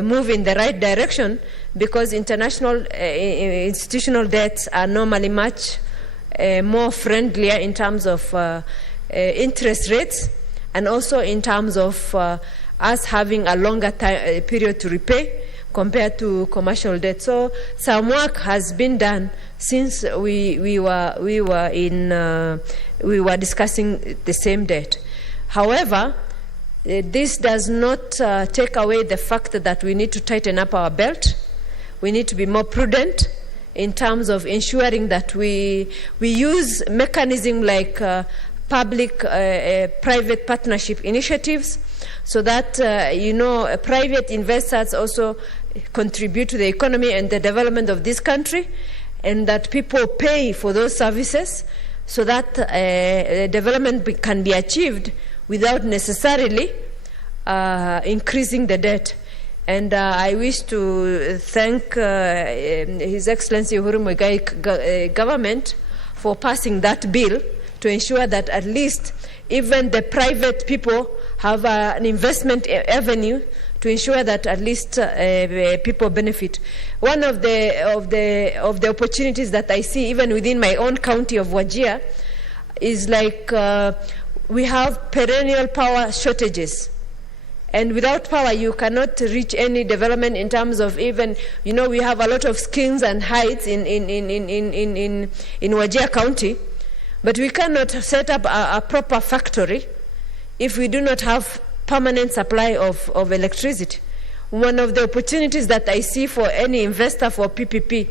move in the right direction, because international institutional debts are normally much more friendlier in terms of interest rates, and also in terms of us having a longer period to repay compared to commercial debt. So some work has been done since we were discussing the same debt. However, this does not take away the fact that we need to tighten up our belt. We need to be more prudent in terms of ensuring that we use mechanisms like public-private partnership initiatives, so that private investors also contribute to the economy and the development of this country, and that people pay for those services, so that development can be achieved without necessarily increasing the debt. And I wish to thank His Excellency Uhuru Muigai government for passing that bill to ensure that at least even the private people have an investment avenue to ensure that at least people benefit. One of the opportunities that I see even within my own county of Wajir is like we have perennial power shortages. And without power, you cannot reach any development in terms of even, we have a lot of skills and heights in Wajir County, but we cannot set up a proper factory if we do not have permanent supply of electricity. One of the opportunities that I see for any investor for PPP,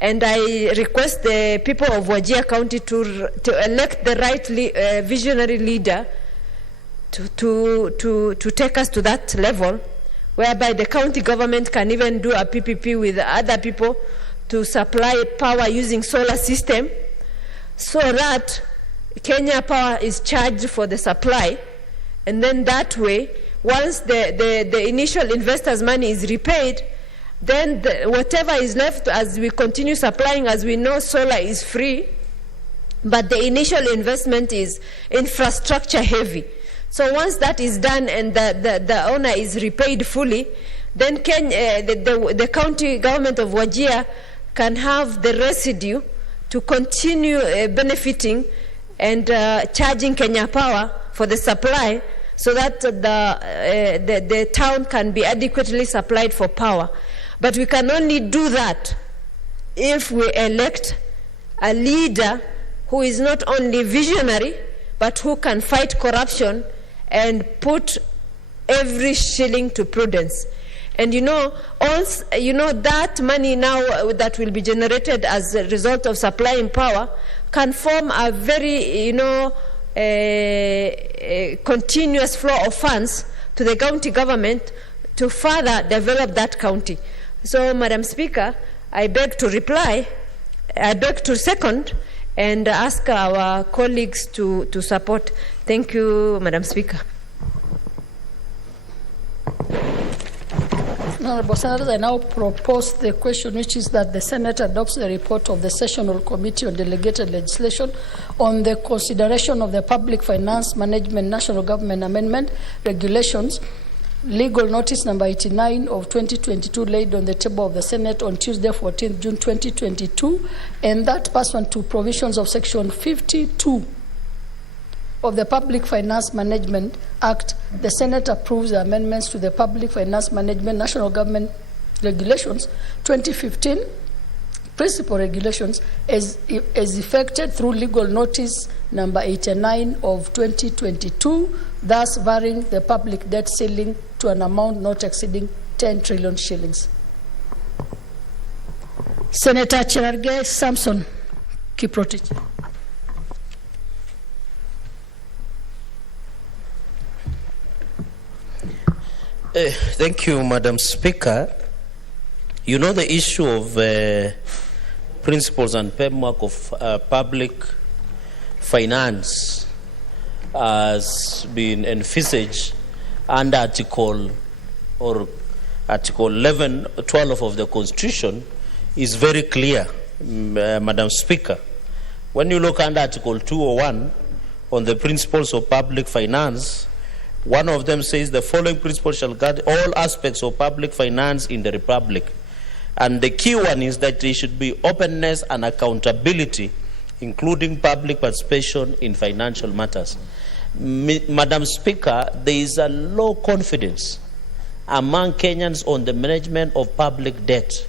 and I request the people of Wajir County to elect the right visionary leader to take us to that level, whereby the county government can even do a PPP with other people to supply power using solar system, so that Kenya Power is charged for the supply, and then that way, once the initial investor's money is repaid, then whatever is left as we continue supplying, as we know solar is free, but the initial investment is infrastructure heavy. So once that is done and the owner is repaid fully, then the county government of Wajir can have the residue to continue benefiting and charging Kenya Power for the supply, so that the town can be adequately supplied for power. But we can only do that if we elect a leader who is not only visionary, but who can fight corruption and put every shilling to prudence. And that money now that will be generated as a result of supplying power can form a very, continuous flow of funds to the county government to further develop that county. So, Madam Speaker, I beg to reply, I beg to second, and ask our colleagues to support. Thank you, Madam Speaker. Honorable Senators, I now propose the question, which is that the Senate adopts the report of the Sessional Committee on Delegated Legislation on the consideration of the Public Finance Management National Government Amendment Regulations, legal notice number 89 of 2022, laid on the table of the Senate on Tuesday, 14th June 2022, and that pursuant to provisions of Section 52 of the Public Finance Management Act, the Senate approves the amendments to the Public Finance Management National Government Regulations 2015 principal regulations as effected through legal notice number 89 of 2022, thus varying the public debt ceiling to an amount not exceeding 10 trillion shillings. Senator Cherargei Samson Kiprotich. Thank you, Madam Speaker. You know, the issue of principles and framework of public finance has been envisaged under Article 11, 12 of the Constitution is very clear, Madam Speaker. When you look under Article 201 on the principles of public finance, one of them says the following principles shall guide all aspects of public finance in the Republic. And the key one is that there should be openness and accountability, including public participation in financial matters. Madam Speaker, there is a low confidence among Kenyans on the management of public debt.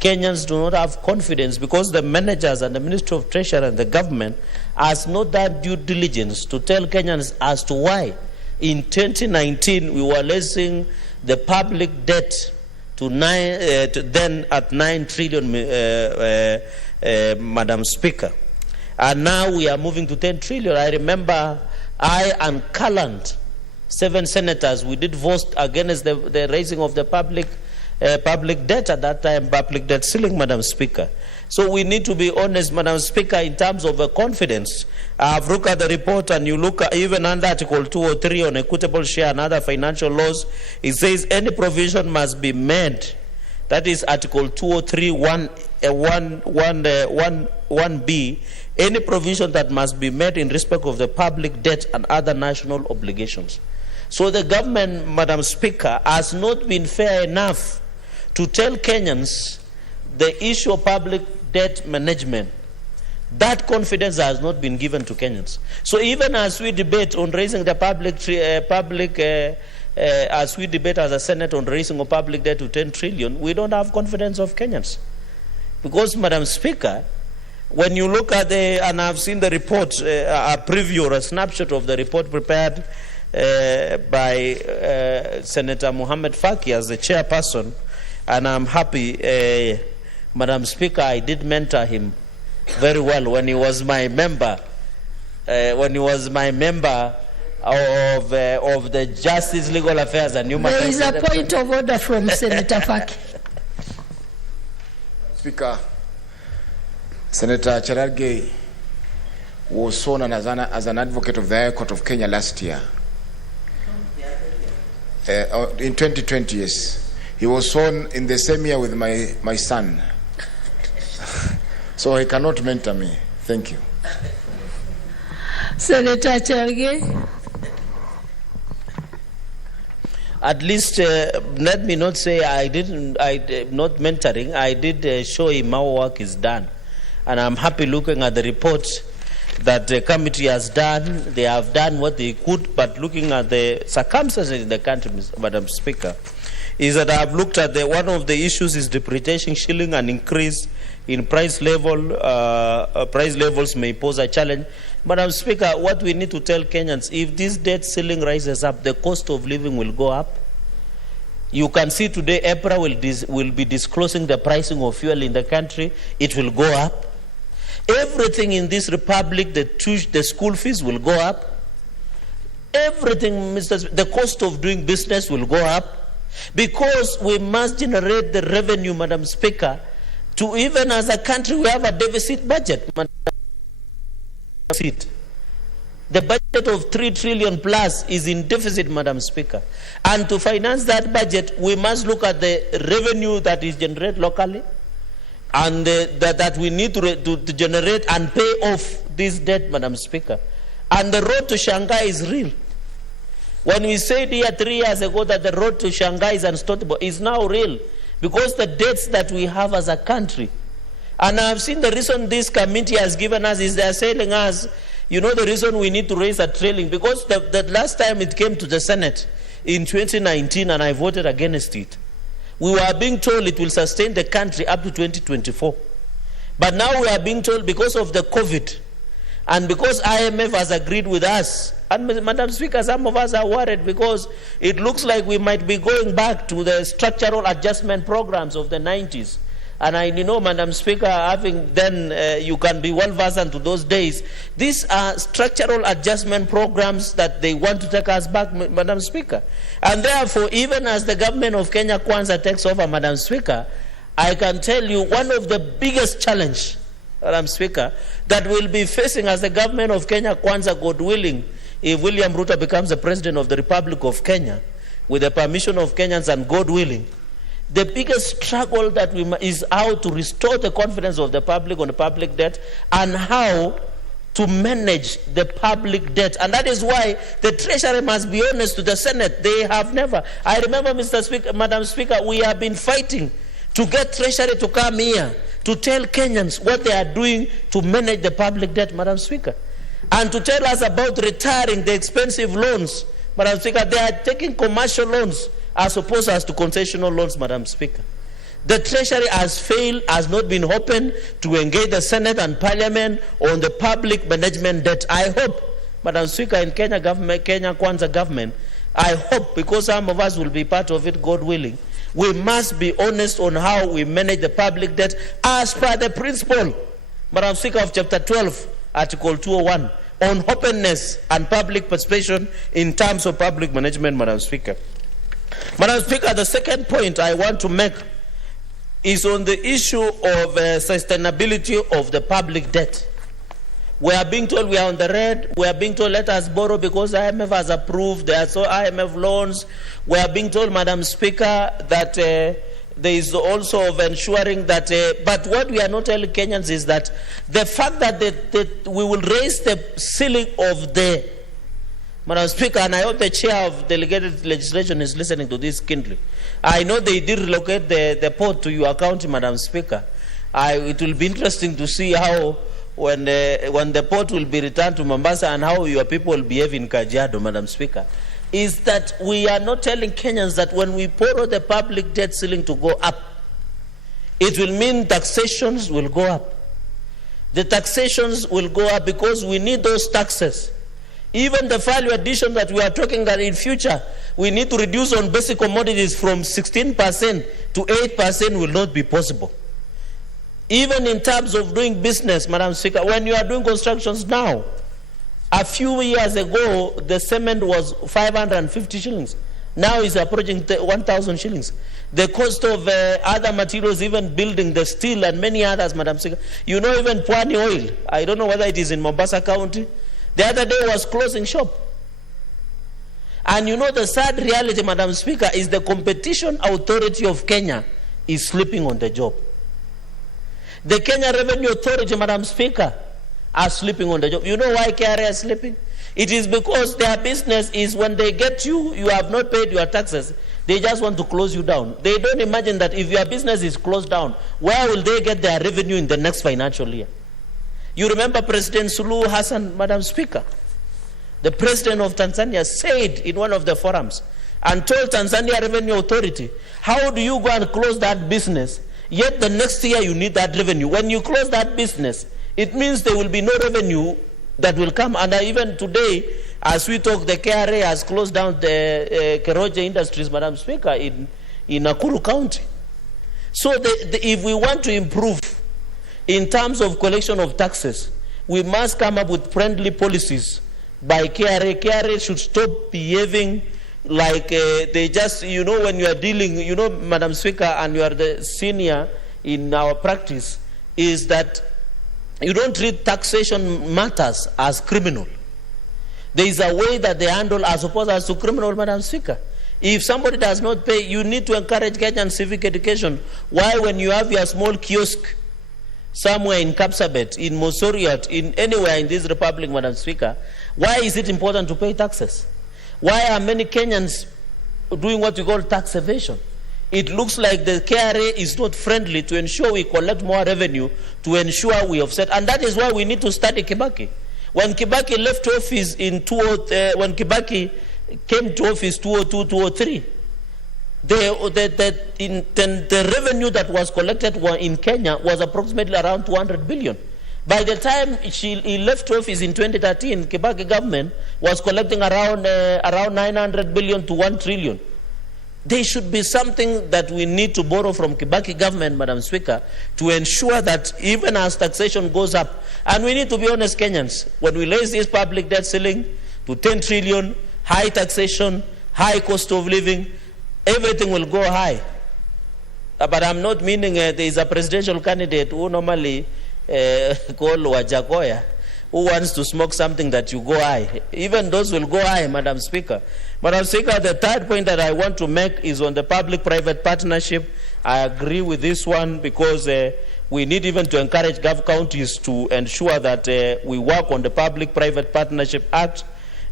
Kenyans do not have confidence because the managers and the Ministry of Treasury and the government has not done due diligence to tell Kenyans as to why in 2019 we were raising the public debt to then at 9 trillion, Madam Speaker. And now we are moving to 10 trillion. I remember I and Calland, 7 senators, we did vote against the raising of the public debt at that time, public debt ceiling, Madam Speaker. So we need to be honest, Madam Speaker, in terms of confidence. I've looked at the report, and you look at even under Article 203 on equitable share and other financial laws, it says any provision must be made. That is Article 203 1B, any provision that must be made in respect of the public debt and other national obligations. So the government, Madam Speaker, has not been fair enough to tell Kenyans the issue of public debt management. That confidence has not been given to Kenyans. So even as we debate on raising the as we debate as a Senate on raising of public debt to 10 trillion, we don't have confidence of Kenyans. Because, Madam Speaker, when you look at and I've seen the report, a preview or a snapshot of the report prepared by Senator Mohammed Faki as the chairperson, and I'm happy, Madam Speaker, I did mentor him very well when he was my member. Of the Justice, Legal Affairs and Human Rights. There is a point of order from Senator Faki. Speaker, Senator Cherargei was sworn as an advocate of the High Court of Kenya last year. In 2020, yes. He was sworn in the same year with my son. So he cannot mentor me. Thank you. Senator Cherargei. At least, let me not say not mentoring. I did show him how work is done. And I'm happy looking at the report that the committee has done. They have done what they could, but looking at the circumstances in the country, Madam Speaker, is that I've looked at one of the issues is depreciation shilling and increase in price level. Price levels may pose a challenge. Madam Speaker, what we need to tell Kenyans, if this debt ceiling rises up, the cost of living will go up. You can see today, EPRA will be disclosing the pricing of fuel in the country. It will go up. Everything in this republic, the school fees will go up. Everything, the cost of doing business will go up. Because we must generate the revenue, Madam Speaker, to even as a country we have a deficit budget. The budget of 3 trillion plus is in deficit, Madam Speaker. And to finance that budget, we must look at the revenue that is generated locally and that we need to generate and pay off this debt, Madam Speaker. And the road to Shanghai is real. When we said here 3 years ago that the road to Shanghai is unstoppable, is now real because the debts that we have as a country. And I've seen the reason this committee has given us is they're telling us, you know, the reason we need to raise a trailing, because the last time it came to the Senate in 2019 and I voted against it, we were being told it will sustain the country up to 2024. But now we are being told because of the COVID and because IMF has agreed with us, and Madam Speaker, some of us are worried because it looks like we might be going back to the structural adjustment programs of the 90s. And I know, Madam Speaker, having then you can be well versed into those days. These are structural adjustment programs that they want to take us back, Madam Speaker. And therefore, even as the government of Kenya Kwanza takes over, Madam Speaker, I can tell you one of the biggest challenge, Madam Speaker, that we'll be facing as the government of Kenya Kwanza, God willing, if William Ruto becomes the President of the Republic of Kenya, with the permission of Kenyans and God willing, the biggest struggle that is how to restore the confidence of the public on the public debt and how to manage the public debt. And that is why the Treasury must be honest to the Senate. They have never. I remember, Mr. Speaker, Madam Speaker, we have been fighting to get Treasury to come here to tell Kenyans what they are doing to manage the public debt, Madam Speaker, and to tell us about retiring the expensive loans, Madam Speaker. They are taking commercial loans as opposed to concessional loans, Madam Speaker. The Treasury has failed, has not been open to engage the Senate and Parliament on the public management debt. I hope, Madam Speaker, in Kenya government, Kenya Kwanza government, I hope, because some of us will be part of it, God willing, we must be honest on how we manage the public debt as per the principle, Madam Speaker, of Chapter 12, Article 201, on openness and public participation in terms of public management, Madam Speaker. Madam Speaker, the second point I want to make is on the issue of sustainability of the public debt. We are being told we are on the red. We are being told let us borrow because IMF has approved. There are so IMF loans. We are being told, Madam Speaker, that there is also of ensuring that, but what we are not telling Kenyans is that the fact that we will raise the ceiling of the, Madam Speaker, and I hope the chair of delegated legislation is listening to this kindly. I know they did relocate the port to your county, Madam Speaker. It will be interesting to see how when the port will be returned to Mombasa and how your people will behave in Kajiado, Madam Speaker, is that we are not telling Kenyans that when we borrow the public debt ceiling to go up, it will mean taxations will go up. The taxations will go up because we need those taxes. Even the value addition that we are talking that in future, we need to reduce on basic commodities from 16% to 8% will not be possible. Even in terms of doing business, Madam Speaker, when you are doing constructions now, a few years ago, the cement was 550 shillings. Now it's approaching 1,000 shillings. The cost of other materials, even building the steel and many others, Madam Speaker. You know, even Pwani Oil, I don't know whether it is in Mombasa County, the other day was closing shop. And you know the sad reality, Madam Speaker, is the Competition Authority of Kenya is sleeping on the job. The Kenya Revenue Authority, Madam Speaker, are sleeping on the job. You know why KRA is sleeping? It is because their business is when they get you, you have not paid your taxes, they just want to close you down. They don't imagine that if your business is closed down, where will they get their revenue in the next financial year? You remember President Suluhu Hassan, Madam Speaker, the President of Tanzania, said in one of the forums and told Tanzania Revenue Authority, how do you go and close that business, yet the next year you need that revenue? When you close that business, it means there will be no revenue that will come. And even today, as we talk, the KRA has closed down the Keroje Industries, Madam Speaker, in Nakuru County. So if we want to improve in terms of collection of taxes, we must come up with friendly policies by KRA. KRA should stop behaving like they just, you know, when you are dealing, you know, Madam Speaker, and you are the senior in our practice, is that you don't treat taxation matters as criminal. There is a way that they handle as opposed to criminal, Madam Speaker. If somebody does not pay, you need to encourage Kenyan civic education. Why, when you have your small kiosk somewhere in Kapsabet, in Mosoriot, in anywhere in this republic, Madam Speaker, why is it important to pay taxes? Why are many Kenyans doing what we call tax evasion? It looks like the KRA is not friendly to ensure we collect more revenue, to ensure we offset. And that is why we need to study Kibaki. When Kibaki left office when Kibaki came to office 2002, 2003, the revenue that was collected in Kenya was approximately around 200 billion. By the time he left office in 2013, Kibaki government was collecting around 900 billion to 1 trillion. There should be something that we need to borrow from Kibaki government, Madam Speaker, to ensure that even as taxation goes up, and we need to be honest, Kenyans, when we raise this public debt ceiling to 10 trillion, high taxation, high cost of living, everything will go high. But I'm not meaning there is a presidential candidate who normally call Wajakoya, who wants to smoke something that you go high. Even those will go high, Madam Speaker. Madam Speaker, the third point that I want to make is on the public-private partnership. I agree with this one because we need even to encourage counties to ensure that we work on the Public-Private Partnership Act.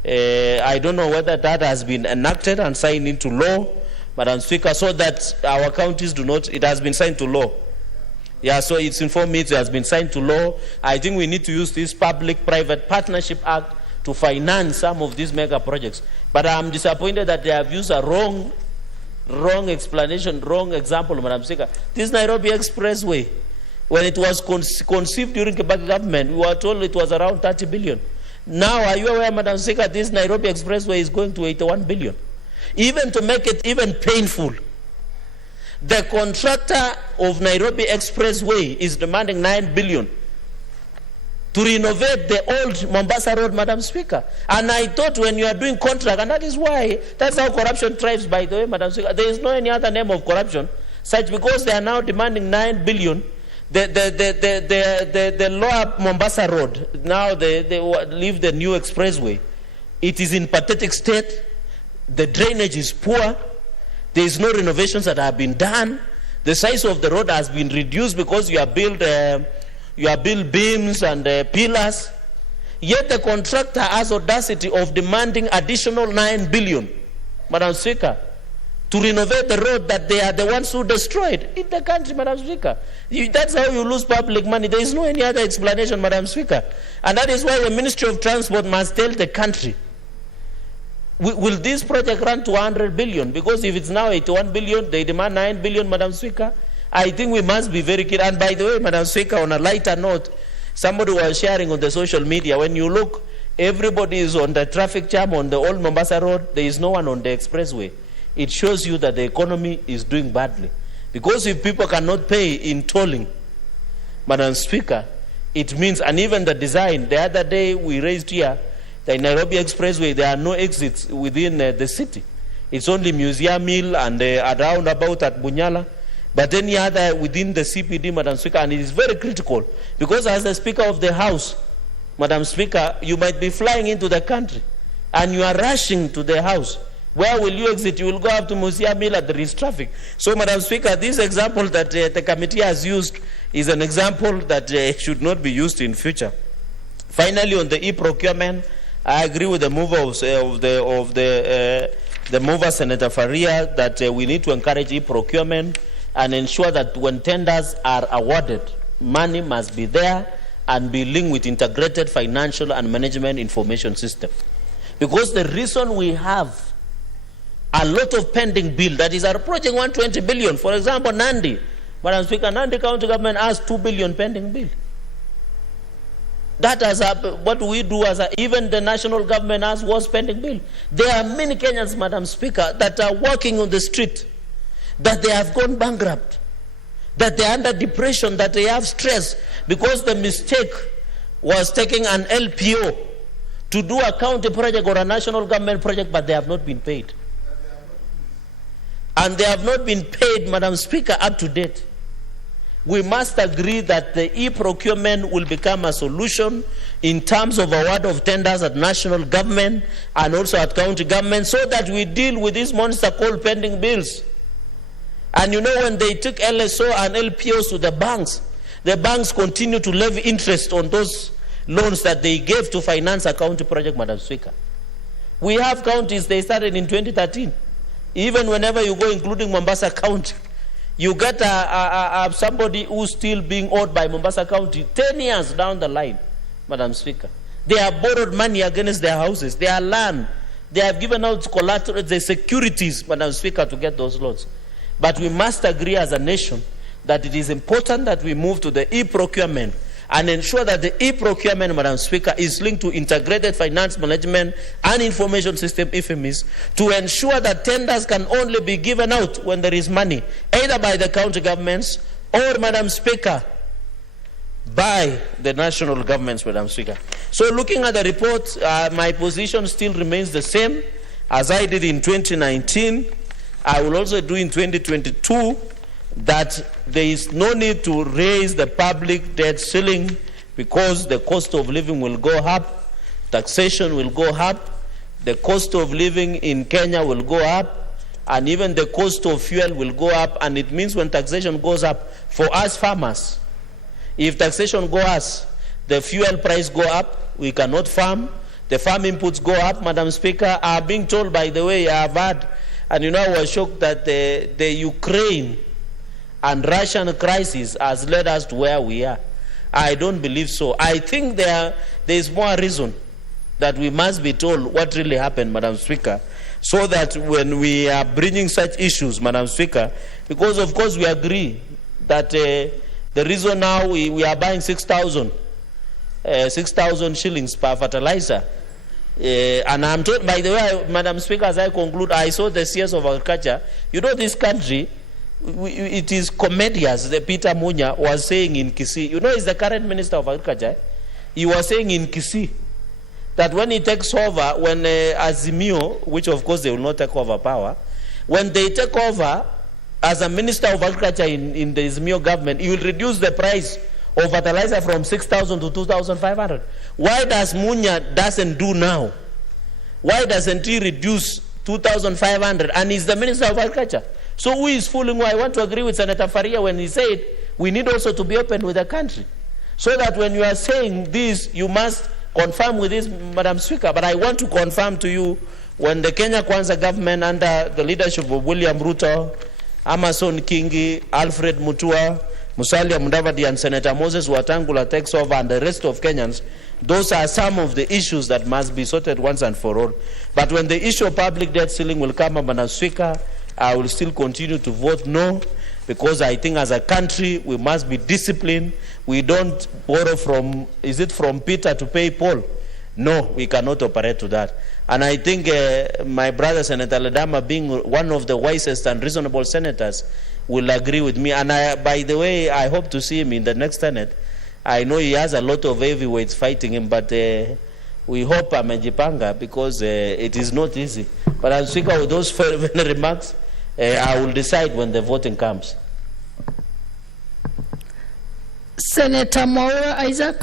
I don't know whether that has been enacted and signed into law, Madam Speaker, so that our counties do not, it has been signed to law. Yeah, so it's informed me it has been signed to law. I think we need to use this Public-Private Partnership Act to finance some of these mega projects. But I'm disappointed that they have used a wrong explanation, wrong example, Madam Speaker. This Nairobi Expressway, when it was conceived during Kibaki government, we were told it was around 30 billion. Now, are you aware, Madam Speaker, this Nairobi Expressway is going to 81 billion. Even to make it even painful, the contractor of Nairobi Expressway is demanding 9 billion to renovate the old Mombasa Road, Madam Speaker. And I thought when you are doing contract, and that is why, that's how corruption thrives, by the way, Madam Speaker. There is no any other name of corruption, such because they are now demanding 9 billion. The lower Mombasa Road, now they leave the new expressway. It is in pathetic state. The drainage is poor. There is no renovations that have been done. The size of the road has been reduced because you have built beams and pillars. Yet the contractor has audacity of demanding additional 9 billion, Madam Speaker, to renovate the road that they are the ones who destroyed in the country, Madam Speaker. That's how you lose public money. There is no any other explanation, Madam Speaker. And that is why the Ministry of Transport must tell the country, will this project run to 100 billion? Because if it's now 81 billion, they demand 9 billion, Madam Speaker. I think we must be very clear. And by the way, Madam Speaker, on a lighter note, somebody was sharing on the social media, when you look, everybody is on the traffic jam on the old Mombasa Road. There is no one on the expressway. It shows you that the economy is doing badly. Because if people cannot pay in tolling, Madam Speaker, it means, and even the design, the other day we raised here, the Nairobi Expressway, there are no exits within the city. It's only Museum Mill and a roundabout at Bunyala. But any other within the CPD, Madam Speaker, and it is very critical. Because as the Speaker of the House, Madam Speaker, you might be flying into the country and you are rushing to the House. Where will you exit? You will go up to Museum Mill at the risk traffic. So, Madam Speaker, this example that the committee has used is an example that should not be used in future. Finally, on the e-procurement, I agree with the mover the mover, Senator Faria, that we need to encourage e-procurement and ensure that when tenders are awarded, money must be there and be linked with integrated financial and management information system. Because the reason we have a lot of pending bill that is approaching 120 billion, for example, Nandi, Madam Speaker, Nandi County government has 2 billion pending bill. That has what we do as even the national government has was pending bill. There are many Kenyans, Madam Speaker, that are working on the street, that they have gone bankrupt, that they are under depression, that they have stress because the mistake was taking an LPO to do a county project or a national government project, but they have not been paid. And they have not been paid, Madam Speaker, up to date. We must agree that the e-procurement will become a solution in terms of award of tenders at national government and also at county government so that we deal with this monster called pending bills. And you know, when they took LSO and LPOs to the banks continue to levy interest on those loans that they gave to finance a county project, Madam Speaker. We have counties, they started in 2013. Even whenever you go, including Mombasa County, you get somebody who's still being owed by Mombasa County 10 years down the line, Madam Speaker. They have borrowed money against their houses, their land. They have given out collateral, the securities, Madam Speaker, to get those loans. But we must agree as a nation that it is important that we move to the e-procurement and ensure that the e-procurement, Madam Speaker, is linked to integrated finance management and information system, IFMIS, to ensure that tenders can only be given out when there is money, either by the county governments or, Madam Speaker, by the national governments, Madam Speaker. So looking at the report, my position still remains the same as I did in 2019. I will also do in 2022 that there is no need to raise the public debt ceiling because the cost of living will go up, taxation will go up, the cost of living in Kenya will go up, and even the cost of fuel will go up. And it means when taxation goes up, for us farmers, if taxation goes, the fuel price go up, we cannot farm, the farm inputs go up, Madam Speaker. I'm being told, by the way, I have heard, and you know, I was shocked that the Ukraine and Russian crisis has led us to where we are. I don't believe so. I think there is more reason that we must be told what really happened, Madam Speaker, so that when we are bringing such issues, Madam Speaker, because of course we agree that the reason now we are buying 6,000 shillings per fertilizer. And I'm told, by the way, Madam Speaker, as I conclude, I saw the CS of Agriculture. You know, this country, it is comedians. Peter Munya was saying in Kisii, you know, he's the current Minister of Agriculture. He was saying in Kisii that when he takes over, when Azimio, which of course they will not take over power, when they take over, as a Minister of Agriculture in the Azimio government, he will reduce the price of fertilizer from 6,000 to 2,500. Why does Munya doesn't do now? Why doesn't he reduce 2,500? And he's the Minister of Agriculture. So who is fooling who? I want to agree with Senator Faria when he said we need also to be open with the country. So that when you are saying this, you must confirm with this, Madam Speaker. But I want to confirm to you, when the Kenya Kwanza government under the leadership of William Ruto, Amason Kingi, Alfred Mutua, Musalia Mudavadi, and Senator Moses Wetangula takes over, and the rest of Kenyans, those are some of the issues that must be sorted once and for all. But when the issue of public debt ceiling will come up, Madam Speaker, I will still continue to vote no, because I think as a country we must be disciplined. We don't borrow from, is it from Peter to pay Paul? No, we cannot operate to that. And I think my brother Senator Ledama, being one of the wisest and reasonable senators, will agree with me. And by the way, I hope to see him in the next Senate. I know he has a lot of heavyweights fighting him, but we hope amejipanga, because it is not easy. But I'll speak with those remarks. I will decide when the voting comes. Senator Maura Isaac.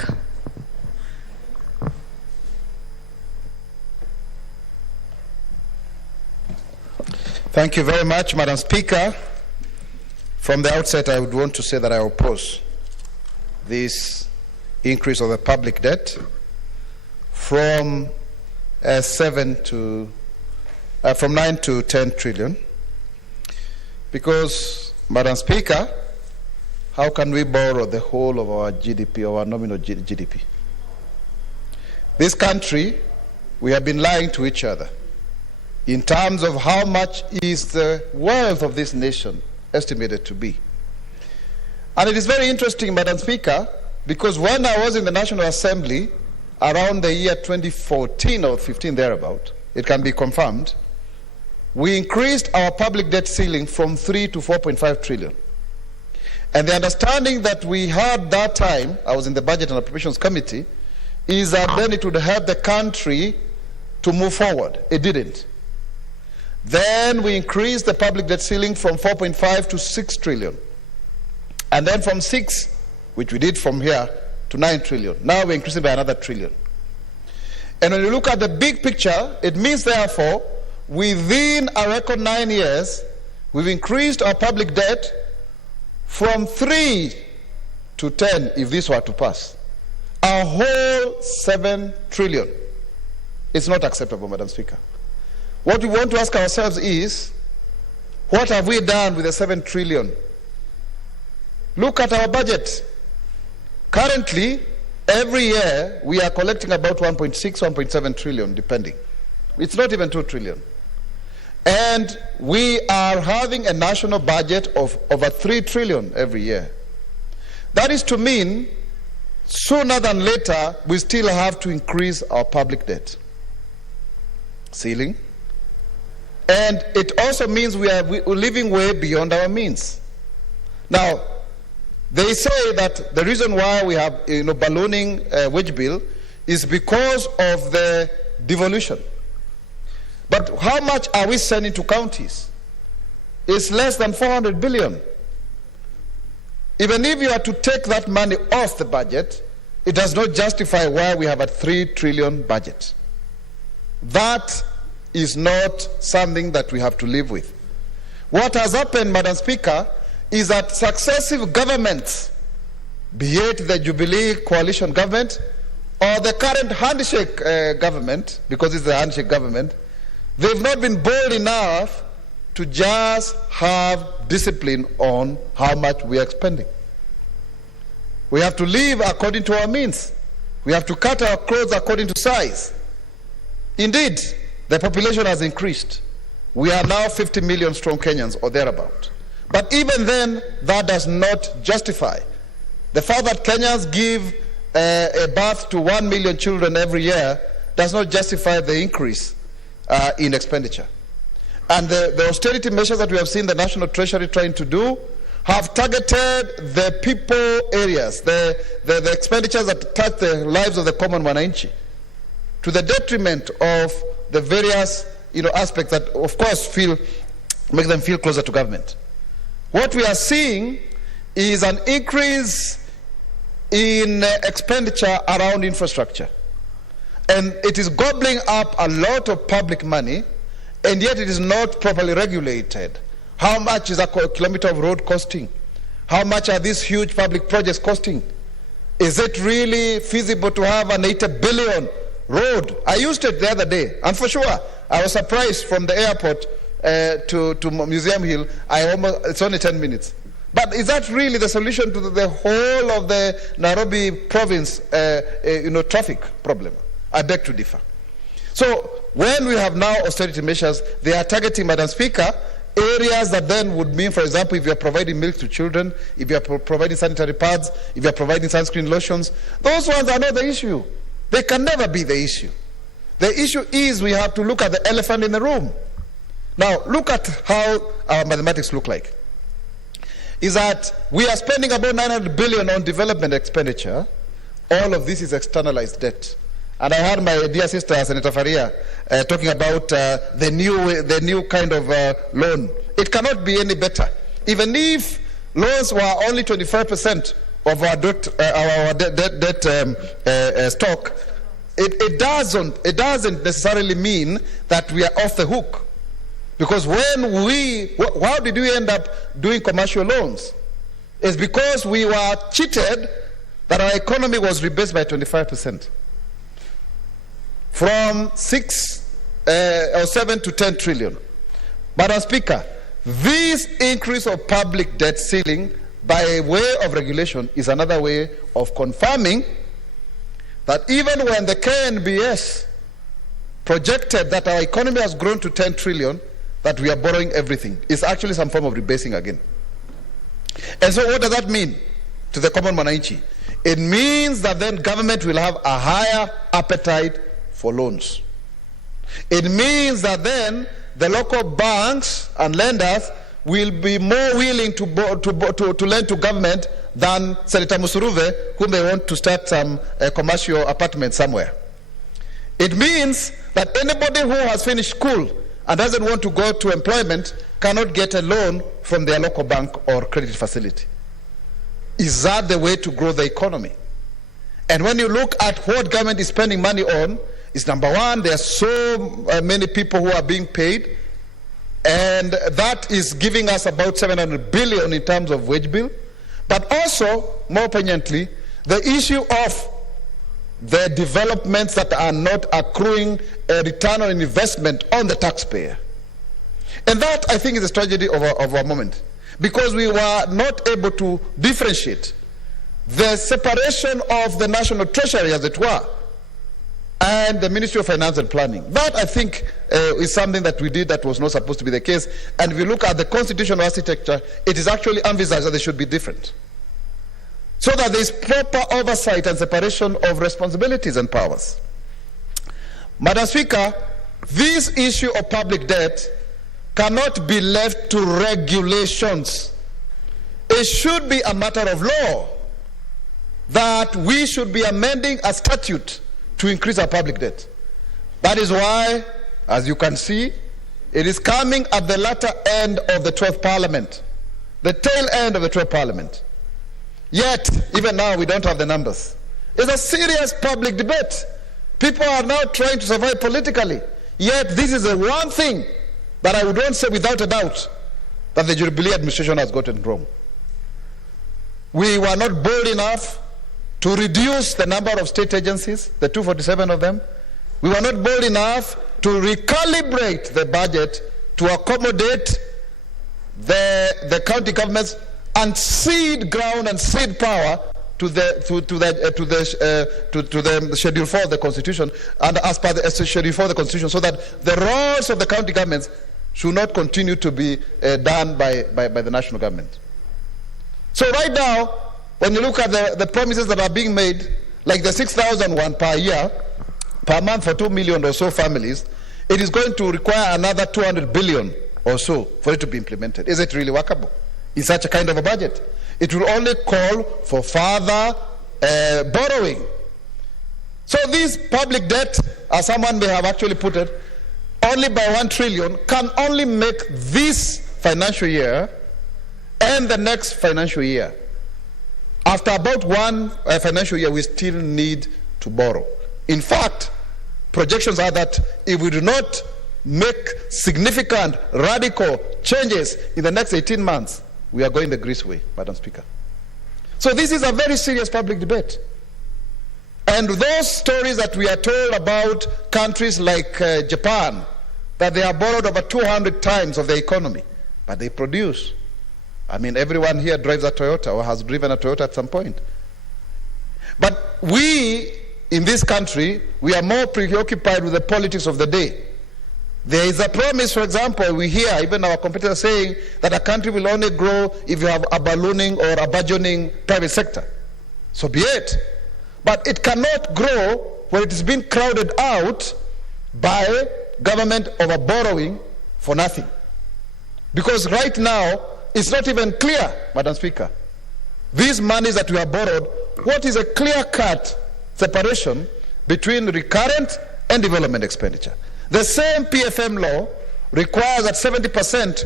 Thank you very much, Madam Speaker. From the outset, I would want to say that I oppose this increase of the public debt from 9 to 10 trillion. Because, Madam Speaker, how can we borrow the whole of our GDP, or our nominal GDP? This country, we have been lying to each other in terms of how much is the wealth of this nation estimated to be. And it is very interesting, Madam Speaker, because when I was in the National Assembly around the year 2014 or 15 thereabout, it can be confirmed, we increased our public debt ceiling from 3 to 4.5 trillion. And the understanding that we had that time, I was in the Budget and Appropriations Committee, is that then it would help the country to move forward. It didn't. Then we increased the public debt ceiling from 4.5 to 6 trillion. And then from 6, which we did from here, to 9 trillion. Now we're increasing by another trillion. And when you look at the big picture, it means therefore, within a record 9 years, we've increased our public debt from 3 to 10, if this were to pass. A whole 7 trillion. It's not acceptable, Madam Speaker. What we want to ask ourselves is, what have we done with the 7 trillion? Look at our budget. Currently, every year, we are collecting about 1.6, 1.7 trillion, depending. It's not even 2 trillion. And we are having a national budget of over 3 trillion every year. That is to mean sooner than later, we still have to increase our public debt ceiling. And it also means we're living way beyond our means. Now, they say that the reason why we have ballooning wage bill is because of the devolution. But how much are we sending to counties? It's less than 400 billion. Even if you are to take that money off the budget, it does not justify why we have a 3 trillion budget. That is not something that we have to live with. What has happened, Madam Speaker, is that successive governments, be it the Jubilee coalition government or the current handshake government, because it's the handshake government, they've not been bold enough to just have discipline on how much we are expending. We have to live according to our means. We have to cut our clothes according to size. Indeed, the population has increased. We are now 50 million strong Kenyans or thereabout. But even then, that does not justify the fact that Kenyans give a birth to 1 million children every year does not justify the increase in expenditure. And the austerity measures that we have seen the National Treasury trying to do have targeted the people areas, the expenditures that touch the lives of the common wananchi, to the detriment of the various aspects that, of course, make them feel closer to government. What we are seeing is an increase in expenditure around infrastructure. And it is gobbling up a lot of public money, and yet it is not properly regulated. How much is a kilometer of road costing? How much are these huge public projects costing? Is it really feasible to have an 80 billion road? I used it the other day, and for sure, I was surprised from the airport to Museum Hill. It's only 10 minutes. But is that really the solution to the whole of the Nairobi province traffic problem? I beg to differ. So when we have now austerity measures, they are targeting, Madam Speaker, areas that then would mean, for example, if you are providing milk to children, if you are providing sanitary pads, if you are providing sunscreen lotions, those ones are not the issue. They can never be the issue. The issue is we have to look at the elephant in the room. Now, look at how our mathematics look like. Is that we are spending about 900 billion on development expenditure. All of this is externalized debt. And I heard my dear sister, Senator Faria, talking about the new kind of loan. It cannot be any better. Even if loans were only 25% of our debt stock, it doesn't necessarily mean that we are off the hook. Because how did we end up doing commercial loans? It's because we were cheated that our economy was rebased by 25%. From 7 to 10 trillion. Madam Speaker, this increase of public debt ceiling by way of regulation is another way of confirming that even when the KNBS projected that our economy has grown to 10 trillion, that we are borrowing everything. It's actually some form of rebasing again. And so what does that mean to the common wananchi? It means that then government will have a higher appetite for loans. It means that then the local banks and lenders will be more willing to lend to government than Senator Musuruve, whom they want to start some commercial apartment somewhere. It means that anybody who has finished school and doesn't want to go to employment cannot get a loan from their local bank or credit facility. Is that the way to grow the economy? And when you look at what government is spending money on, is number one, there are so many people who are being paid, and that is giving us about 700 billion in terms of wage bill. But also, more poignantly, the issue of the developments that are not accruing a return on investment on the taxpayer. And that, I think, is a tragedy of our moment, because we were not able to differentiate the separation of the National Treasury, as it were, and the Ministry of Finance and Planning. That, I think, is something that we did that was not supposed to be the case. And if you look at the constitutional architecture, it is actually envisaged that they should be different. so that there is proper oversight and separation of responsibilities and powers. Madam Speaker, this issue of public debt cannot be left to regulations. It should be a matter of law that we should be amending a statute to increase our public debt. That is why, as you can see, it is coming at the latter end of the 12th Parliament, the tail end of the 12th Parliament. Yet, even now, we don't have the numbers. It's a serious public debate. People are now trying to survive politically. Yet, this is the one thing that I would want to say without a doubt that the Jubilee administration has gotten wrong. We were not bold enough to reduce the number of state agencies, the 247 of them. We were not bold enough to recalibrate the budget to accommodate the county governments and cede ground and cede power to the Schedule 4 of the Constitution, and as per the Schedule 4 of the Constitution, so that the roles of the county governments should not continue to be done by the national government. So right now, when you look at the promises that are being made, like the 6,001 per year, per month for 2 million or so families, it is going to require another 200 billion or so for it to be implemented. Is it really workable in such a kind of a budget? It will only call for further borrowing. So this public debt, as someone may have actually put it, only by 1 trillion can only make this financial year and the next financial year. After about one financial year, we still need to borrow. In fact, projections are that if we do not make significant, radical changes in the next 18 months, we are going the Greece way, Madam Speaker. So this is a very serious public debate. And those stories that we are told about countries like Japan, that they have borrowed over 200 times of their economy, but they produce. I mean, everyone here drives a Toyota or has driven a Toyota at some point. But we, in this country, we are more preoccupied with the politics of the day. There is a promise, for example, we hear even our competitors saying that a country will only grow if you have a ballooning or a burgeoning private sector. So be it. But it cannot grow when it is being crowded out by government over borrowing for nothing. Because right now, it's not even clear, Madam Speaker, these monies that we have borrowed, what is a clear-cut separation between recurrent and development expenditure? The same PFM law requires that 70%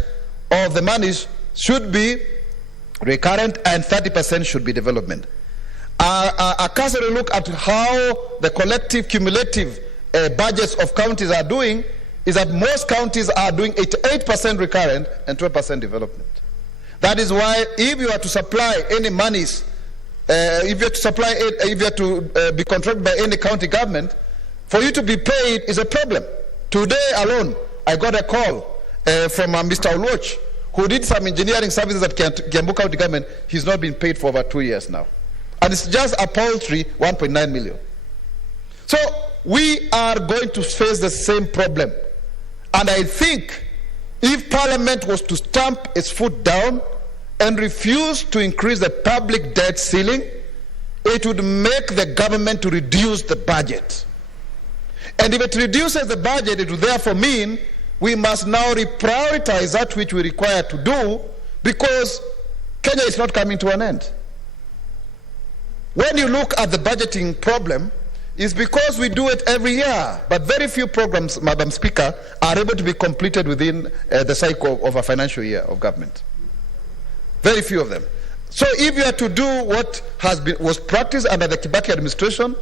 of the monies should be recurrent and 30% should be development. A cursory look at how the collective cumulative budgets of counties are doing is that most counties are doing 88% recurrent and 12% development. That is why if you are to supply any monies, if you are to be contracted by any county government, for you to be paid is a problem. Today alone, I got a call from Mr. Oluoch, who did some engineering services at Kiambu County Government. He's not been paid for over 2 years now. And it's just a paltry 1.9 million. So we are going to face the same problem. And I think if Parliament was to stamp its foot down and refuse to increase the public debt ceiling, it would make the government to reduce the budget. And if it reduces the budget, it would therefore mean we must now reprioritize that which we require to do, because Kenya is not coming to an end. When you look at the budgeting problem, it's because we do it every year, but very few programs, Madam Speaker, are able to be completed within the cycle of a financial year of government. Very few of them. So if you are to do what was practiced under the Kibaki administration,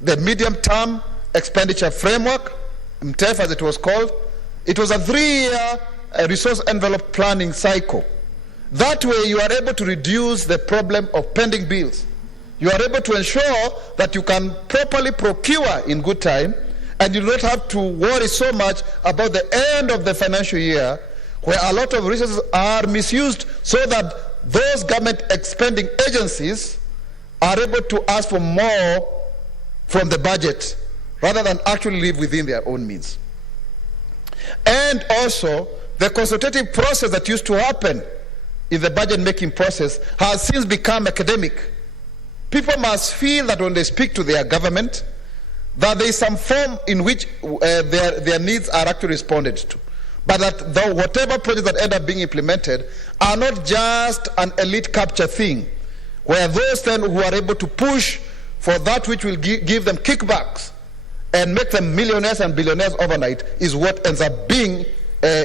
the medium-term expenditure framework, MTEF as it was called, it was a 3-year resource envelope planning cycle. That way you are able to reduce the problem of pending bills. You are able to ensure that you can properly procure in good time, and you don't have to worry so much about the end of the financial year, where a lot of resources are misused, so that those government expending agencies are able to ask for more from the budget rather than actually live within their own means. And also, the consultative process that used to happen in the budget making process has since become academic. people must feel that when they speak to their government, that there is some form in which their needs are actually responded to. But that whatever projects that end up being implemented are not just an elite capture thing, where those then who are able to push for that which will give them kickbacks and make them millionaires and billionaires overnight is what ends up being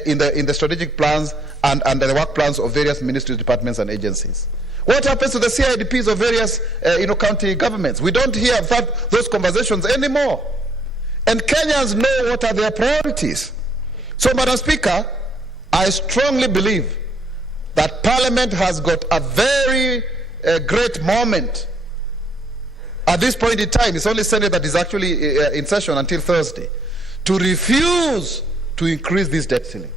in the strategic plans and the work plans of various ministries, departments, and agencies. What happens to the CIDPs of various county governments? We don't hear those conversations anymore. And Kenyans know what are their priorities. So, Madam Speaker, I strongly believe that Parliament has got a very great moment at this point in time. It's only Senate that is actually in session until Thursday, to refuse to increase this debt ceiling,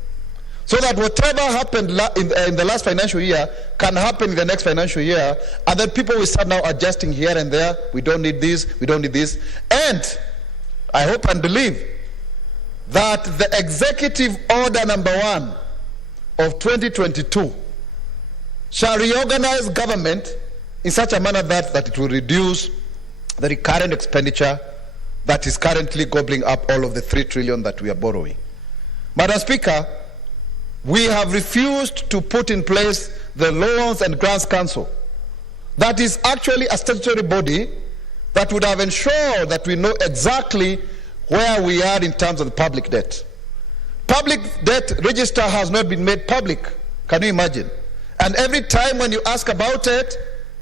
so that whatever happened in the last financial year can happen in the next financial year, and then people will start now adjusting here and there. We don't need this, we don't need this. And I hope and believe that the Executive Order number 1 of 2022 shall reorganize government in such a manner that it will reduce the recurrent expenditure that is currently gobbling up all of the 3 trillion that we are borrowing. Madam Speaker, we have refused to put in place the Loans and Grants Council. That is actually a statutory body that would have ensured that we know exactly where we are in terms of the public debt. Public debt register has not been made public. Can you imagine? And every time when you ask about it,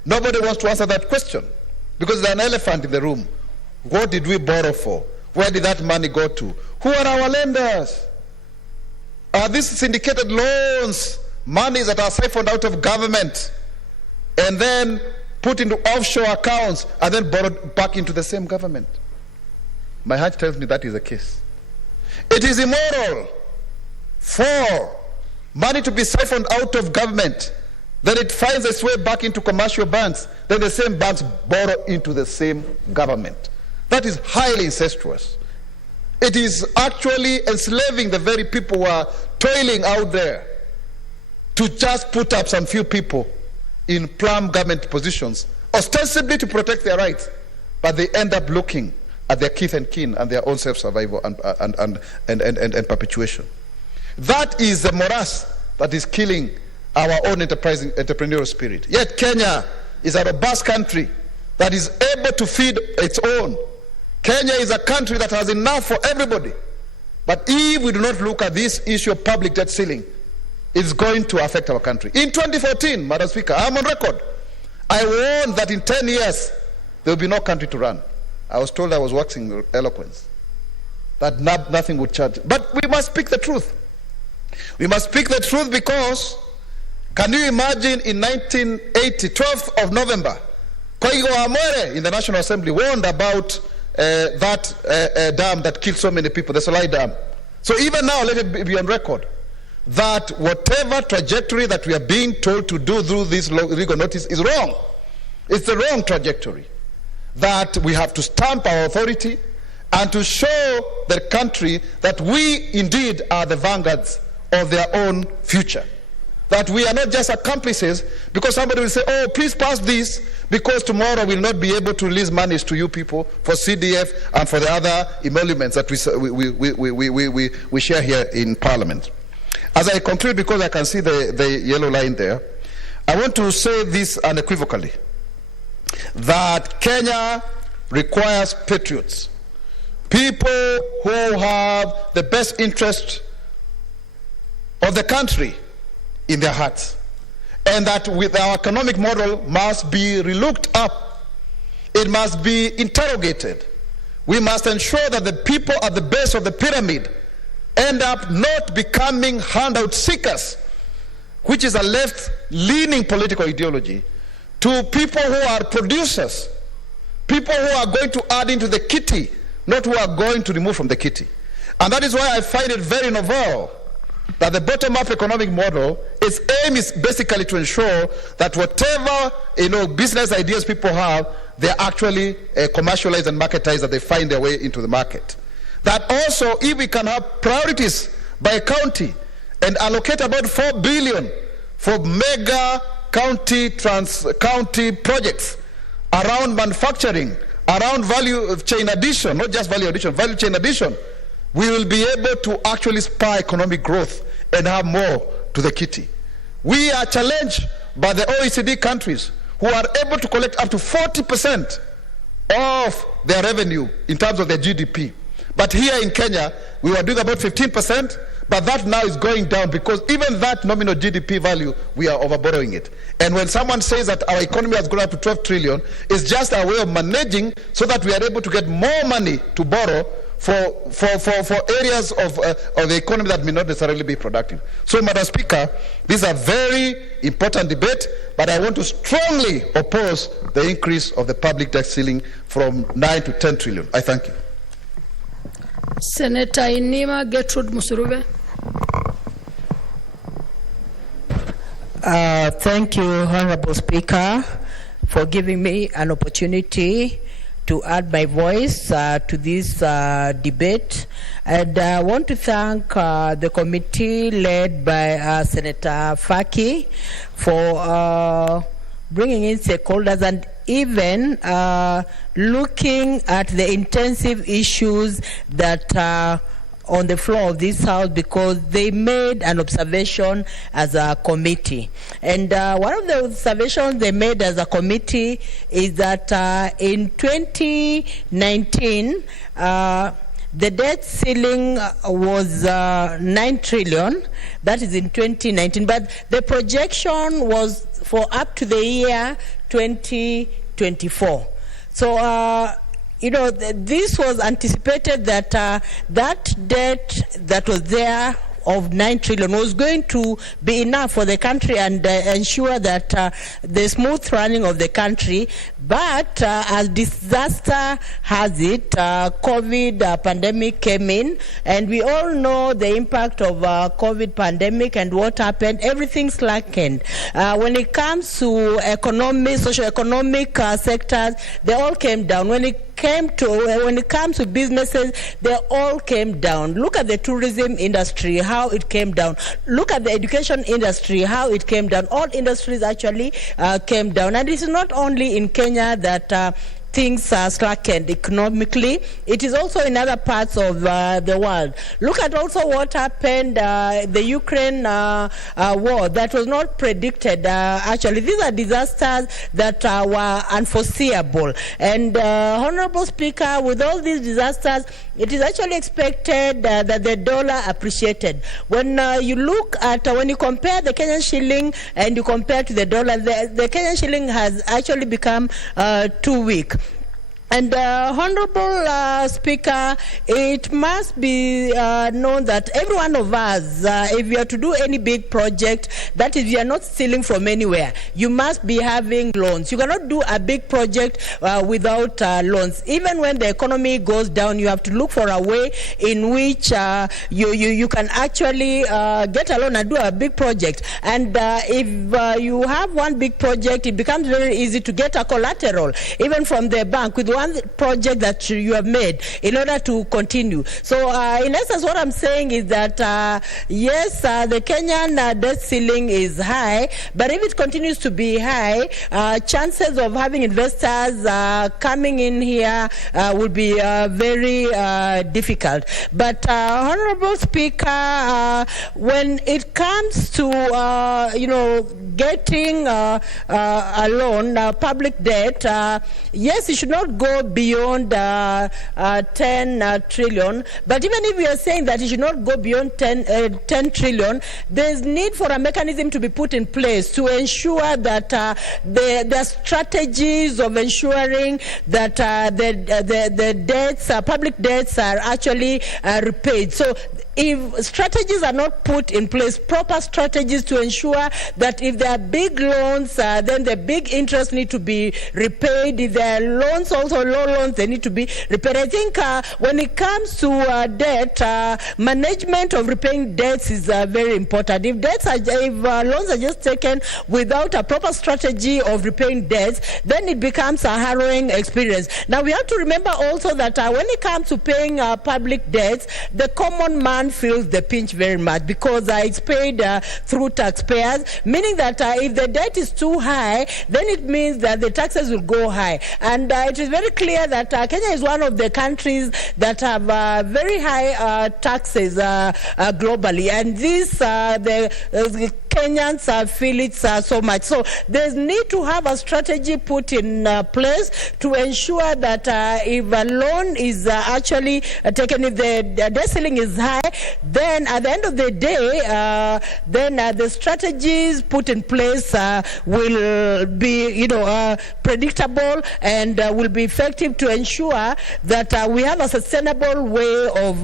nobody wants to answer that question, because there's an elephant in the room. What did we borrow for? Where did that money go to? Who are our lenders? Are these syndicated loans monies that are siphoned out of government and then put into offshore accounts and then borrowed back into the same government? My heart tells me that is the case. It is immoral for money to be siphoned out of government, then it finds its way back into commercial banks, then the same banks borrow into the same government. That is highly incestuous. It is actually enslaving the very people who are toiling out there to just put up some few people in plum government positions, ostensibly to protect their rights, but they end up looking at their kith and kin and their own self-survival and perpetuation. That is the morass that is killing our own entrepreneurial spirit. Yet Kenya is a robust country that is able to feed its own. Kenya is a country that has enough for everybody. But if we do not look at this issue of public debt ceiling, it's going to affect our country. In 2014, Madam Speaker, I'm on record, I warned that in 10 years, there will be no country to run. I was told I was waxing eloquence, that nothing would change. But we must speak the truth. We must speak the truth because, can you imagine in 1980, 12th of November, Koigo Amore in the National Assembly warned about that dam that killed so many people, the Solai Dam. So even now, let it be on record that whatever trajectory that we are being told to do through this legal notice is wrong. It's the wrong trajectory. That we have to stamp our authority and to show the country that we indeed are the vanguards of their own future. That we are not just accomplices, because somebody will say, oh, please pass this, because tomorrow we'll not be able to release monies to you people for CDF and for the other emoluments that we share here in Parliament. As I conclude, because I can see the yellow line there, I want to say this unequivocally, that Kenya requires patriots, people who have the best interest of the country in their hearts, and that with our economic model must be relooked up. It must be interrogated. We must ensure that the people at the base of the pyramid end up not becoming handout seekers, which is a left-leaning political ideology, to people who are producers, people who are going to add into the kitty, not who are going to remove from the kitty. And that is why I find it very novel that the bottom-up economic model, its aim is basically to ensure that whatever business ideas people have, they're actually commercialized and marketized, that they find their way into the market. That also, if we can have priorities by county and allocate about 4 billion for mega county projects, around manufacturing, around value chain addition, not just value addition, value chain addition, we will be able to actually spur economic growth and have more to the kitty. We are challenged by the OECD countries who are able to collect up to 40% of their revenue in terms of their GDP. But here in Kenya, we were doing about 15%, but that now is going down because even that nominal GDP value, we are overborrowing it. And when someone says that our economy has grown up to 12 trillion, it's just a way of managing so that we are able to get more money to borrow for areas of the economy that may not necessarily be productive. So, Madam Speaker, this is a very important debate, but I want to strongly oppose the increase of the public debt ceiling from 9 to 10 trillion. I thank you. Senator Inima Gertrude Musurube. Thank you, Honorable Speaker, for giving me an opportunity to add my voice to this debate. And I want to thank the committee led by Senator Faki for bringing in stakeholders and even looking at the intensive issues that are on the floor of this House, because they made an observation as a committee. And one of the observations they made as a committee is that in 2019, the debt ceiling was 9 trillion. That is in 2019. But the projection was for up to the year 2024. So, this was anticipated that that debt that was there of 9 trillion was going to be enough for the country and ensure that the smooth running of the country. But as disaster has it, COVID pandemic came in, and we all know the impact of COVID pandemic and what happened. Everything slackened. When it comes to economic, socio-economic sectors, they all came down. When it comes to businesses, they all came down. Look at the tourism industry, how it came down. Look at the education industry, how it came down. All industries actually came down. And it's not only in Kenya that things are slackened economically. It is also in other parts of the world. Look at also what happened, the Ukraine war that was not predicted. Actually, these are disasters that were unforeseeable. And Honorable Speaker, with all these disasters, it is actually expected that the dollar appreciated. When you look at, when you compare the Kenyan shilling and you compare to the dollar, the Kenyan shilling has actually become too weak. And Honorable Speaker, it must be known that every one of us, if you are to do any big project, that is, you are not stealing from anywhere. You must be having loans. You cannot do a big project without loans. Even when the economy goes down, you have to look for a way in which you can actually get a loan and do a big project. And if you have one big project, it becomes very easy to get a collateral, even from the bank, with one project that you have made in order to continue. So in essence, what I'm saying is that yes, the Kenyan debt ceiling is high, but if it continues to be high, chances of having investors coming in here will be very difficult. But Honorable Speaker, when it comes to getting a loan, public debt, yes, it should not go beyond 10 trillion. But even if we are saying that it should not go beyond 10 trillion, there is need for a mechanism to be put in place to ensure that there are strategies of ensuring that the debts, public debts, are actually repaid. So if strategies are not put in place, proper strategies to ensure that if there are big loans, then the big interest need to be repaid. If there are loans, also low loans, they need to be repaid. I think when it comes to debt, management of repaying debts is very important. If loans are just taken without a proper strategy of repaying debts, then it becomes a harrowing experience. Now we have to remember also that when it comes to paying public debts, the common man Kenyan feels the pinch very much because it's paid through taxpayers, meaning that if the debt is too high, then it means that the taxes will go high. And it is very clear that Kenya is one of the countries that have very high taxes globally, and this the Kenyans feel it so much. So there's need to have a strategy put in place to ensure that if a loan is actually taken, if the debt ceiling is high, then at the end of the day, then the strategies put in place will be, predictable and will be effective to ensure that we have a sustainable way of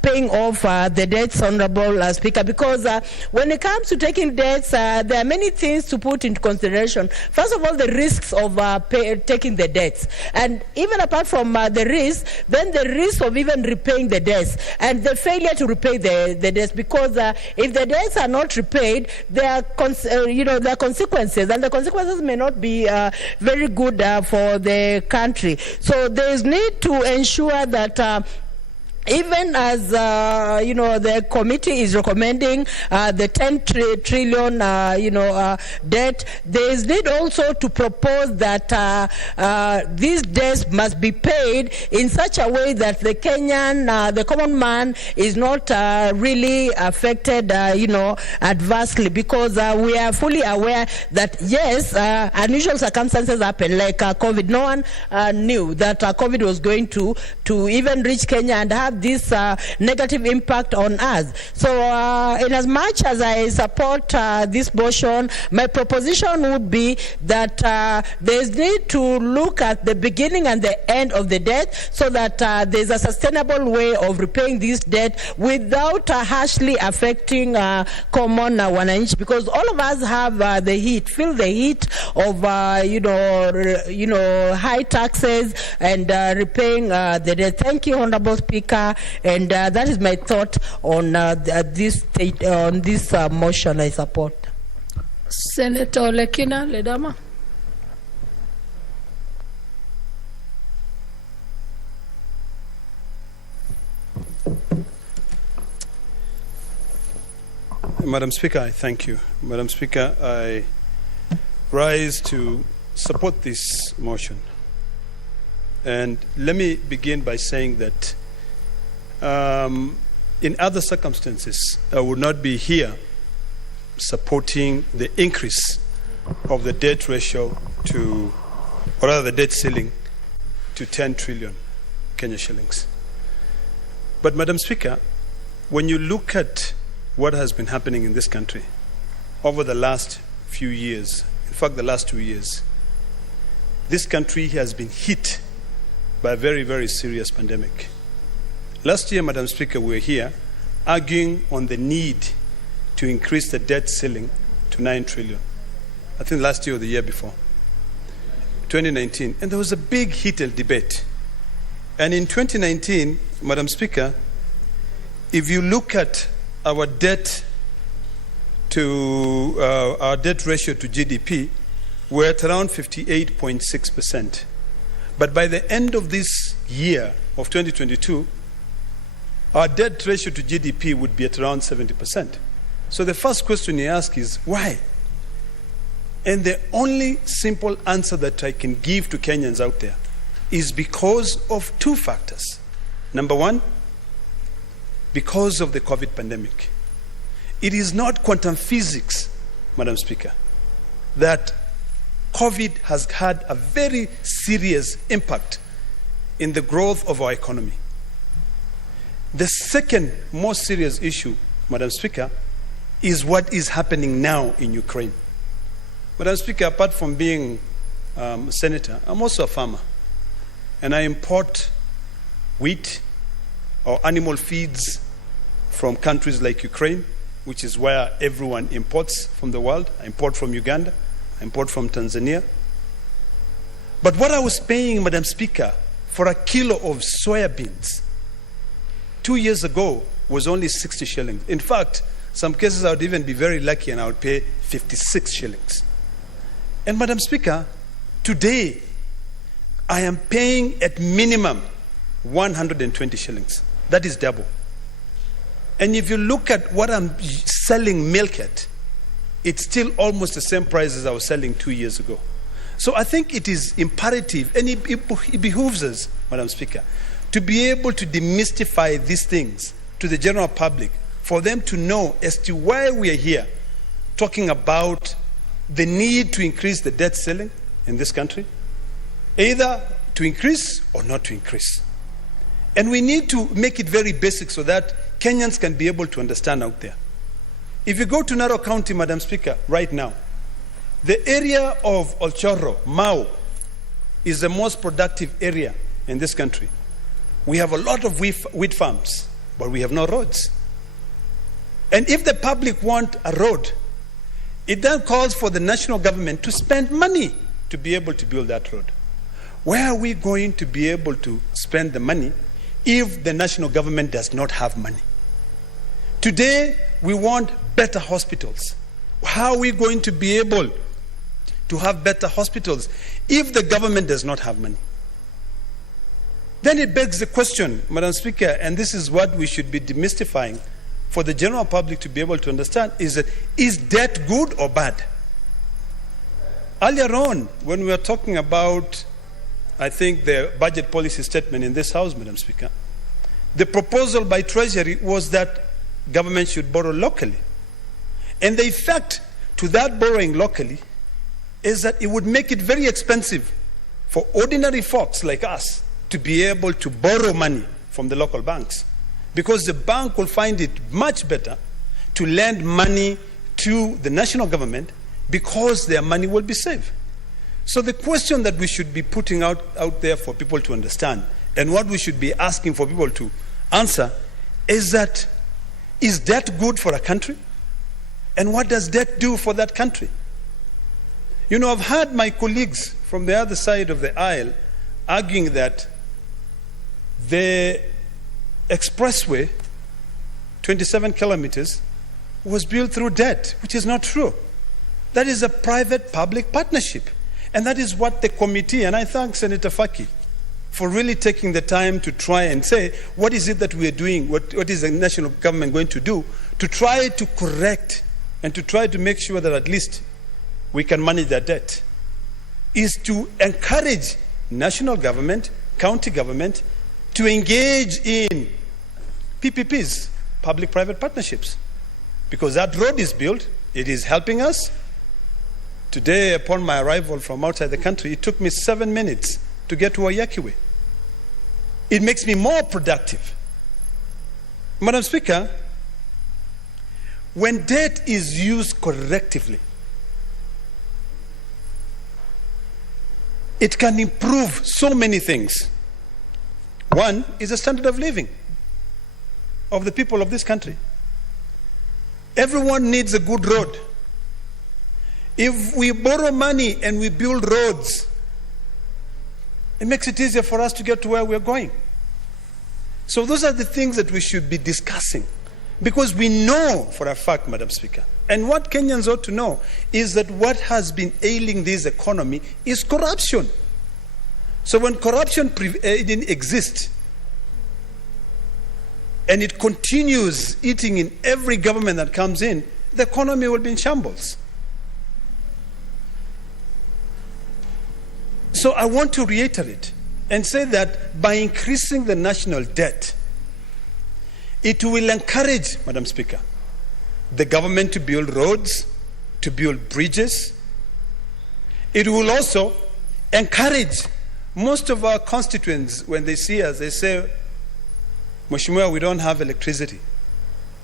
paying off the debts, Honorable Speaker. Because when it comes to taking debts, there are many things to put into consideration. First of all, the risks of taking the debts, and even apart from the risk, then the risk of even repaying the debts and the failure to repay the debts. Because if the debts are not repaid, there are there are consequences, and the consequences may not be very good for the country. So there is need to ensure that even as the committee is recommending the 10 trillion debt, there is need also to propose that these debts must be paid in such a way that the Kenyan, the common man, is not really affected, adversely, because we are fully aware that yes, unusual circumstances happen, like COVID. No one knew that COVID was going to even reach Kenya and have this negative impact on us. So in as much as I support this motion, my proposition would be that there's need to look at the beginning and the end of the debt so that there's a sustainable way of repaying this debt without harshly affecting common wananchi, because all of us have feel the heat of high taxes and repaying the debt. Thank you, Honorable Speaker. And that is my thought on this motion I support. Senator Olekina Ledama. Madam Speaker, I thank you. Madam Speaker, I rise to support this motion. And let me begin by saying that in other circumstances, I would not be here supporting the increase of the debt ratio to, or rather the debt ceiling to 10 trillion Kenya shillings. But Madam Speaker, when you look at what has been happening in this country over the last few years, in fact the last 2 years, this country has been hit by a very, very serious pandemic. Last year, Madam Speaker, we were here arguing on the need to increase the debt ceiling to 9 trillion. I think last year or the year before, 2019. And there was a big heated debate. And in 2019, Madam Speaker, if you look at our debt ratio to GDP, we're at around 58.6%. But by the end of this year of 2022, our debt ratio to GDP would be at around 70%. So the first question you ask is, why? And the only simple answer that I can give to Kenyans out there is because of two factors. Number one, because of the COVID pandemic. It is not quantum physics, Madam Speaker, that COVID has had a very serious impact in the growth of our economy. The second most serious issue, Madam Speaker, is what is happening now in Ukraine. Madam Speaker, apart from being a senator, I'm also a farmer. And I import wheat or animal feeds from countries like Ukraine, which is where everyone imports from the world. I import from Uganda, I import from Tanzania. But what I was paying, Madam Speaker, for a kilo of soybeans 2 years ago was only 60 shillings. In fact, some cases I would even be very lucky and I would pay 56 shillings. And Madam Speaker, today I am paying at minimum 120 shillings. That is double. And if you look at what I'm selling milk at, it's still almost the same price as I was selling 2 years ago. So I think it is imperative, and it behooves us, Madam Speaker, to be able to demystify these things to the general public, for them to know as to why we are here talking about the need to increase the debt ceiling in this country, either to increase or not to increase. And we need to make it very basic so that Kenyans can be able to understand out there. If you go to Narok County, Madam Speaker, right now, the area of Olchoro, Mau, is the most productive area in this country. We have a lot of wheat farms, but we have no roads. And if the public want a road, it then calls for the national government to spend money to be able to build that road. Where are we going to be able to spend the money if the national government does not have money? Today, we want better hospitals. How are we going to be able to have better hospitals if the government does not have money? Then it begs the question, Madam Speaker, and this is what we should be demystifying for the general public to be able to understand, is that, is debt good or bad? Earlier on, when we were talking about, I think, the budget policy statement in this House, Madam Speaker, the proposal by Treasury was that government should borrow locally. And the effect to that borrowing locally is that it would make it very expensive for ordinary folks like us to be able to borrow money from the local banks, because the bank will find it much better to lend money to the national government because their money will be safe. So the question that we should be putting out there for people to understand, and what we should be asking for people to answer, is that, is debt good for a country? And what does debt do for that country? You know, I've heard my colleagues from the other side of the aisle arguing that the expressway, 27 kilometers, was built through debt, which is not true. That is a private-public partnership. And that is what the committee, and I thank Senator Faki for really taking the time to try and say, what is it that we are doing, what is the national government going to do to try to correct and to try to make sure that at least we can manage that debt, is to encourage national government, county government, to engage in PPPs, public-private partnerships. Because that road is built, it is helping us. Today, upon my arrival from outside the country, it took me 7 minutes to get to Oyakiwe. It makes me more productive. Madam Speaker, when debt is used correctively, it can improve so many things. One is the standard of living of the people of this country. Everyone needs a good road. If we borrow money and we build roads, it makes it easier for us to get to where we're going. So those are the things that we should be discussing, because we know for a fact, Madam Speaker, and what Kenyans ought to know is that what has been ailing this economy is corruption. So when corruption didn't exist, and it continues eating in every government that comes in, the economy will be in shambles. So I want to reiterate and say that by increasing the national debt, it will encourage, Madam Speaker, the government to build roads, to build bridges. It will also encourage most of our constituents, when they see us, they say, Mheshimiwa, we don't have electricity.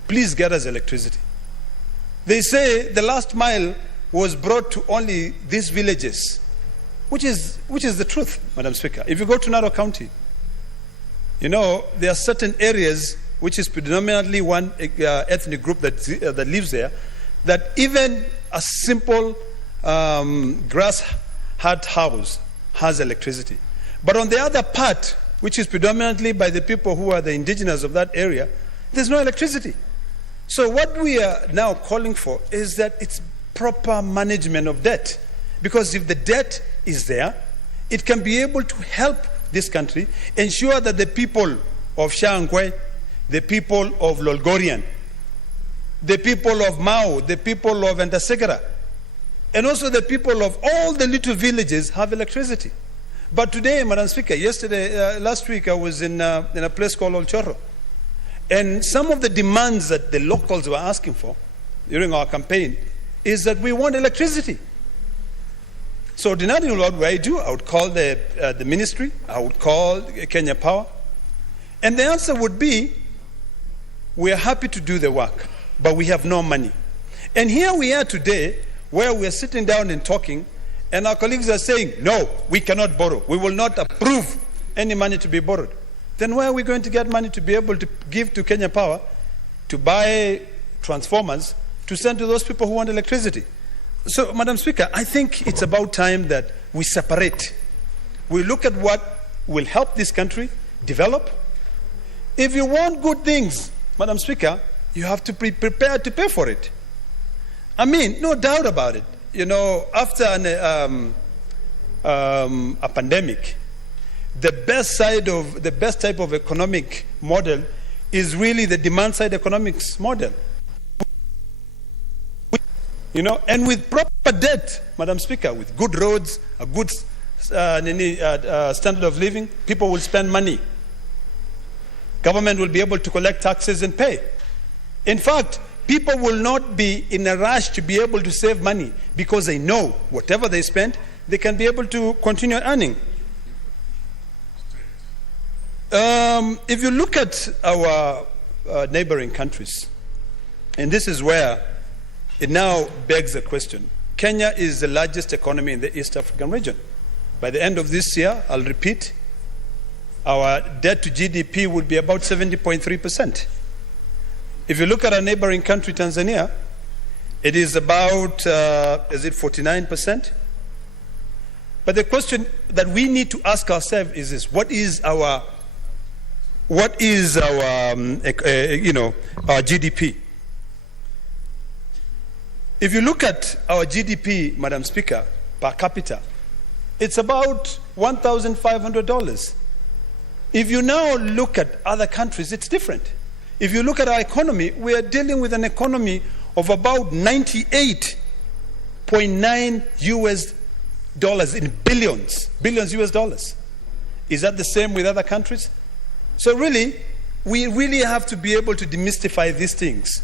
Please get us electricity. They say the last mile was brought to only these villages, which is the truth, Madam Speaker. If you go to Narok County, you know, there are certain areas which is predominantly one ethnic group that lives there, that even a simple grass hut house has electricity. But on the other part, which is predominantly by the people who are the indigenous of that area, there's no electricity. So what we are now calling for is that it's proper management of debt. Because if the debt is there, it can be able to help this country ensure that the people of Shangwe the people of Lolgorian, the people of Mao, the people of Antasegara, and also the people of all the little villages have electricity. But today, Madam Speaker, last week I was in a place called Olchorro, and some of the demands that the locals were asking for during our campaign is that we want electricity. So ordinarily what would I do? I would call the ministry, I would call Kenya Power, and the answer would be, we are happy to do the work, but we have no money. And here we are today, where we are sitting down and talking, and our colleagues are saying, no, we cannot borrow. We will not approve any money to be borrowed. Then where are we going to get money to be able to give to Kenya Power, to buy transformers, to send to those people who want electricity? So, Madam Speaker, I think it's about time that we separate. We look at what will help this country develop. If you want good things, Madam Speaker, you have to be prepared to pay for it. I mean, no doubt about it. You know, after a pandemic, the best type of economic model is really the demand-side economics model. You know, and with proper debt, Madam Speaker, with good roads, a good standard of living, people will spend money. Government will be able to collect taxes and pay. In fact, people will not be in a rush to be able to save money because they know whatever they spend, they can be able to continue earning. If you look at our neighboring countries, and this is where it now begs the question, Kenya is the largest economy in the East African region. By the end of this year, I'll repeat, our debt to GDP would be about 70.3%. If you look at our neighboring country, Tanzania, it is about, is it 49%? But the question that we need to ask ourselves is this: what is our GDP? If you look at our GDP, Madam Speaker, per capita, it's about $1,500. If you now look at other countries, it's different. If you look at our economy, we are dealing with an economy of about 98.9 US dollars in billions US dollars. Is that the same with other countries? So really, we really have to be able to demystify these things.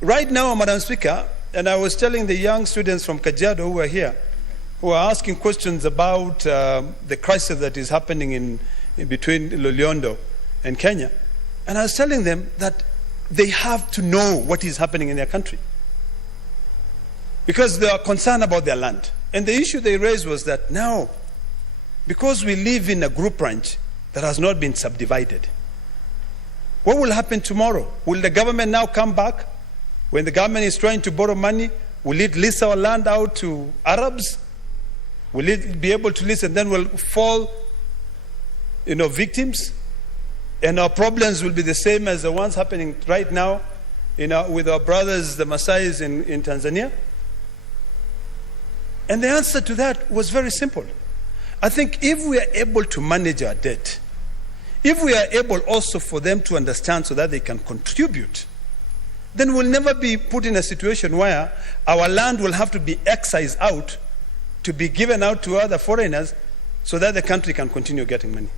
Right now, Madam Speaker, and I was telling the young students from Kajiado who are here, who are asking questions about the crisis that is happening in between Loliondo and Kenya, and I was telling them that they have to know what is happening in their country because they are concerned about their land. And the issue they raised was that now, because we live in a group ranch that has not been subdivided, what will happen tomorrow? Will the government now come back? When the government is trying to borrow money, will it lease our land out to Arabs? Will it be able to lease and then will fall, victims? And our problems will be the same as the ones happening right now with our brothers, the Maasais in Tanzania? And the answer to that was very simple. I think if we are able to manage our debt, if we are able also for them to understand so that they can contribute, then we'll never be put in a situation where our land will have to be excised out to be given out to other foreigners so that the country can continue getting money.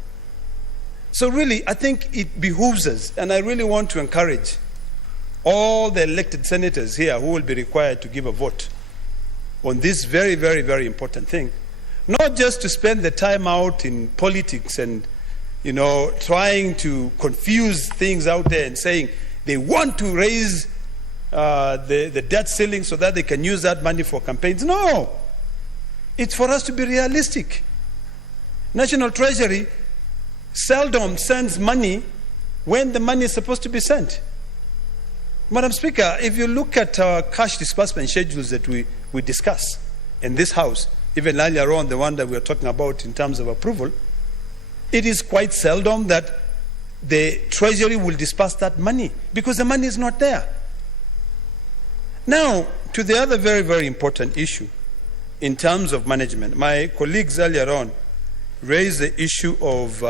So really, I think it behooves us, and I really want to encourage all the elected senators here who will be required to give a vote on this very, very, very important thing. Not just to spend the time out in politics and, trying to confuse things out there and saying they want to raise the debt ceiling so that they can use that money for campaigns. No, it's for us to be realistic. National Treasury seldom sends money when the money is supposed to be sent. Madam Speaker, if you look at our cash disbursement schedules that we discuss in this House, even earlier on, the one that we are talking about in terms of approval, it is quite seldom that the Treasury will disperse that money because the money is not there. Now, to the other very, very important issue in terms of management. My colleagues earlier on raised the issue of,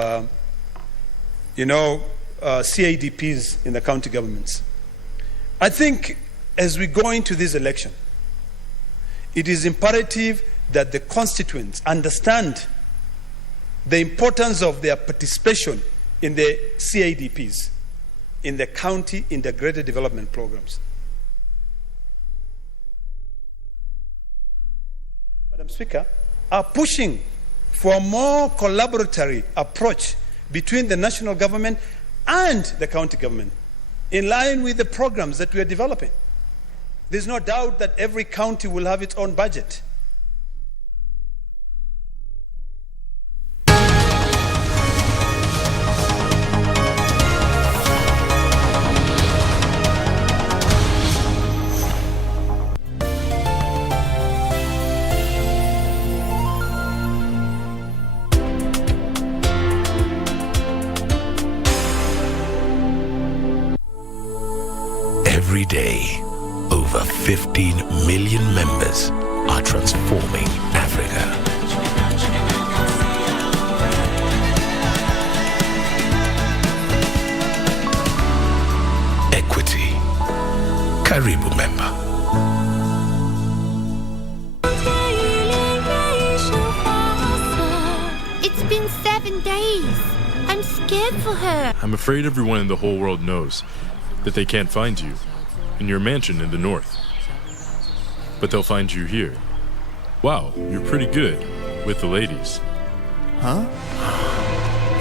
CIDPs in the county governments. I think as we go into this election, it is imperative that the constituents understand the importance of their participation in the CIDPs, in the county integrated development programs. Madam Speaker, are pushing for a more collaboratory approach between the national government and the county government, in line with the programs that we are developing. There's no doubt that every county will have its own budget. Every day, over 15 million members are transforming Africa. Equity. Karibu member. It's been 7 days. I'm scared for her. I'm afraid everyone in the whole world knows that they can't find you in your mansion in the north. But they'll find you here. Wow, you're pretty good with the ladies. Huh?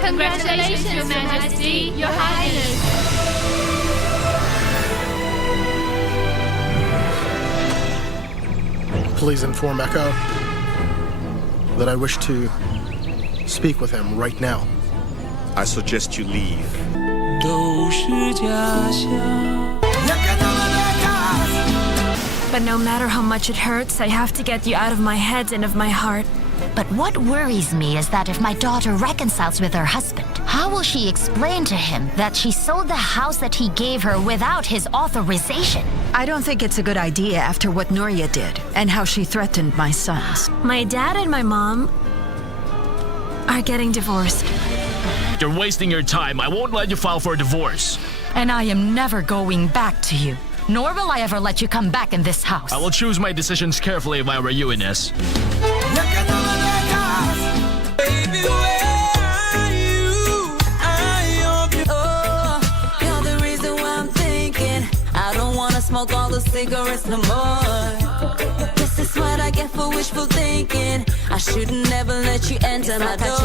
Congratulations, Your Majesty, Your Highness. Please inform Echo that I wish to speak with him right now. I suggest you leave. But no matter how much it hurts, I have to get you out of my head and of my heart. But what worries me is that if my daughter reconciles with her husband, how will she explain to him that she sold the house that he gave her without his authorization? I don't think it's a good idea after what Nuria did and how she threatened my sons. My dad and my mom are getting divorced. You're wasting your time. I won't let you file for a divorce. And I am never going back to you. Nor will I ever let you come back in this house. I will choose my decisions carefully if I were you, Ines. Smoke all the cigarettes no more. This is what I get for wishful thinking. I shouldn't never let you enter my door.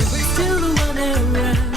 Still the one around.